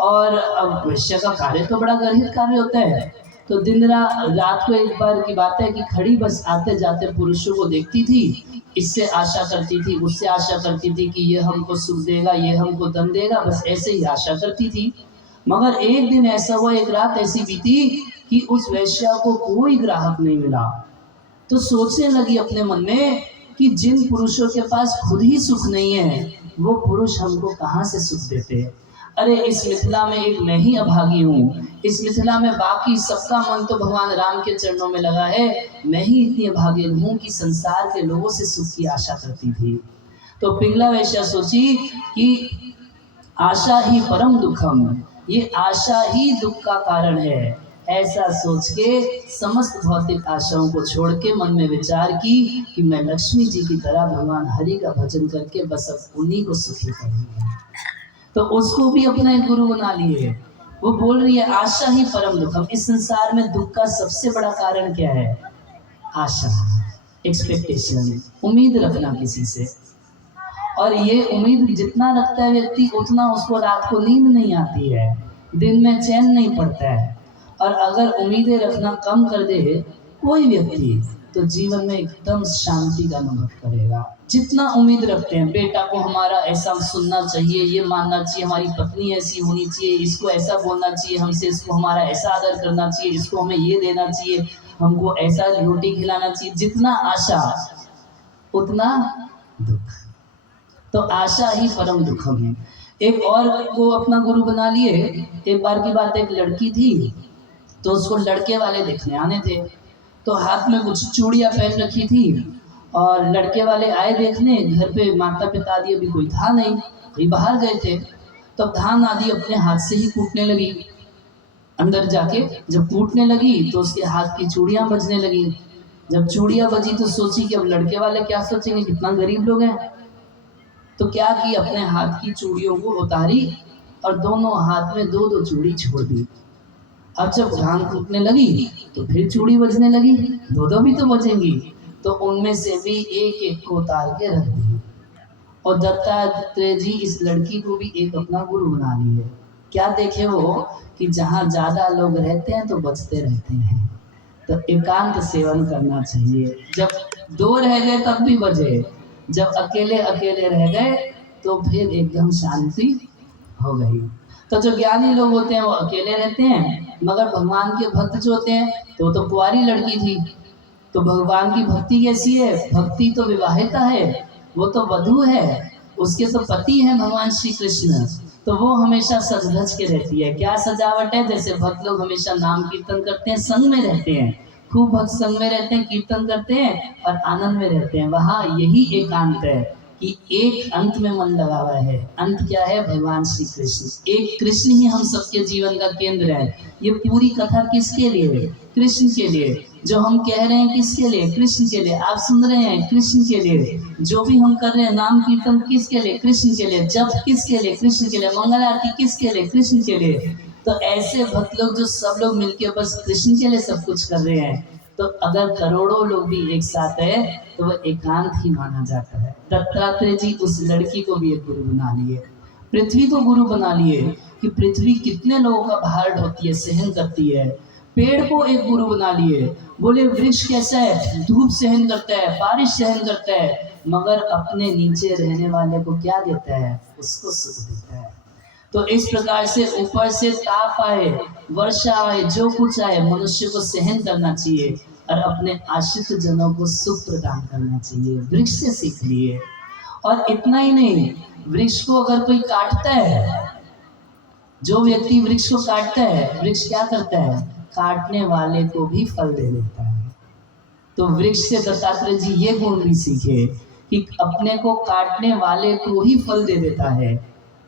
और अब वैश्या का कार्य तो बड़ा गर्हित कार्य होता है। तो दिन रात को एक बार की बात है कि खड़ी बस आते जाते पुरुषों को देखती थी, इससे आशा करती थी, उससे आशा करती थी कि ये हमको सुख देगा, ये हमको धन देगा, बस ऐसे ही आशा करती थी। मगर एक दिन ऐसा हुआ, एक रात ऐसी बीती कि उस वैश्या को कोई ग्राहक नहीं मिला। तो सोचने लगी अपने मन में कि जिन पुरुषों के पास खुद ही सुख नहीं है, वो पुरुष हमको कहाँ से सुख देते हैं। अरे इस मिथिला में एक मैं ही अभागी हूँ, इस मिथिला में बाकी सबका मन तो भगवान राम के चरणों में लगा है, मैं ही इतनी अभागिन हूँ कि संसार के लोगों से सुख की आशा करती थी। तो पिंगला वैश्या सोची कि आशा ही परम दुखम, ये आशा ही दुख का कारण है। ऐसा सोच के समस्त भौतिक आशाओं को छोड़ के मन में विचार की कि मैं लक्ष्मी जी की तरह भगवान हरि का भजन करके बस अब उन्हीं को सुखी करूँगी। तो उसको भी अपना एक गुरु बना लिए। वो बोल रही है आशा ही परम दुखम। इस संसार में दुख का सबसे बड़ा कारण क्या है? आशा, एक्सपेक्टेशन, उम्मीद रखना किसी से। और ये उम्मीद जितना रखता है व्यक्ति, उतना उसको रात को नींद नहीं आती है, दिन में चैन नहीं पड़ता है। और अगर उम्मीदें रखना कम कर दे कोई व्यक्ति, तो जीवन में एकदम शांति का अनुभव करेगा। जितना उम्मीद रखते हैं, बेटा को हमारा ऐसा सुनना चाहिए, ये मानना चाहिए, हमारी पत्नी ऐसी होनी चाहिए, इसको ऐसा बोलना चाहिए हमसे, इसको हमारा ऐसा आदर करना चाहिए, इसको हमें ये देना चाहिए, हमको ऐसा रोटी खिलाना चाहिए। जितना आशा उतना दुख। तो आशा ही परम दुखम है। एक और को अपना गुरु बना लिए। एक बार की बात, एक लड़की थी, तो उसको लड़के वाले देखने आने थे। तो हाथ में कुछ चूड़ियाँ पहन रखी थी और लड़के वाले आए देखने। घर पे माता पिता आदि अभी कोई था नहीं, कहीं बाहर गए थे। तब धान आदि अपने हाथ से ही कूटने लगी। अंदर जाके जब कूटने लगी तो उसके हाथ की चूड़ियाँ बजने लगी। जब चूड़ियाँ बजी तो सोची कि अब लड़के वाले क्या सोचेंगे, कितना गरीब लोग हैं। तो क्या की, अपने हाथ की चूड़ियों को उतारी और दोनों हाथ में दो दो चूड़ी छोड़ दी। अब जब धान कूटने लगी तो फिर चूड़ी बजने लगी, दो दो भी तो बजेंगी। तो उनमें से भी एक एक को उतार के रख दी। और दत्तात्रेय जी इस लड़की को भी एक अपना गुरु बना लिए। क्या देखे वो कि जहाँ ज़्यादा लोग रहते हैं तो बचते रहते हैं, तो एकांत सेवन करना चाहिए। जब दो रह गए तब भी बजे, जब अकेले अकेले रह गए तो फिर एकदम शांति हो गई। तो जो ज्ञानी लोग होते हैं वो अकेले रहते हैं, मगर भगवान के भक्त जो होते हैं, तो कुंवारी लड़की थी, तो भगवान की भक्ति कैसी है? भक्ति तो विवाहिता है, वो तो वधू है, उसके तो पति हैं भगवान श्री कृष्ण। तो वो हमेशा सज धज के रहती है। क्या सजावट है? जैसे भक्त लोग हमेशा नाम कीर्तन करते हैं, संग में रहते हैं, खूब भक्त संग में रहते हैं, कीर्तन करते हैं और आनंद में रहते हैं। वहाँ यही एकांत है कि एक अंत में मन लगा हुआ है। अंत क्या है? भगवान श्री कृष्ण। एक कृष्ण ही हम सबके जीवन का केंद्र है। ये पूरी कथा किसके लिए? कृष्ण के लिए। जो हम कह रहे हैं किसके लिए? कृष्ण के लिए। आप सुन रहे हैं कृष्ण के लिए। जो भी हम कर रहे हैं नाम कीर्तन किसके लिए? कृष्ण के लिए। जप किसके लिए? कृष्ण के लिए। मंगल आरती किसके लिए? कृष्ण के लिए। तो ऐसे भक्त लोग जो सब लोग मिलके बस कृष्ण के लिए सब कुछ कर रहे हैं, तो अगर करोड़ों लोग भी एक साथ है तो वह एकांत ही माना जाता है। दत्तात्रेय जी उस लड़की को भी एक गुरु बना लिए। पृथ्वी को गुरु बना लिए कि पृथ्वी कितने लोगों का भार ढोती है, सहन करती है। पेड़ को एक गुरु बना लिए। बोले वृक्ष कैसा है, धूप सहन करता है, बारिश सहन करता है, मगर अपने नीचे रहने वाले को क्या देता है, उसको सुख देता है। तो इस प्रकार से ऊपर से ताप आए, वर्षा आए, जो कुछ आए, मनुष्य को सहन करना चाहिए और अपने आश्रित जनों को सुख प्रदान करना चाहिए। वृक्ष से सीख लिए। और इतना ही नहीं, वृक्ष को अगर कोई काटता है, जो व्यक्ति वृक्ष को काटता है, वृक्ष क्या करता है, काटने वाले को भी फल दे देता है। तो वृक्ष से दत्तात्रेय जी ये गुण भी सीखे कि अपने को काटने वाले को ही फल दे देता है।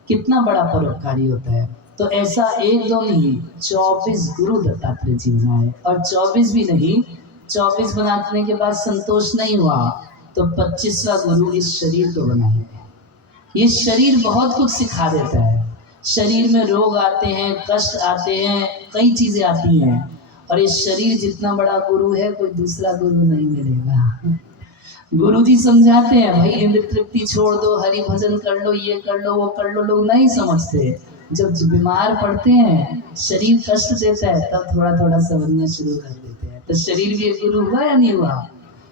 कितना बड़ा परोपकारी होता है। तो ऐसा एक दो नहीं, 24 गुरु दत्तात्रेय जी बनाए। और 24 भी नहीं, 24 बनाने के बाद संतोष नहीं हुआ तो 25वां गुरु इस शरीर को बनाए। ये शरीर बहुत कुछ सिखा देता है। शरीर में रोग आते हैं, कष्ट आते हैं, कई चीजें आती हैं, और ये शरीर जितना बड़ा गुरु है कोई दूसरा गुरु नहीं मिलेगा। गुरु जी समझाते हैं, भाई इंद्र तृप्ति छोड़ दो, हरि भजन कर लो, ये कर लो, वो कर लो। लोग नहीं समझते। जब बीमार पड़ते हैं, शरीर कष्ट देता है, तब थोड़ा थोड़ा समझना शुरू कर देते हैं। तो शरीर भी एक गुरु हुआ या नहीं हुआ?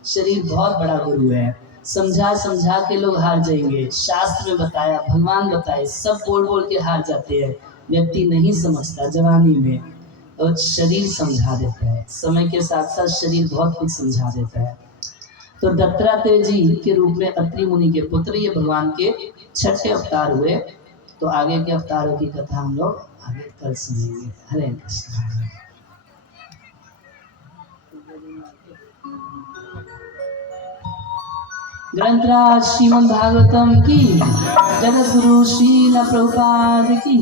शरीर बहुत बड़ा गुरु है। समझा समझा के लोग हार जाएंगे। शास्त्र में बताया, भगवान बताए, सब बोल बोल के हार जाते हैं। व्यक्ति नहीं समझता जवानी में, और शरीर समझा देता है। समय के साथ साथ शरीर बहुत कुछ समझा देता है। तो दत्तात्रेय जी के रूप में अत्रि मुनि के पुत्र ये भगवान के 6ठे अवतार हुए। तो आगे के अवतारों की कथा हम लोग आगे कल सुनेंगे। हरे कृष्ण। ग्रंथराज श्रीमद् भागवतम की, जगत गुरु श्रील प्रभुपाद की।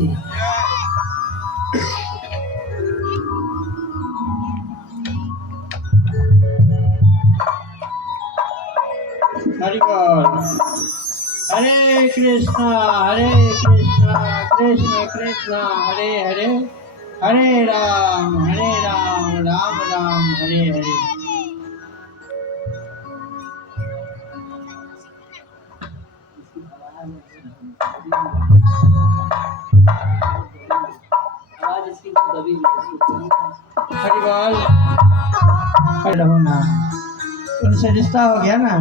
हरि बोल। हरे कृष्णा कृष्ण कृष्ण हरे हरे, हरे राम राम राम हरे हरे। हरि बोल। रहो ना, उनसे रिश्ता हो गया ना।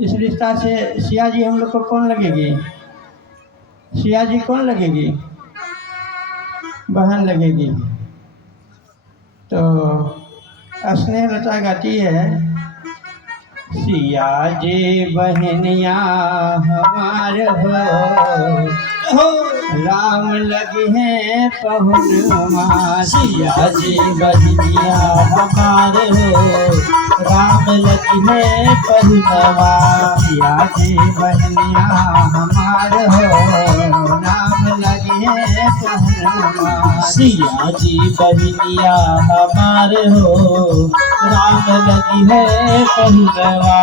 इस रिश्ता से सिया जी हम लोग को कौन लगेगी? सिया जी कौन लगेगी? बहन लगेगी। तो स्नेह लता गाती है, सिया जी बहनिया हमार हो, राम लगी है पहुनवा। सिया जी बहनिया हमार हो, राम लगी है पहुनवा। सिया जी बहनिया हमार हो, राम लगी है पहुनवा। सिया जी बहनिया हमार हो, राम लगी है पहुनवा।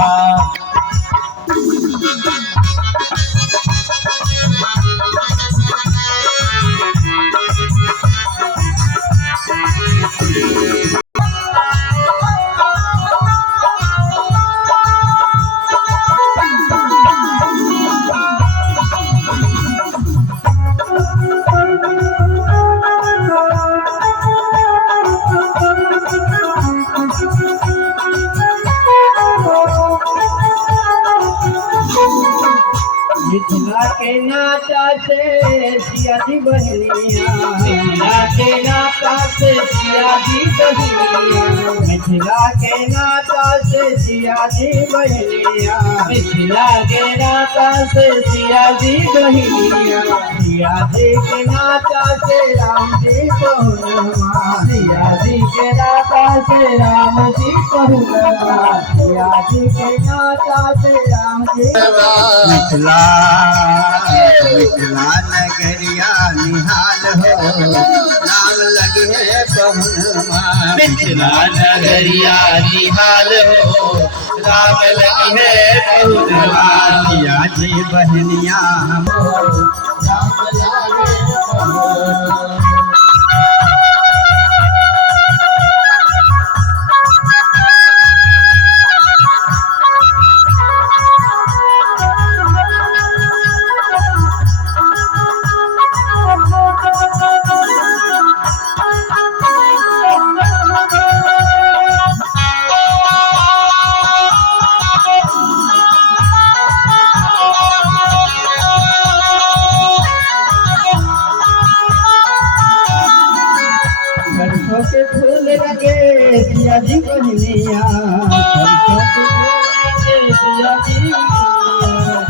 मिथिला के नाता से सिया जी बहनिया, मिथिला के नाता से सिया जी बहनिया, मिथिला के नाता से सिया जी बहनिया, मिथिला के नाता से सिया जी बहनिया। सिया जी के नाता से राम जी पहुनवा, सिया जी के नाता से राम जी पहुनवा, सिया जी के नाता से राम जी। मिथिला नगरिया निहाल हो, राम लगे है पहुनवा। मिथिला नगरिया निहाल हो, राम लगे है पहुनवा। सिया जी बहनिया हम राम लगे पहुनवा। सिया जी बहनिया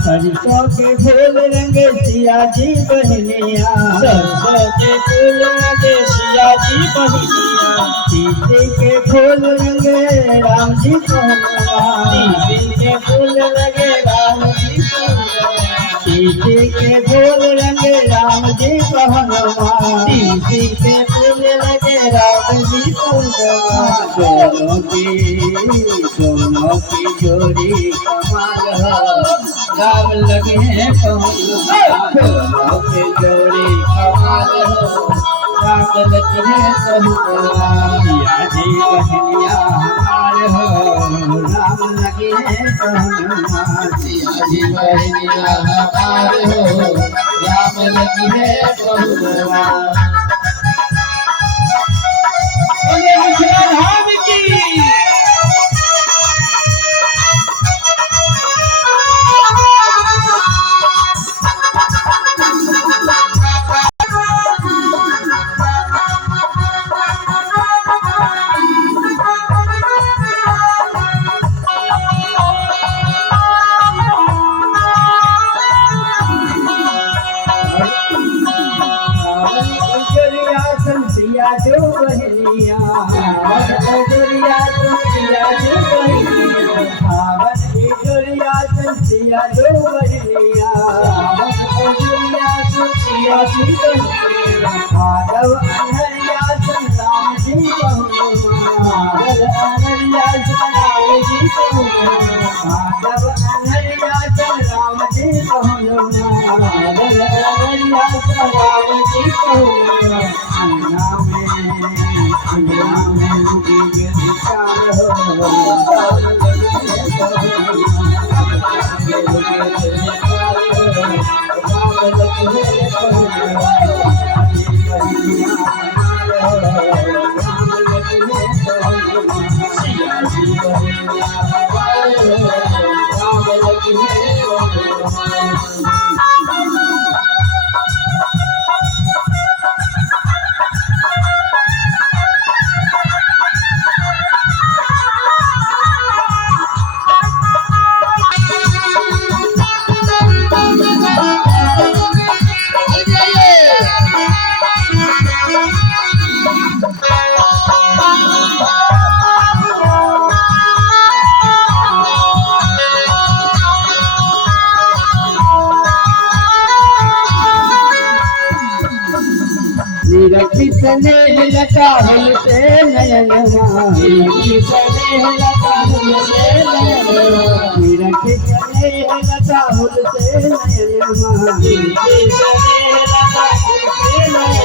सरसों के फूल रंगे सिया जी बहनिया सरसों के फूल रंगे सिया जी बहनिया सीते के फूल रंगे राम जी पहनवा सीते के फूल रंगे राम जी पहनवा सीते के फूल रंगे राम जी पहनवा सीते के फूल रंगे राम जी पहनवा दोनों की जोड़ी कमाल हो राम लगे पहुँचवा दोनों की जोड़ी कमाल हो राम लगे पहुँचवा सिया जी बहनिया हमारे हो राम लगे पहुँचवा सिया जी बहनिया हमारे हो राम लगे पहुँचवा धाम की सिया जो बहनिया सिया जो बहनिया सावन की जोड़िया सिया जो बहनिया सिया जी बहनिया भागव अनहरिया राम जी बहुमा अनहरिया राम जी बहुमा भागव अनहरिया राम जी बहुमा अनहरिया राम जी बहुमा कितने लता से नयनवा कितने लता से नयनवा कितने लता से नयनवा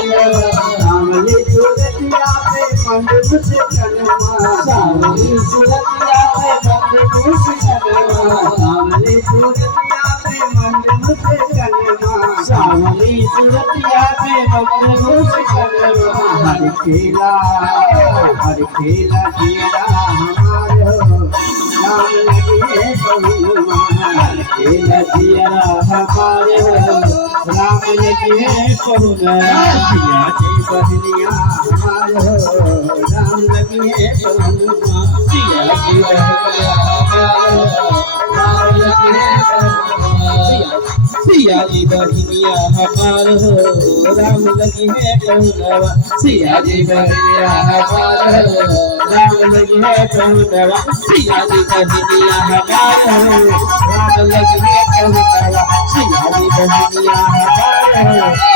सामने सूरतिया पे मंद से कनवा सामने सूरतिया पे मंद से कनवा सामने सूरतिया पे मंद से कनवा सामने सूरतिया पे मंद से कनवा हर खेला जीरा हमारे राम लगे बहुमा हर खेला जीरा हमारे राम लगे बहुमा सिया जी बहनिया हमारे राम लगे बहुमा सिया जी बहनिया हमारे राम लगे बहुमा सिया जी बहनिया हमारे राम लगी है पहुँचवा सिया जी बहनिया हमारे राम लगी है पहुँचवा सिया जी बहनिया हमारे राम लगी है पहुँचवा सिया जी बहनिया हमारे